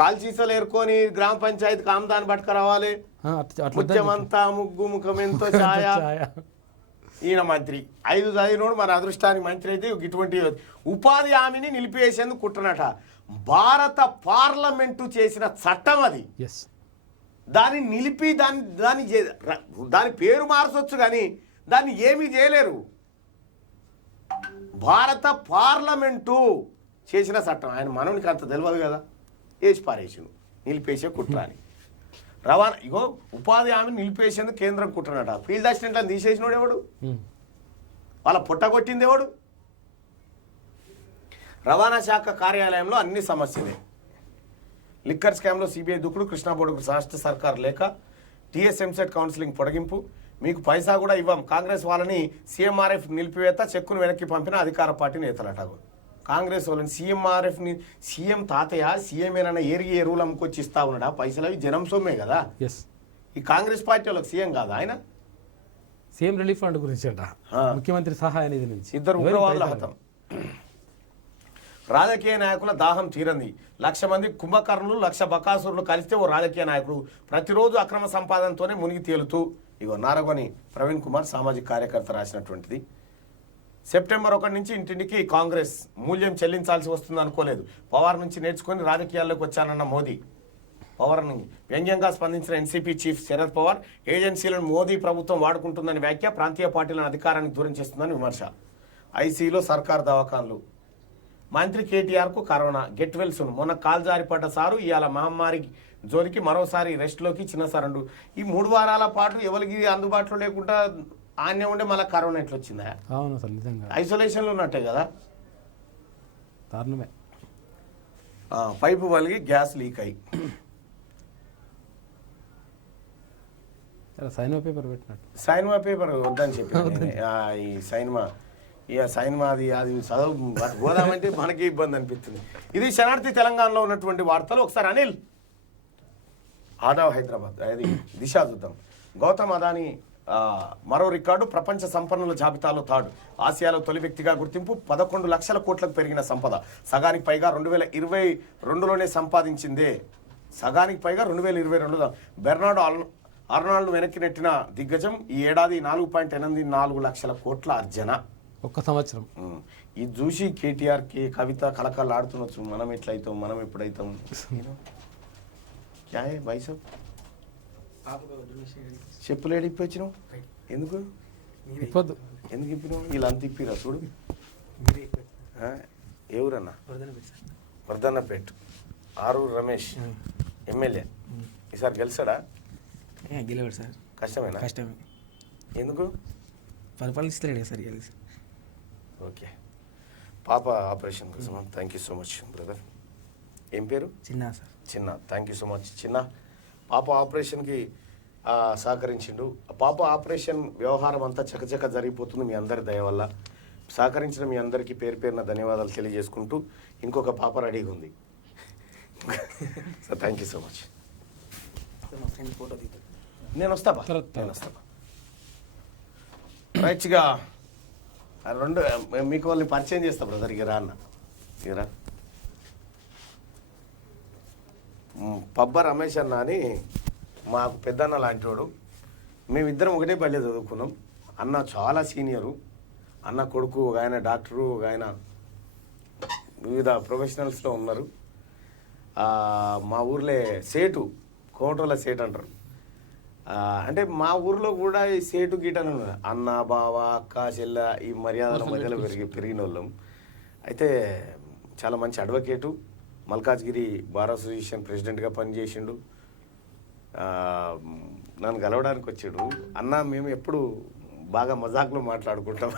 కాల్చీసలు ఏరుకొని గ్రామ పంచాయతీ కామదాన్ని పట్టుకురావాలి. ముఖ్యమంతా ముగ్గు ముఖం ఎంతో ఛాయ. ఈయన మంత్రి 5 చదివినోడు మరి అదృష్టానికి మంత్రి అయితే ఇటువంటి ఉపాధి హామీని నిలిపివేసేందుకు కుట్రనట. భారత పార్లమెంటు చేసిన చట్టం అది. దాన్ని నిలిపి దాని పేరు మార్చొచ్చు కానీ దాన్ని ఏమీ చేయలేరు. భారత పార్లమెంటు చేసిన చట్టం ఆయన మనవునికి అంత తెలియదు కదా. వేసి పారేసాను నిలిపేసే కుట్రాని రవాణా. ఇగో ఉపాధి హామీని నిలిపేసేందుకు కేంద్రం కుట్రనట. ఫీల్డ్ అసిస్టెంట్లను తీసేసినోడు ఎవడు? వాళ్ళ పుట్టగొట్టింది ఎవడు? రవాణా శాఖ కార్యాలయంలో అన్ని సమస్యలే. లిక్కర్ స్కామ్లో సిబిఐ దూకుడు. కృష్ణా బోర్డుకు రాష్ట్ర సర్కార్ లేక. టీఎస్ఎంసెట్ కౌన్సిలింగ్ పొడిగింపు. మీకు పైసా కూడా ఇవ్వం. కాంగ్రెస్ వాళ్ళని సీఎంఆర్ఎఫ్ నిలిపివేత. చెక్కును వెనక్కి పంపిన అధికార పార్టీ నేతలట. కాంగ్రెస్ వాళ్ళని సీఎంఆర్ఎఫ్ని సీఎం తాతయ్య సీఎంఏనన్నా ఏరిగి ఎరువులు అమ్ముకొచ్చి ఇస్తా ఉన్నాడా? పైసలు అవి జనం సొమ్మే కదా. ఈ కాంగ్రెస్ పార్టీ వాళ్ళకి సీఎం కాదా ఆయన? సీఎం రిలీఫ్ ఫండ్ గురించి అంట, ముఖ్యమంత్రి సహాయ నిధి నుంచి. 2 ఉగ్రవాదుల హతం. రాజకీయ నాయకుల దాహం తీరంది. 1,00,000 మంది కుంభకర్ణులు 1,00,000 బకాసురులు కలిస్తే ఓ రాజకీయ నాయకుడు ప్రతిరోజు అక్రమ సంపాదనతోనే మునిగి తేలుతూ. ఇగో నారగొని ప్రవీణ్ కుమార్ సామాజిక కార్యకర్త రాసినటువంటిది. సెప్టెంబర్ 1 నుంచి ఇంటింటికి కాంగ్రెస్ మూల్యం చెల్లించాల్సి వస్తుంది అనుకోలేదు. పవార్ నుంచి నేర్చుకుని రాజకీయాల్లోకి వచ్చానన్న మోదీ. పవర్ వ్యంగ్యంగా స్పందించిన ఎన్సీపీ చీఫ్ శరద్ పవార్. ఏజెన్సీలను మోదీ ప్రభుత్వం వాడుకుంటుందని వ్యాఖ్య. ప్రాంతీయ పార్టీలను అధికారానికి దూరం చేస్తుందని విమర్శ. ఐసీలో సర్కార్ దవాఖాన్లు. మంత్రి కేటీఆర్కు కరోనా. Get well soon. మొన్న కాలు జారిపడ్డ సారు ఇవాళ మహమ్మారి జోలికి మరోసారి రెస్ట్లోకి చిన్న సారండు. ఈ 3 వారాల పాటు ఎవరికి అందుబాటులో లేకుండా ఆన్నే ఉండే మళ్ళీ కరోనా ఎట్లా వచ్చిందా? అవును అసలు నిజంగా ఐసోలేషన్లో ఉన్నట్టే కదా. దారుణమే. పైపు వలిగి గ్యాస్ లీక్ అయ్యి సైన్మా పేపర్ పెట్టినట్టు. సైన్మా పేపర్ వద్దని చెప్పి ఈ సైన్మా అది చదువు పోదామంటే మనకి ఇబ్బంది అనిపిస్తుంది. ఇది శనార్థి తెలంగాణలో ఉన్నటువంటి వార్తలు. ఒకసారి అనిల్ ఆదావ్ హైదరాబాద్ అది దిశ చూద్దాం. గౌతమ్ అదానీ మరో రికార్డు. ప్రపంచ సంపన్నుల జాబితాలో తాడు. ఆసియాలో తొలి వ్యక్తిగా గుర్తింపు. 11 లక్షల కోట్లకు పెరిగిన సంపద. సగానికి పైగా 2022లోనే సంపాదించిందే. సగానికి పైగా 2022లో. బెర్నార్డో అర్నాల్డ్ వెనక్కి నెట్టిన దిగ్గజం. ఈ ఏడాది 4.84 లక్షల కోట్ల అర్జన. ఒక్క సంవత్సరం. ఇది చూసి కేటీఆర్కి కవిత కలకాలు ఆడుతుండొచ్చు. మనం ఎట్లయితాం, మనం ఎప్పుడైతాం. క్యా వైసబ్ చెప్పులు ఏడిపోయి వచ్చినావు ఎందుకు? ఇప్పొద్దు. ఎందుకు ఇప్పినావు? వీళ్ళంతా ఇప్పిరా చూడు. ఆ? ఎవరన్నా? వర్ధన్నపేట ఆరూరు రమేష్ ఎమ్మెల్యే ఈసారి గెలిచాడా? గెలవాడు సార్, కష్టమేనా? కష్టమే. ఎందుకు? పరిపాలిస్తలేడే సార్ గెలిచి. ఓకే, పాప ఆపరేషన్ కోసం thank you so much brother. ఏం పేరు? చిన్న సార్. చిన్న. థ్యాంక్ యూ సో మచ్ చిన్న. పాప ఆపరేషన్కి సహకరించిండు. పాప ఆపరేషన్ వ్యవహారం అంతా చకచక జరిగిపోతుంది మీ అందరి దయ వల్ల. సహకరించిన మీ అందరికీ పేరు పేరున ధన్యవాదాలు తెలియజేసుకుంటూ ఇంకొక పాప రెడీగా ఉంది. So thank you so much. మా ఫ్రెండ్ ఫోటో దిగుతాడు. నేను వస్తాపా, నేను వస్తాపా. రైట్గా రెండు మీకు వాళ్ళని పరిచయం చేస్తా బ్రదర్. ఇక రా అన్న, ఇక రా. పబ్బ రమేష్ అన్న అని మాకు పెద్దన్న లాంటి వాడు. మేమిద్దరం ఒకటే పల్లె చదువుకున్నాం. అన్న చాలా సీనియరు. అన్న కొడుకు ఒక ఆయన డాక్టరు, ఒక ఆయన వివిధ ప్రొఫెషనల్స్లో ఉన్నారు. మా ఊర్లో సేటు, కోమటోళ్ళ సేటు అంటారు. అంటే మా ఊర్లో కూడా ఈ సేటు గీటలు ఉన్నారు. అన్న, బావ, అక్క, చెల్ల ఈ మర్యాదల మధ్యలో పెరిగిన వాళ్ళం. అయితే చాలా మంచి అడ్వకేటు. మల్కాజ్గిరి బార్ అసోసియేషన్ ప్రెసిడెంట్గా పనిచేసిండు. నన్ను కలవడానికి వచ్చాడు. అన్న మేము ఎప్పుడు బాగా మజాక్లో మాట్లాడుకుంటాం.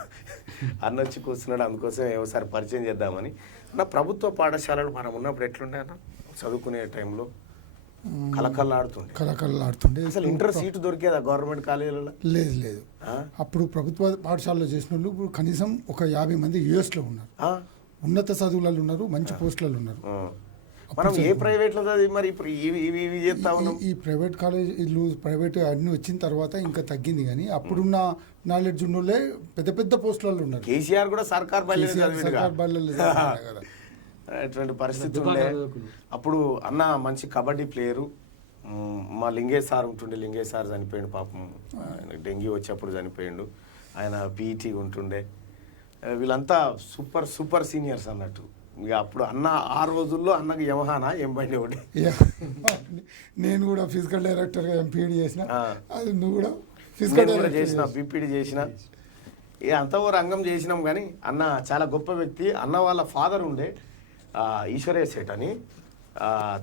అన్న వచ్చి కూర్చున్నాడు, అందుకోసం ఒకసారి పరిచయం చేద్దామని. అన్న ప్రభుత్వ పాఠశాలలు మనం ఉన్నప్పుడు ఎట్లుండే అన్న? చదువుకునే టైంలో కళకళలాడుతుండే. అసలు ఇంటర్ సీటు దొరికేదా గవర్నమెంట్ కాలేజీలలో? లేదు లేదు. అప్పుడు ప్రభుత్వ పాఠశాలలో చేసిన వాళ్ళు ఇప్పుడు కనీసం ఒక 50 మంది యుఎస్లో ఉన్నారు. ఉన్నత చదువులలో ఉన్నారు, మంచి పోస్టులలో ఉన్నారు. మనం ఏ ప్రైవేట్లో చదివి మరి ఇప్పుడు ఇవి చేస్తా ఉన్నాం. ఈ ప్రైవేట్ కాలేజీలు ప్రైవేట్ అన్ని వచ్చిన తర్వాత ఇంకా తగ్గింది. కానీ అప్పుడున్న నాలెడ్జ్ ఉన్నోళ్ళే పెద్ద పెద్ద పోస్టులలో ఉన్నారు. కేసీఆర్ కూడా సర్కార్ సర్కార్ బళ్ళలో కదా. అటువంటి పరిస్థితి ఉండే. అప్పుడు అన్న మంచి కబడ్డీ ప్లేయరు. మా లింగేష్ సార్ ఉంటుండే. లింగేష్ సార్ చనిపోయిండు పాపం. డెంగ్యూ వచ్చేప్పుడు చనిపోయిండు. ఆయన పీఈటీ ఉంటుండే. వీళ్ళంతా సూపర్ సూపర్ సీనియర్స్ అన్నట్టు. ఇక అప్పుడు అన్న ఆ రోజుల్లో అన్నకు యమహానా ఏం బండి ఒకటి. నేను కూడా ఫిజికల్ డైరెక్టర్గా ఎంపీడీ చేసిన. అది నువ్వు కూడా ఫిజికల్ డైరెక్టర్ చేసిన, బీపీడీ చేసిన. ఇక అంతా ఓ రంగం చేసినాం. కానీ అన్న చాలా గొప్ప వ్యక్తి. అన్న వాళ్ళ ఫాదర్ ఉండే ఈశ్వరయ్య సేట్ అని.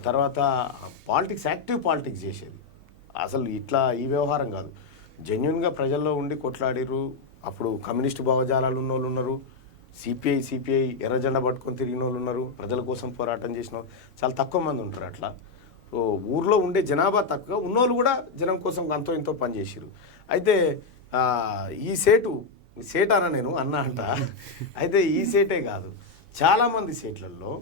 తర్వాత పాలిటిక్స్, యాక్టివ్ పాలిటిక్స్ చేసేది. అసలు ఇట్లా ఈ వ్యవహారం కాదు, జెన్యున్గా ప్రజల్లో ఉండి కొట్లాడిరు. అప్పుడు కమ్యూనిస్టు భావజాలాలు ఉన్న వాళ్ళు ఉన్నారు. సిపిఐ ఎర్రజెండా పట్టుకొని తిరిగిన వాళ్ళు ఉన్నారు. ప్రజల కోసం పోరాటం చేసిన చాలా తక్కువ మంది ఉంటారు. అట్లా ఊర్లో ఉండే జనాభా తక్కువ, ఉన్నోళ్ళు కూడా జనం కోసం అంతో ఎంతో పనిచేసారు. అయితే ఈ సేట్ అన్న నేను అన్న అంట. అయితే ఈ సేటే కాదు, చాలామంది సేట్లలో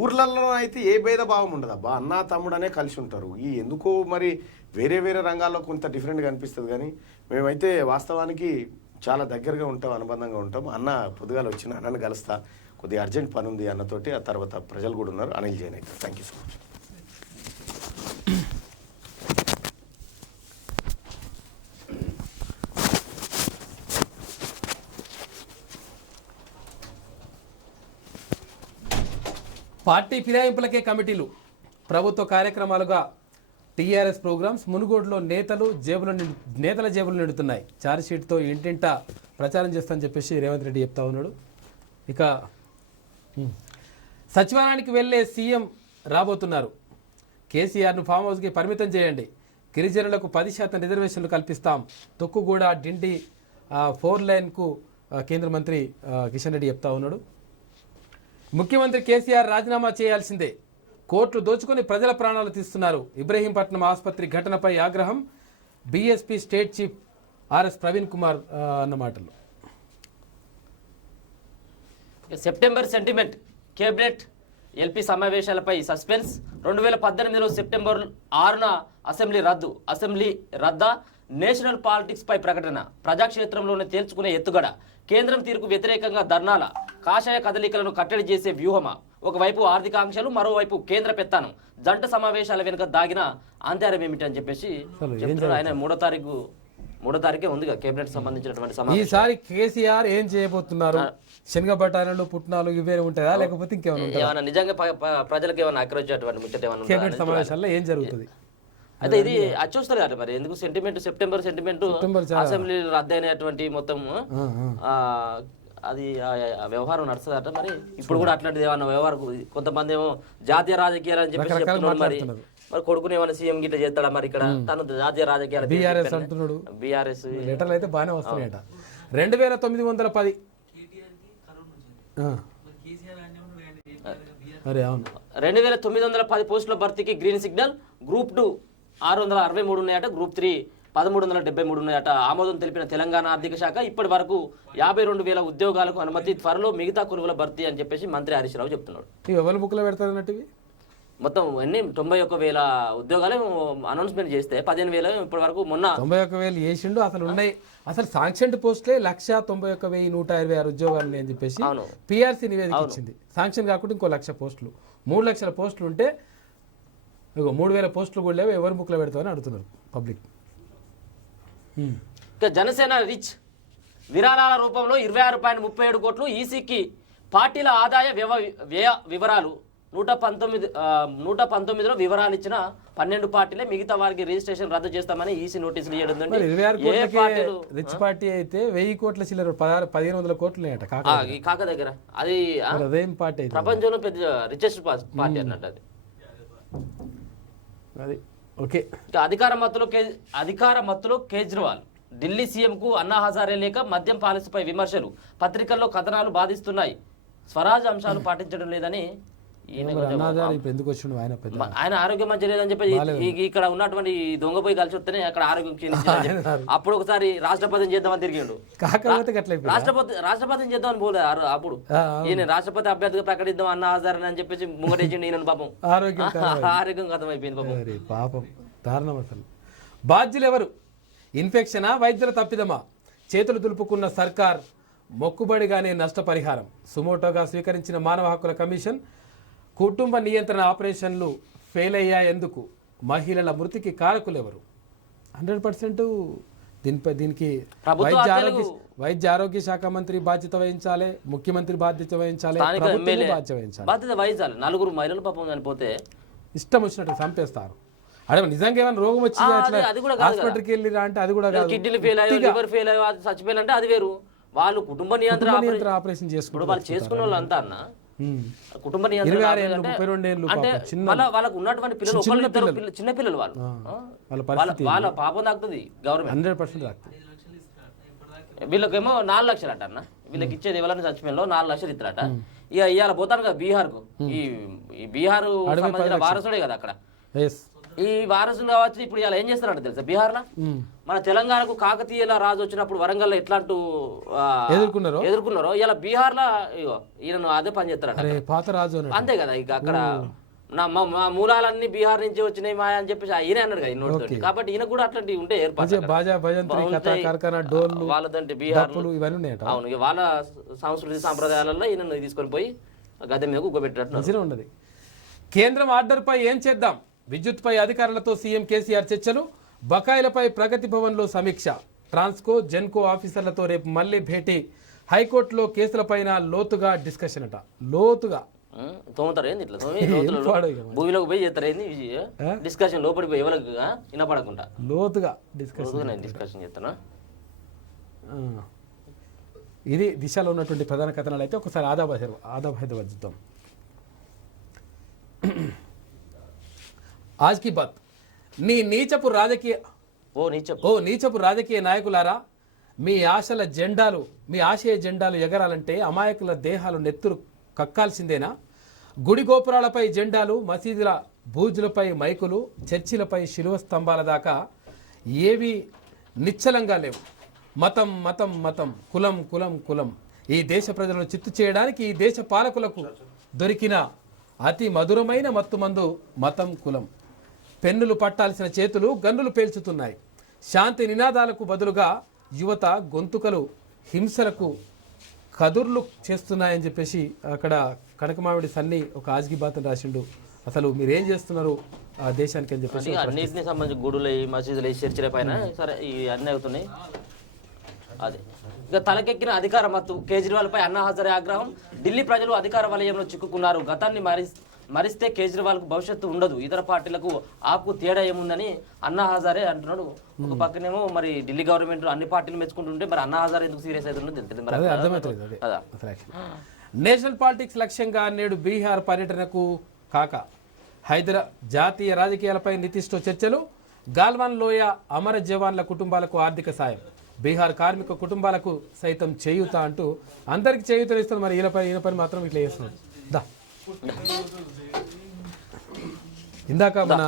ఊర్లలో అయితే ఏ భేదభావం ఉండదు. అబ్బా అన్న తమ్ముడనే కలిసి ఉంటారు. ఈ ఎందుకో మరి వేరే వేరే రంగాల్లో కొంత డిఫరెంట్గా అనిపిస్తుంది. కానీ మేమైతే వాస్తవానికి చాలా దగ్గరగా ఉంటాం, అనుబంధంగా ఉంటాం. అన్న పొద్దుగాల వచ్చిన అన్నను కలుస్తా, కొద్దిగా అర్జెంట్ పని ఉంది అన్నతోటి. ఆ తర్వాత ప్రజలు కూడా ఉన్నారు. అనిల్ జైన్ అయితే thank you so much. Party ఫిరాయింపులకే కమిటీలు, ప్రభుత్వ కార్యక్రమాలుగా టీఆర్ఎస్ ప్రోగ్రామ్స్. మునుగోడులో నేతల జేబులు నిండుతున్నాయి. ఛార్జ్షీట్తో ఇంటింటా ప్రచారం చేస్తానని చెప్పేసి రేవంత్ రెడ్డి చెప్తా ఉన్నాడు. ఇక సచివాలయానికి వెళ్ళే సీఎం రాబోతున్నారు. కేసీఆర్ను ఫామ్ హౌస్కి పరిమితం చేయండి, గిరిజనులకు 10% రిజర్వేషన్లు కల్పిస్తాం. తొక్కుగూడ డిండి 4 లైన్కు కేంద్ర మంత్రి కిషన్ రెడ్డి చెప్తా ఉన్నాడు. ముఖ్యమంత్రి కేసీఆర్ రాజీనామా చేయాల్సిందే, కోర్టులు దోచుకొని ప్రజల ప్రాణాలు తీస్తున్నారు. ఇబ్రహీంపట్నం ఆసుపత్రి ఘటనపై ఆగ్రహం. BSP state chief RS Praveen Kumar అన్న మాటలు. సెప్టెంబర్ సెంటిమెంట్, కేబినెట్ ఎల్పీ సమావేశాలపై సస్పెన్స్. 2018లో సెప్టెంబర్ 6న అసెంబ్లీ రద్దా, నేషనల్ పాలిటిక్స్ పై ప్రకటన, ప్రజాక్షేత్రంలోనే తేల్చుకునే ఎత్తుగడ, కేంద్రం తీరుకు వ్యతిరేకంగా ధర్నాల, కాషాయ కదలికలను కట్టడి చేసే వ్యూహమా, ఒకవైపు ఆర్థిక ఆంక్షలు, మరోవైపు కేంద్ర పెత్తానం, జంట సమావేశాల వెనుక దాగిన ఆంతర్యం ఏమిటి అని చెప్పేసి చెప్తున్నారు. ఆయన 3వ తారీఖే ఉంది కేబినెట్ సంబంధించినటువంటి సమావేశం. ఈసారి కేసీఆర్ ఏం చేయబోతున్నారు? శనగ బఠానీలు, పుట్నాలు ఇవే ఉంటాయా, లేకపోతే ఇంకేమైనా నిజంగా ప్రజలకు ఏమైనా ఆక్రోచేటువంటి ముచ్చట ఏమైనా కేబినెట్ సమావేశాల్లో ఏం జరుగుతుంది? అయితే ఇది అది చూస్తారు కదా మరి ఎందుకు సెంటిమెంట్ సెప్టెంబర్ సెంటిమెంట్ అసెంబ్లీ రద్దయినటువంటి మొత్తం అది ఆ వ్యవహారం నడుస్తుందట మరి ఇప్పుడు కూడా అట్లాంటిది ఏమన్నా వ్యవహారం కొంతమంది ఏమో జాతీయ రాజకీయాలు అని చెప్పి చెప్తున్నాడు మరి మరి కొడుకుని ఏమైనా సీఎం గిట్ట చేస్తాడా మరి ఇక్కడ తను జాతీయ రాజకీయాలు బీఆర్ఎస్ అంటున్నాడు. బీఆర్ఎస్ లెటర్లు అయితే బాగానే వస్తున్నాయట. 2910 అరే అవును 2910 పోస్టుల భర్తీకి గ్రీన్ సిగ్నల్. గ్రూప్ 2 663 ఉన్నాయట, గ్రూప్ 3 1373 ఉన్నాయట. ఆమోదం తెలిపిన తెలంగాణ ఆర్థిక శాఖ. ఇప్పటి వరకు 52,000 ఉద్యోగాలకు అనుమతి, త్వరలో మిగతా కొలువుల భర్తీ అని చెప్పేసి మంత్రి హరీష్ రావు చెప్తున్నాడు. ఎవరి బుక్లో పెడతారన్నట్టు మొత్తం ఎన్ని 91,000 ఉద్యోగాలు అనౌన్స్మెంట్ చేస్తే 15,000 ఇప్పటి వరకు మొన్న 91,000 చేసిండు. అసలు ఉన్నాయి అసలు శాంక్షన్ పోస్టులే 191,126 ఉద్యోగాలు అని చెప్పేసి పిఆర్సీ నివేదిక ఇచ్చింది. శాంక్షన్ కాకుండా ఇంకో 1,00,000 పోస్టులు 3 లక్షల పోస్టులు ఉంటే 3,000 పోస్టులు కూడా లేవు. ఎవరి బుక్లో పెడతామని అడుగుతున్నారు పబ్లిక్. ఇక జనసేన రిచ్ విరాళాల రూపంలో 26.37 కోట్లు. ఈసీకి పార్టీల ఆదాయ వ్యయ వివరాలు 119లో వివరాలు ఇచ్చిన 12 పార్టీలే మిగతా వారికి రిజిస్ట్రేషన్ రద్దు చేస్తామని ఈసీ నోటీసులు ఇవ్వడం. రిచ్ పార్టీ అయితే 1000 కోట్ల చిల్లర 1,500 కోట్లు కాక దగ్గర. అది అదేం పార్టీ ప్రపంచంలో పెద్ద రిచెస్ట్ పార్టీ అన్నట్టు అది. ఓకే. అధికార మత్తులో కేజ్రీవాల్. ఢిల్లీ సీఎంకు అన్నా హజారే లేక మద్యం పాలసీపై విమర్శలు. పత్రికల్లో కథనాలు బాధిస్తున్నాయి. స్వరాజ్ అంశాలు పాటించడం లేదని ఆయన ఆరోగ్యం మంచి లేదని చెప్పి ఇక్కడ ఉన్నటువంటి దొంగ పోయి కలిసి వస్తేనే అక్కడ ఆరోగ్యం క్షీణించింది. అప్పుడు ఒకసారి రాష్ట్రపతిని చేద్దామని తిరిగిండు. రాష్ట్రపతిని చేద్దామని పోలే అప్పుడు. ఈయన రాష్ట్రపతి అభ్యర్థిగా ప్రకటిద్దాం అన్నా హజారే అని చెప్పేసి ముంగటేసిండు. ఈయన పాపం ఆరోగ్యం కథమైపోయింది పాపం. దారుణం అసలు. బాధ్యులు ఎవరు? ఇన్ఫెక్షనా, వైద్యుల తప్పిదమా? చేతులు దులుపుకున్న సర్కార్ మొక్కుబడిగానే నష్టపరిహారం. సుమోటోగా స్వీకరించిన మానవ హక్కుల కమిషన్. కుటుంబ నియంత్రణ ఆపరేషన్లు ఫెయిల్ అయ్యాయందుకు. మహిళల మృతికి కారకులు ఎవరు? 100% దీనికి వైద్య ఆరోగ్య శాఖ మంత్రి బాధ్యత వహించాలి, ముఖ్యమంత్రి బాధ్యత వహించాలి, బాధ్యత వహించాలి. 4 మహిళలు పాపం చనిపోతే ఇష్టం వచ్చినట్టు చంపేస్తారు. అదే నిజంగా ఏమైనా రోగం వచ్చింది హాస్పిటల్కి వెళ్ళిరా అంటే అది కూడా కాదు. కిడ్నీలు ఫెయిల్ అయ్యి లివర్ ఫెయిల్ అయ్యి చచ్చిపోయాలంటే అది వేరు. వాళ్ళు కుటుంబ నియంత్రణ ఆపరేషన్ చేసుకుంటారు. వాళ్ళు చేసుకున్న వాళ్ళు అంతా అన్న కుటుంబ నియంత్రణ అంటే వాళ్ళకు ఉన్నటువంటి పిల్లలు చిన్న పిల్లలు వాళ్ళ పాపం తాకుతుంది గవర్నమెంట్ 100% వీళ్ళకేమో 4 లక్షలు అట అన్న. వీళ్ళకి ఇచ్చేది ఎవరైనా చచ్చిపోయినలో 4 లక్షలు ఇస్తారట. ఇక ఇవాళ పోతాను కదా బీహార్కు. ఈ బీహార్ సంబంధించిన వారసుడే కదా అక్కడ. ఈ వారసులు కావచ్చు. ఇప్పుడు ఇలా ఏం చేస్తారంట తెలుసా బీహార్లో? మన తెలంగాణకు కాకతీయుల రాజు వచ్చినప్పుడు వరంగల్ ఎట్లాంటి ఎదుర్కొన్నారో ఇలా బీహార్లో ఈయన అదే పని చేస్తారట. అంతే కదా. ఇక అక్కడ మా మూలాలన్నీ బీహార్ నుంచి వచ్చినాయి మాయా అని చెప్పేసి ఈయన అన్నాడు కదా ఇన్నోటి. కాబట్టి ఈయన కూడా అట్లాంటివి ఉంటే ఏర్పాటు వాళ్ళదంటే బీహార్ అవును వాళ్ళ సంస్కృతి సాంప్రదాయాలలో ఈయన తీసుకొని పోయి గద్దె మీద ఉగ్గబెట్టినట్టు ఉన్నది. కేంద్రం ఆర్డర్పై ఏం చేద్దాం? విద్యుత్పై అధికారులతో సీఎం కేసీఆర్ చర్చలు. బకాయిలపై ప్రగతి భవన్లో సమీక్ష. ట్రాన్స్కో జెన్కో ఆఫీసర్లతో రేపు మళ్ళీ భేటీ. హైకోర్టులో కేసులపైన లోతుగా డిస్కషన్ అట. లోతుగా తోముతారు ఏంది ఇట్లా భూమిలోకి పోయి చేస్తారు ఏంది డిస్కషన్ లోపలికి పోయి ఎవరికి వినపడకుండా లోతుగా డిస్కషన్ చేస్తానా. ఇది దిశలో ఉన్నటువంటి ప్రధాన కథనాలు. అయితే ఒకసారి ఆదాబ్ హైదరాబాద్ చూద్దాం. ఆజ్ కీ బాత్. నీచపు రాజకీయ నాయకులారా, మీ ఆశయ జెండాలు ఎగరాలంటే అమాయకుల దేహాలు నెత్తురు కక్కాల్సిందేనా? గుడి గోపురాలపై జెండాలు, మసీదుల బూజులపై మైకులు, చర్చిలపై శిలువ స్తంభాల దాకా ఏవి నిశ్చలంగా లేవు. మతం మతం మతం, కులం కులం కులం. ఈ దేశ ప్రజలను చిత్తు చేయడానికి ఈ దేశ పాలకులకు దొరికిన అతి మధురమైన మత్తుమందు మతం కులం. పెన్నులు పట్టాల్సిన చేతులు గన్నులు పేల్చుతున్నాయి. శాంతి నినాదాలకు బదులుగా యువత గొంతుకలు హింసలకు కదుర్లు చేస్తున్నాయని చెప్పేసి అక్కడ కనకమావిడి సన్ని ఒక ఆజ్కి బాత్ రాసిండు. అసలు మీరేం చేస్తున్నారు ఆ దేశానికి అని చెప్పేసి అన్నింటినీ సంబంధించి గుడులు మసీదులు చర్చిల పైన సరే ఈ అన్నీ అవుతున్నాయి. అదే ఇక తలకెక్కిన అధికార మత్తు. కేజ్రీవాల్ పై అన్నా హజారే ఆగ్రహం. ఢిల్లీ ప్రజలు అధికార వలయంలో చిక్కుకున్నారు. గతాన్ని మరిస్తే కేజ్రీవాల్కు భవిష్యత్తు ఉండదు, ఇతర పార్టీలకు ఆకు తేడా ఏముందని అన్నా హజారే అంటున్నాడు. ఒక పక్కనేమో మరి ఢిల్లీ గవర్నమెంట్ అన్ని పార్టీలు మెచ్చుకుంటుంటే మరి అన్నా హజారే ఎందుకు సీరియస్ అవుతుందో తెలియదు మరి అదే అర్థమవుతుంది అదే కదా. అసలు నేషనల్ పాలిటిక్స్ లక్ష్యంగా నేడు బీహార్ పర్యటనకు కాక జాతీయ రాజకీయాలపై నితీష్తో చర్చలు. గాల్వాన్ లోయ అమర జవాన్ల కుటుంబాలకు ఆర్థిక సాయం, బీహార్ కార్మిక కుటుంబాలకు సైతం చేయూత అంటూ అందరికి చేయూతలు ఇస్తారు. మరి ఈయన పని మాత్రం ఇట్లా చేస్తున్నారు. దా ఇందాక మన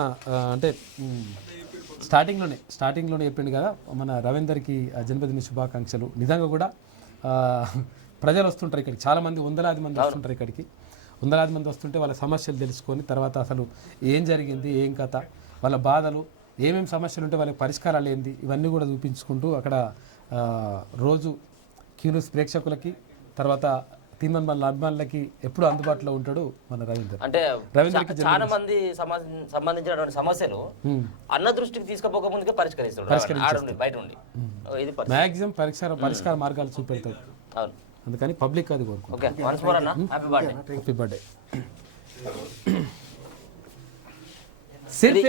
అంటే స్టార్టింగ్లోనే చెప్పిండు కదా మన రవీందర్కి జన్మదిన శుభాకాంక్షలు. నిజంగా కూడా ప్రజలు వస్తుంటారు ఇక్కడికి, చాలామంది వందలాది మంది వస్తుంటారు ఇక్కడికి. వందలాది మంది వస్తుంటే వాళ్ళ సమస్యలు తెలుసుకొని తర్వాత అసలు ఏం జరిగింది, ఏం కథ, వాళ్ళ బాధలు, ఏమేమి సమస్యలు ఉంటే వాళ్ళకి పరిష్కారాలు ఏంది, ఇవన్నీ కూడా చూపించుకుంటూ అక్కడ రోజు క్యూన్యూస్ ప్రేక్షకులకి తర్వాత తీన్మన్ అభిమానులకి ఎప్పుడు అందుబాటులో ఉంటాడు మన రవీందర్. అంటే చాలా మంది సంబంధించినటువంటి సమస్యలు అన్న దృష్టికి తీసుకుపోక ముందుకే పరిష్కరిస్తాడు బయట ఉండి. ఇది మ్యాక్సిమం పరిష్కార మార్గాలు చూపెడతాడు. అవును, అందుకని పబ్లిక్ అది కోరుకుంటాం. ఓకే, వన్స్ మోర్ అన్న హ్యాపీ బర్త్డే. Happy birthday.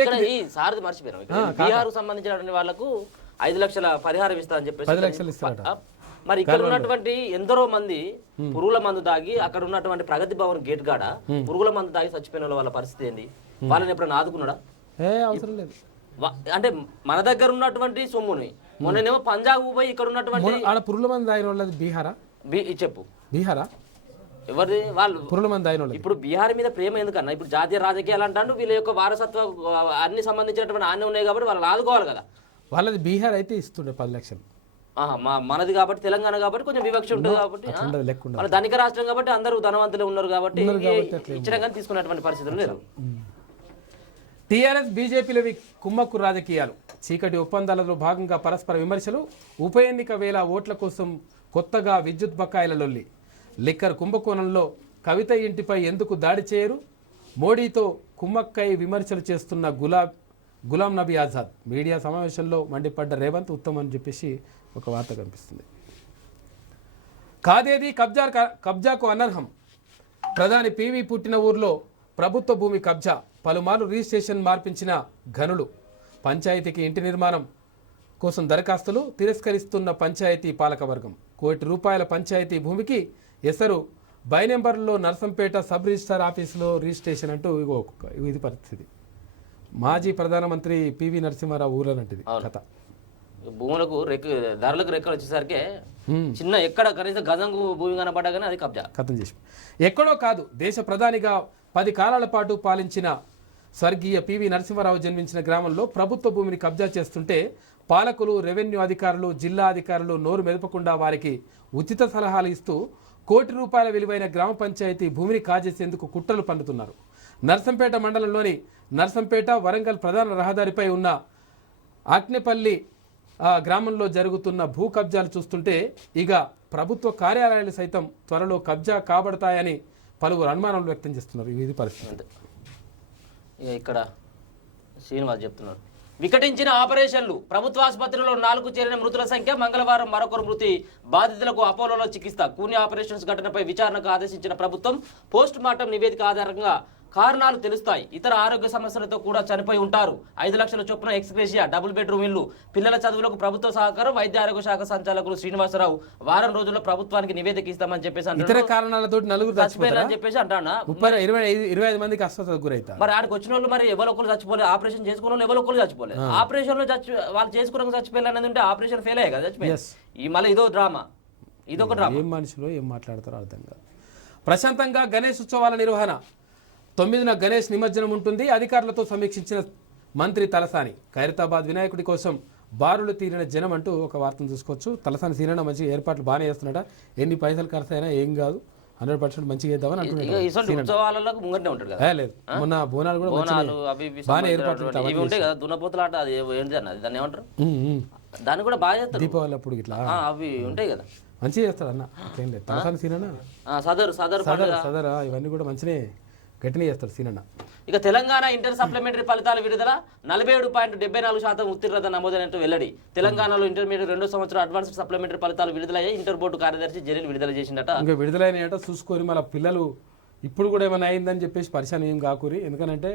ఇక్కడ ఈ సారథి మర్చిపోయారు. బీహార్ సంబంధించినటువంటి వాళ్ళకు 5 లక్షల పరిహారం ఇస్తా అని చెప్పేసి 10 లక్షలు ఇస్తారట. మరి ఇక్కడ ఉన్నటువంటి ఎందరో మంది పురుగుల మందు తాగి అక్కడ ఉన్నటువంటి ప్రగతి భవన్ గేట్ కాడ పురుగుల మందు తాగి చచ్చిపోయిన వాళ్ళ పరిస్థితి ఏంది? వాళ్ళని ఎప్పుడైనా ఆదుకున్నాడా? అవసరం లేదు. అంటే మన దగ్గర ఉన్నటువంటి సొమ్ముని మొన్ననేమో పంజాబ్ పోయి ఇక్కడ ఉన్నటువంటి పురుగుల మంది తాగిన వాళ్ళది బీహారా? చెప్పు, బీహారా? ఎవరిది? వాళ్ళు పురుగుల మంది తాగిన వాళ్ళు. ఇప్పుడు బీహార్ మీద ప్రేమ ఎందుకన్నా? ఇప్పుడు జాతీయ రాజకీయాలు అంటాడు, వీళ్ళ యొక్క వారసత్వ అన్ని సంబంధించినటువంటి అన్నీ ఉన్నాయి కాబట్టి వాళ్ళని ఆదుకోవాలి కదా. వాళ్ళది బీహార్ అయితే ఇస్తుండే 10 లక్షలు. మనది కాబట్టి తెలంగాణ కాబట్టి కొంచెం వివక్ష ఉంటుంది కాబట్టి వాళ్ళ ధనిక రాష్ట్రం కాబట్టి అందరూ ధనవంతులే ఉన్నారు కాబట్టి ఇచ్చిన కానీ తీసుకున్నటువంటి పరిస్థితులు లేరు. టీఆర్ఎస్ బీజేపీలవి కుమ్మక్కు రాజకీయాలు, చీకటి ఒప్పందాలలో భాగంగా పరస్పర విమర్శలు, ఉప ఎన్నిక వేళ ఓట్ల కోసం కొత్తగా విద్యుత్ బకాయిల లొల్లి, లిక్కర్ కుంభకోణంలో కవిత ఇంటిపై ఎందుకు దాడి చేయరు, మోడీతో కుమ్మక్కై విమర్శలు చేస్తున్న గులాం నబీ ఆజాద్, మీడియా సమావేశంలో మండిపడ్డ రేవంత్ ఉత్తమ్ అని చెప్పేసి ఒక వార్త కనిపిస్తుంది. కాదేది కబ్జాకు అనర్హం, ప్రధాని పివి పుట్టిన ఊర్లో ప్రభుత్వ భూమి కబ్జా, పలుమార్లు రిజిస్ట్రేషన్ మార్పించిన ఘనులు, పంచాయతీకి ఇంటి నిర్మాణం కోసం దరఖాస్తులు తిరస్కరిస్తున్న పంచాయతీ పాలకవర్గం, ₹1 కోటి పంచాయతీ భూమికి ఎసరు బై నెంబర్లో నర్సంపేట సబ్ రిజిస్ట్రార్ ఆఫీసులో రిజిస్ట్రేషన్ అంటూ ఇది పరిస్థితి. మాజీ ప్రధానమంత్రి పివి నరసింహారావు ఊరనంటిది కథ. భూములకు ధరలకు రెక్కలు వచ్చేసరికి చిన్న ఎక్కడ కనీసం గజంగు భూమి కనపడ్డా కానీ అది కబ్జా కథం చేసి ఎక్కడో కాదు. దేశ ప్రధానిగా 10 కాలాల పాటు పాలించిన స్వర్గీయ పివి నరసింహారావు జన్మించిన గ్రామంలో ప్రభుత్వ భూమిని కబ్జా చేస్తుంటే పాలకులు, రెవెన్యూ అధికారులు, జిల్లా అధికారులు నోరు మెదపకుండా వారికి ఉచిత సలహాలు ఇస్తూ ₹1 కోటి విలువైన గ్రామ పంచాయతీ భూమిని కాజేసేందుకు కుట్రలు పన్నుతున్నారు. నర్సంపేట మండలంలోని నర్సంపేట వరంగల్ ప్రధాన రహదారిపై ఉన్న ఆక్నేపల్లి గ్రామంలో జరుగుతున్న భూ కబ్జాలు చూస్తుంటే ఇక ప్రభుత్వ కార్యాలయాలు సైతం త్వరలో కబ్జా కాబడతాయని పలువురు అనుమానాలు వ్యక్తం చేస్తున్నారు. ఇది పరిస్థితి. ఇక్కడ శ్రీనివాస్ చెప్తున్నారు. వికటించిన ఆపరేషన్లు, ప్రభుత్వ ఆసుపత్రిలో 4 చేరిన మృతుల సంఖ్య, మంగళవారం మరొకరు మృతి, బాధితులకు అపోలోలో చికిత్స. కూని ఆపరేషన్స్ ఘటనపై విచారణకు ఆదేశించిన ప్రభుత్వం పోస్ట్ మార్టం నివేదిక ఆధారంగా కారణాలు తెలుస్తాయి. ఇతర ఆరోగ్య సమస్యలతో కూడా చనిపోయి ఉంటారు. 5 లక్షల చొప్పున ఎక్స్గ్రేషియా, డబుల్ బెడ్రూమ్ ఇల్లు, పిల్లల చదువులకు ప్రభుత్వ సహకారం. వైద్య ఆరోగ్య శాఖ సంచాలకులు శ్రీనివాసరావు వారం రోజుల్లో ప్రభుత్వానికి నివేదిక ఇస్తామని చెప్పేసి ఇతర కారణాలతో 4 చచ్చిపోయారని చెప్పేసి అంటానా. 25 మందికి అస్వస్థతకు గురైతారు. మరి ఆడికి వచ్చిన వాళ్ళు మరి ఎవరో ఒకరు చచ్చిపోలేదు, ఆపరేషన్ చేసుకున్న వాళ్ళు ఎవరో ఒకరు చచ్చిపోలేదు. ఆపరేషన్ లో వాళ్ళు చేసుకున్న చచ్చిపోయారు అనేది ఉంటే ఆపరేషన్ ఫెయిల్ అయ్యే కదా చచ్చిపోయారు. ఈ మళ్ళీ ఇదో డ్రామా, ఇదొక డ్రామా. ఏం మనుషులు ఏం మాట్లాడతారో అర్థం కాదు. ప్రశాంతంగా గణేష్ ఉత్సవాల నిర్వహణ, 9న గణేష్ నిమజ్జనం ఉంటుంది. అధికారులతో సమీక్షించిన మంత్రి తలసాని. ఖైరతాబాద్ వినాయకుడి కోసం బారులు తీరిన జనం అంటూ ఒక వార్తను చూసుకోవచ్చు. తలసాని సీనన్న మంచి ఏర్పాట్లు బాగానే చేస్తున్నాడ. ఎన్ని పైసలు ఖర్చు అయినా ఏం కాదు, 100% మంచిగా చేద్దామని అంటున్నాడు. లేదు మొన్న బోనాలు కూడా బాగానే ఏర్పాట్లు ఉంటాయి కదా, దున్నపోతులాట అది ఏంటి అన్నది దాన్ని ఏమంటారు, దాన్ని కూడా బాగా చేస్తారు. దీపావళి అప్పుడు ఇట్లా అవి ఉంటాయి కదా, మంచిగా చేస్తాడు అన్న. అట్లేం లేదు. తలసాని సీనన్న సదర్ ఇవన్నీ కూడా మంచిగా గట్టినే చేస్తాడు సీనన్న. ఇక తెలంగాణ ఇంటర్ సప్లిమెంటరీ ఫలితాల విడుదల, 47.74% ఉత్తీర్ణత నమోదైనట్టు వెల్లడి. తెలంగాణలో ఇంటర్మీడియట్ 2వ సంవత్సరం అడ్వాన్స్డ్ సప్లిమెంటరీ ఫలితాలు విడుదలయ్యాయి. ఇంటర్ బోర్డు కార్యదర్శి జలీల్ విడుదల చేసిందట. ఇంకా విడుదలైనట చూసుకొని మన పిల్లలు ఇప్పుడు కూడా ఏమైనా అయిందని చెప్పేసి పరిశాన్ ఏం కాకూరి, ఎందుకనంటే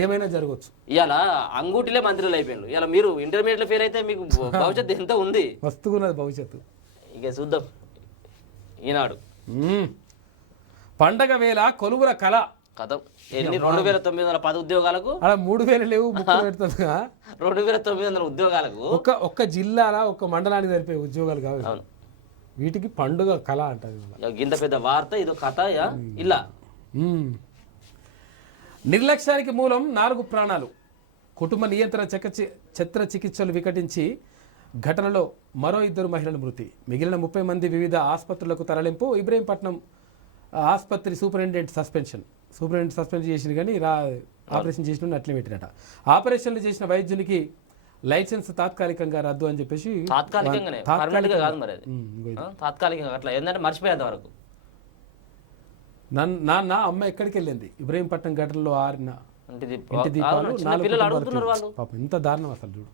ఏమైనా జరగవచ్చు. ఇవాళ అంగూటిలే మంత్రులు అయిపోయారు. ఇలా మీరు ఇంటర్మీడియట్లో ఫెయిల్ అయితే మీకు భవిష్యత్తు ఎంత ఉంది? మస్తుగున్నది భవిష్యత్తు. ఇక చూద్దాం ఈనాడు. పండగ వేళ కొలువుల కళ కథ ఎన్ని 2910 ఉద్యోగాలకు అలా 3000 లేవు, 30 పెడుతుందిగా 2900 ఉద్యోగాలకు ఒక్క జిల్లాల ఒక్క మండలానికి సరిపోయే ఉద్యోగాలు కావు. అవును. వీటికి పండుగ కళ అంటారు. ఇంత పెద్ద వార్త ఇదో కథ ఇలా. నిర్లక్ష్యానికి మూలం 4 ప్రాణాలు. కుటుంబ నియంత్రణ ఛత్ర చికిత్సలు వికటించి ఘటనలో మరో 2 మహిళల మృతి. మిగిలిన 30 మంది వివిధ ఆసుపత్రులకు తరలింపు. ఇబ్రహీంపట్నం ఆసుపత్రి సూపరింటెండెంట్ సస్పెండ్ చేసిన కానీ ఆపరేషన్ చేసిన అట్లే పెట్టినట. ఆపరేషన్లు చేసిన వైద్యునికి లైసెన్స్ తాత్కాలికంగా రద్దు అని చెప్పేసి. తాత్కాలికంగానే, పర్మనెంట్గా కాదు మరి అది. తాత్కాలికంగా అట్లా ఏంటంటే మర్చిపోయేంత వరకు. నాన్న అమ్మ ఎక్కడికి వెళ్ళింది? ఇబ్రహీంపట్నం ఘటనలో ఆరిన ఇంటి దీపాలు పిల్లలు అడుగుతున్నారు వాళ్ళు. పాపం ఎంత దారుణం అసలు చూడు.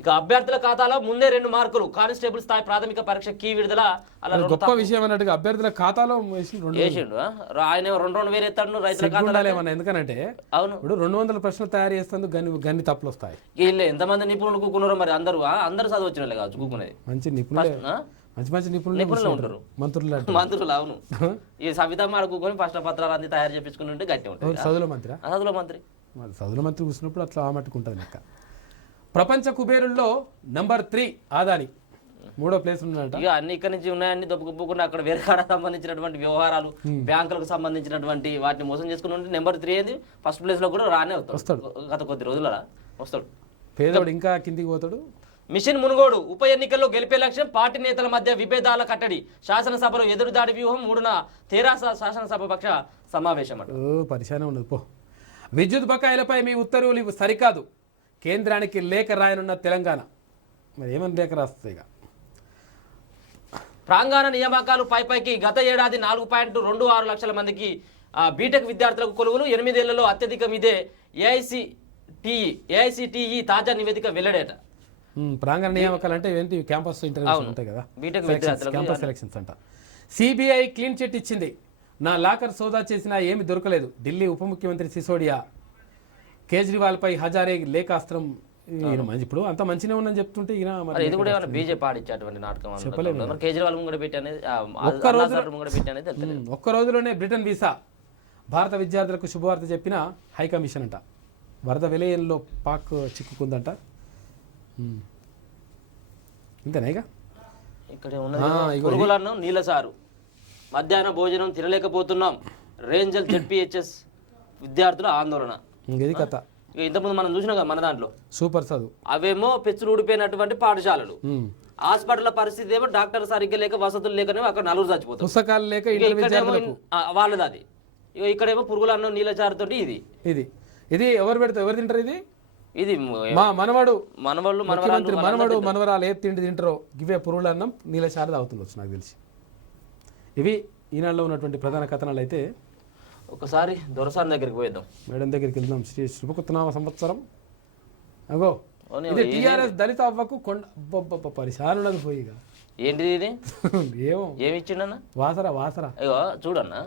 ఇక అభ్యర్థుల ఖాతాలో ముందే 2 మార్కులు. కానిస్టేబుల్ స్థాయి ప్రాథమిక పరీక్ష కీ విడుదల. అలా గొప్ప విషయం అన్నట్టుగా అభ్యర్థుల ఖాతాలో వేసిండు. ఆయన 2,000 ఎత్తాడు రైతుల ఖాతాలో. ఎందుకంటే అవును, ఇప్పుడు 200 ప్రశ్నలు తయారు చేస్తుంది, గన్ని తప్పులు వస్తాయి. వీళ్ళు ఎంతమంది నిపుణులు కూకున్నారో మరి. అందరూ చదువు వచ్చిన వాళ్ళే కావచ్చు కూకునేది. మంచి నిపుణులు, మంచి నిపుణులు ఉంటారు మంత్రులు. అవును, ఈ సవితమ్మ కూకొని ప్రశ్న పత్రాలు అన్ని తయారు చేపించుకుని ఉంటే గట్టి ఉంటుంది. చదువుల మంత్రి కూర్చున్నప్పుడు అట్లా ఆమట్టుకుంటుంది లెక్క. ప్రపంచ కుబేరుల్లో నంబర్ 3 ఆదాని 3వ ప్లేస్ ఉన్నాడంట. ఇక అన్ని ఇక్కడ నుంచి ఉన్నాయని దొప్పుకుపోకుండా అక్కడ వేరే కాడ సంబంధించినటువంటి వ్యవహారాలు, బ్యాంకులకు సంబంధించినటువంటి వాటిని మోసం చేసుకుని ఉంటే నెంబర్ 3 ఏంది ఫస్ట్ ప్లేస్ లో కూడా రానే వస్తాడు. గత కొద్ది రోజుల వస్తాడు. పేదవాడు ఇంకా కిందికి పోతాడు. మిషన్ మునుగోడు ఉప ఎన్నికల్లో గెలిపే లక్ష్యం. పార్టీ నేతల మధ్య విభేదాల కట్టడి. శాసనసభలో ఎదురుదాడి వ్యూహం. 3న తెరాస శాసనసభ పక్ష సమావేశం. పరిశానే ఉన్నది పో. విద్యుత్ బకాయిలపై మీ ఉత్తర్వులు సరికాదు. కేంద్రానికి లేఖ రాయనున్న తెలంగాణ. మరి ఏమని లేఖ రాస్తుంది? ఇక ప్రాంగణ నియామకాలు పైకి. గత ఏడాది 4.26 లక్షల మందికి బీటెక్ విద్యార్థులకు కొలువులు. 8 ఏళ్లలో అత్యధికం ఇదే. ఏఐసిటిఈ తాజా నివేదిక వెల్లడేట. ప్రాంగణ నియామకాలు అంటే ఏంటి? క్యాంపస్ ఇంటర్వ్యూస్ ఉంటాయి కదా, బీటెక్ క్యాంపస్ సెలక్షన్స్ అంట. సిబిఐ క్లీన్ చిట్ ఇచ్చింది. నా లాకర్ సోదా చేసినా ఏమి దొరకలేదు. ఢిల్లీ ఉప ముఖ్యమంత్రి సిసోడియా కేజ్రీవాల్పై హజారే లేఖాస్త్రం. ఇప్పుడు అంత మంచిగా ఉందని చెప్తుంటే ఇది కూడా బీజేపీ ఆడిచ్చేటువంటి నాటకం. కేజ్రీవాల్ ముంగడ పెట్టి అనేది ఒక్క రోజులోనే బ్రిటన్ వీసా. భారత విద్యార్థులకు శుభవార్త చెప్పిన హైకమిషన్ అంట. వరద విలయంలో పాక్ చిక్కుకుందంట. ఇంతనేగా ఇక్కడ ఉన్నది నీలసారు. మధ్యాహ్న భోజనం తినలేకపోతున్నాం. రేంజల్ జెడ్పీహెచ్ఎస్ విద్యార్థుల ఆందోళన. ఇది కథ. ఇంతకుముందు మనం చూసినాం కదా మన దాంట్లో సూపర్ చదువు. అవేమో పెచ్చులు ఊడిపోయినటువంటి పాఠశాలలు. హాస్పిటల్ పరిస్థితి ఏమో డాక్టర్ సరిగ్గా లేక వసతులు లేకనే అక్కడ 4 చచ్చిపోతారు. పుస్తకాలు లేక వాళ్ళది అది. ఇక్కడేమో పురుగుల అన్నం నీలచారుతో ఇది ఎవరు పెడతారు? ఎవరు తింటారు? ఇది మా మనవరాలు ఏ తిండి తింటారో ఇవే పురుగుల అన్నం నీలచారు తాగుతుండొచ్చు నాకు తెలిసి. ఇవి ఈనాడులో ఉన్నటువంటి ప్రధాన కథనాలు. అయితే ఒకసారి దొరసాని దగ్గరికి పోయేద్దాం. మేడం దగ్గరికి వెళ్దాం. శ్రీ శుభకృతనామ సంవత్సరం. అగో ఇది టీఆర్ఎస్ దళిత అవ్వకు పరిశాలు ఉన్నది పోయిగా. ఏంటిది ఇది? ఏమి ఇచ్చిండన్న? వాసరా అయ్యో చూడన్నా,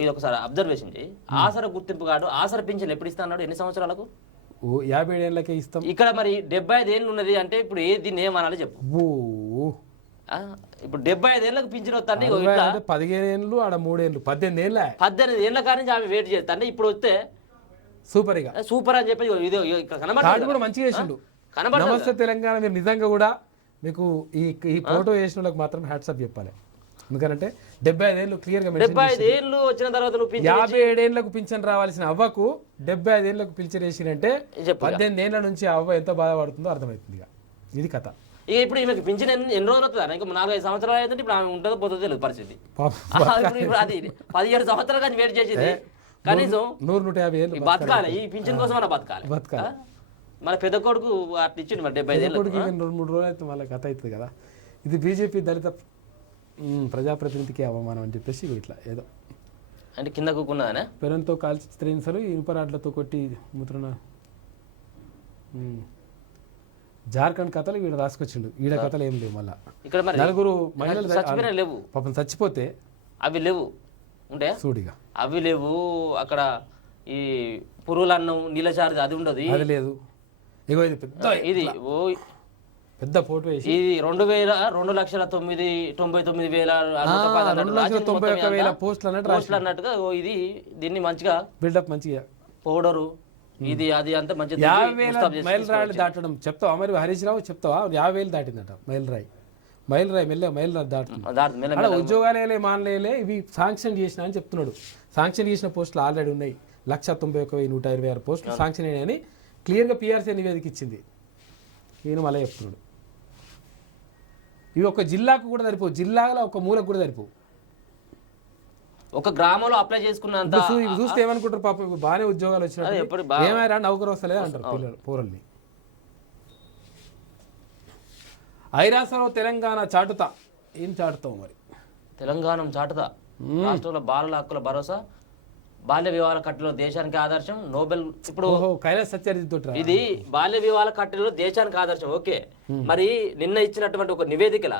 ఇది ఒకసారి అబ్జర్వేషన్ చేయి. ఆసర గుర్తింపు కార్డు, ఆసర పింఛన్ ఎప్పుడు ఇస్తా అన్నాడు? ఎన్ని సంవత్సరాలకు? 57 ఏళ్ళకే ఇస్తాం. ఇక్కడ మరి 75 ఏళ్ళు ఉన్నది అంటే ఇప్పుడు దీన్ని ఏమనాలి చెప్పు. ఇప్పుడు 75 ఏళ్ళకి పింఛన్ వస్తాను. 15 ఏళ్ళు ఆడ 3 ఏళ్ళు 18 ఏళ్ళ 18 ఏళ్ళ కానీ ఆమె వెయిట్ చేస్తాను. ఇప్పుడు వస్తే సూపర్ సూపర్ అని చెప్పి కూడా మంచిగా చేసిండు. నమస్తే తెలంగాణ. మీరు నిజంగా కూడా మీకు ఈ ఫోటో వేసిన వాళ్ళకి మాత్రం హ్యాట్సాప్ చెప్పాలి. ఎందుకంటే 75 ఏళ్ళు క్లియర్ గా 75 ఏళ్ళు వచ్చిన తర్వాత 57 ఏళ్లకు పింఛన్ రావాల్సిన అవ్వకు 75 ఏళ్లకు పింఛన్ వేసినంటే 18 ఏళ్ల నుంచి అవ్వ ఎంత బాధపడుతుందో అర్థమవుతుంది. ఇది కథ. ఇక ఇప్పుడు ఈమెకి పింఛన్ ఎన్ని రోజులు వస్తుందా? ఇంకా 4-5 సంవత్సరాలు అయితే ఇప్పుడు ఆమె ఉంటుందో పోతుందో తెలియదు పరిస్థితి. ఇప్పుడు అది 17 సంవత్సరాలు కానీ వెయిట్ చేసేది. కనీసం 100-150 ఏళ్ళు బతకాలి. ఈ పింఛన్ కోసం అన్న బతకాలి. మన పెద్ద కొడుకు అట్లా ఇచ్చిండు. మరి 75 ఏళ్ళు 2-3 రోజులు అయితే వాళ్ళ కథ అవుతుంది కదా. ఇది బీజేపీ దళిత ప్రజాప్రతినిధికి అవమానం అని చెప్పేసి ఇట్లా ఏదో అంటే కింద కూకున్నదానే పెరంతో కాల్చి చిత్రించలు ఇనుపరాడ్లతో కొట్టి ముద్రణ. జార్ఖండ్ కథలు వీడు రాసుకొచ్చిండు, ఈడ కథలు ఏం లేవు. మళ్ళా ఇక్కడ మరి నలుగురు మహిళలు చచ్చిపోయినా లేవు, పాపం చచ్చిపోతే అవి లేవు ఉండే చూడిగా అవి లేవు. అక్కడ ఈ పురుగుల అన్నం నీళ్ళచారు అది ఉండదు, అది లేదు. ఇగో ఇది పెద్ద ఇది ఓ పెద్ద ఫోటో వేసి ఇది 2,2,99,616 పోస్టులు అన్నట్టుగా ఓ ఇది దీన్ని మంచిగా బిల్డప్ మంచిగా పౌడరు ఇది అది అంతా మంచిగా 50,000 మైల్ రాయిలు దాటడం చెప్తావా మరి హరీష్ రావు చెప్తావా? 50,000 దాటిందట మైల్ రాయి మైల్ రాయి దాటుతుంది. అక్కడ ఉద్యోగాలే మానలేలే ఇవి శాంక్షన్ చేసిన అని చెప్తున్నాడు. శాంక్షన్ చేసిన పోస్టులు ఆల్రెడీ ఉన్నాయి, 191,126 పోస్టులు శాంక్షన్ అయినాయని క్లియర్గా పిఆర్సీ నివేదిక ఇచ్చింది. ఈయన మళ్ళీ చెప్తున్నాడు. ఇవి ఒక జిల్లాకు కూడా సరిపోవు, జిల్లాలో ఒక మూలకు కూడా సరిపోవు. ఒక గ్రామంలో అప్లై చేసుకున్నంత ఇవి చూస్తే ఏమనుకుంటారు పాపం బాగానే ఉద్యోగాలు వచ్చినప్పుడు ఏమైనా నౌకరు వస్తలేదు అంటారు పిల్లలు పౌరుల్ని. ఐరాసలో తెలంగాణ చాటుతా ఏం చాటుతావు మరి? తెలంగాణ చాటుతా రాష్ట్రంలో బాలల హక్కుల భరోసా, బాల్య వివాహాల కట్టడిలో దేశానికి ఆదర్శం, నోబెల్. ఇప్పుడు కైలాస్ సత్యార్థి ఇది బాల్య వివాహాల కట్టడిలో దేశానికి ఆదర్శం ఓకే. మరి నిన్న ఇచ్చినటువంటి ఒక నివేదికల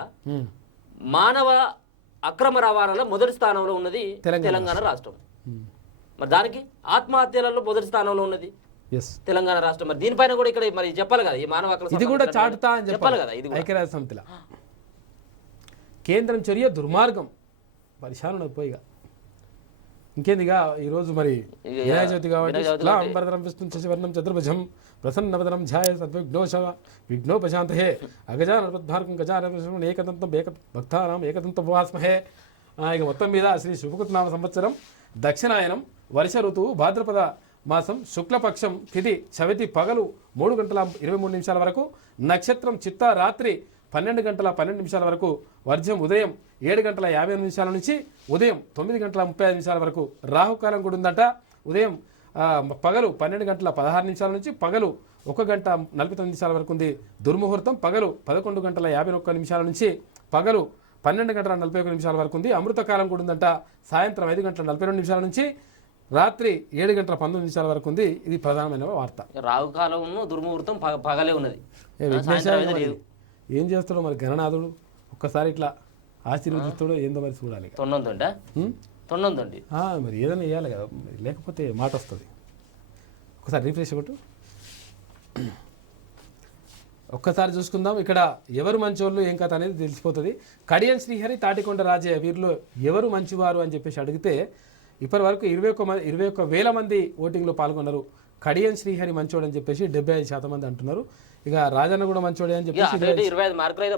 మానవ అక్రమ రవాణాలో మొదటి స్థానంలో ఉన్నది తెలంగాణ రాష్ట్రం. మరి దానికి ఆత్మహత్యలలో మొదటి స్థానంలో ఉన్నది తెలంగాణ రాష్ట్రం. మరి దీనిపైన కూడా ఇక్కడ మరి చెప్పాలి కదా, ఈ మానవ హక్కుల ఇది కూడా చాటుతా అని చెప్పాలి కదా. ఇది ఐక్యరాజ్య సమితిలో కేంద్రం చర్య దుర్మార్గం పరిశాలన పోయిగా ఇంకేందిగా ఈరోజు మరి వినాయక చవితి కాబట్టి శుక్లాంబరధరం విష్ణుం శశివర్ణం చతుర్భుజం ప్రసన్నవదనం ధ్యాయ సద్విఘ్నోషవ విఘ్నోపశాంతహే అగజానద్భార్గం గజాన ఏకదంతం భక్తానాం ఏకదంతం ఉపవాస్మహే. ఇక మొత్తం మీద శ్రీ శుభకృతనామ సంవత్సరం దక్షిణాయనం వర్ష ఋతువు భాద్రపద మాసం శుక్లపక్షం తిథి చవితి పగలు 3:23 వరకు, నక్షత్రం చిత్త రాత్రి 12:12 వరకు, వర్జం ఉదయం 7:58 నుంచి ఉదయం 9:35 వరకు, రాహుకాలం కూడా ఉందట. ఉదయం పగలు 12:16 నుంచి పగలు 1:49 వరకు ఉంది. దుర్ముహూర్తం పగలు 11:51 నుంచి పగలు 12:41 వరకు ఉంది. అమృతకాలం కూడా ఉందంట. సాయంత్రం 5:42 నుంచి రాత్రి 7:19 వరకు ఉంది. ఇది ప్రధానమైన వార్త. రాహుకాలం దుర్ముహూర్తం పగలే ఉన్నది. ఏం చేస్తాడో మరి గణనాథుడు ఒక్కసారి ఇట్లా ఆశీర్వదిస్తాడో ఏందో మరి చూడాలి. తొండండి మరి ఏదైనా వేయాలి కదా, లేకపోతే మాట వస్తుంది. ఒకసారి రిఫ్రెష్ కొట్టు, ఒక్కసారి చూసుకుందాం. ఇక్కడ ఎవరు మంచోళ్ళు ఏం కథ అనేది తెలిసిపోతుంది. కడియం శ్రీహరి, తాటికొండ రాజయ్య వీరిలో ఎవరు మంచివారు అని చెప్పేసి అడిగితే ఇప్పటి వరకు 21,000 మంది ఓటింగ్లో పాల్గొన్నారు. కడియం శ్రీహరి మంచోడు అని చెప్పేసి 75% మంది అంటున్నారు. ఇక రాజన్న కూడా మంచోడే అని చెప్పేసి 25 మార్కులు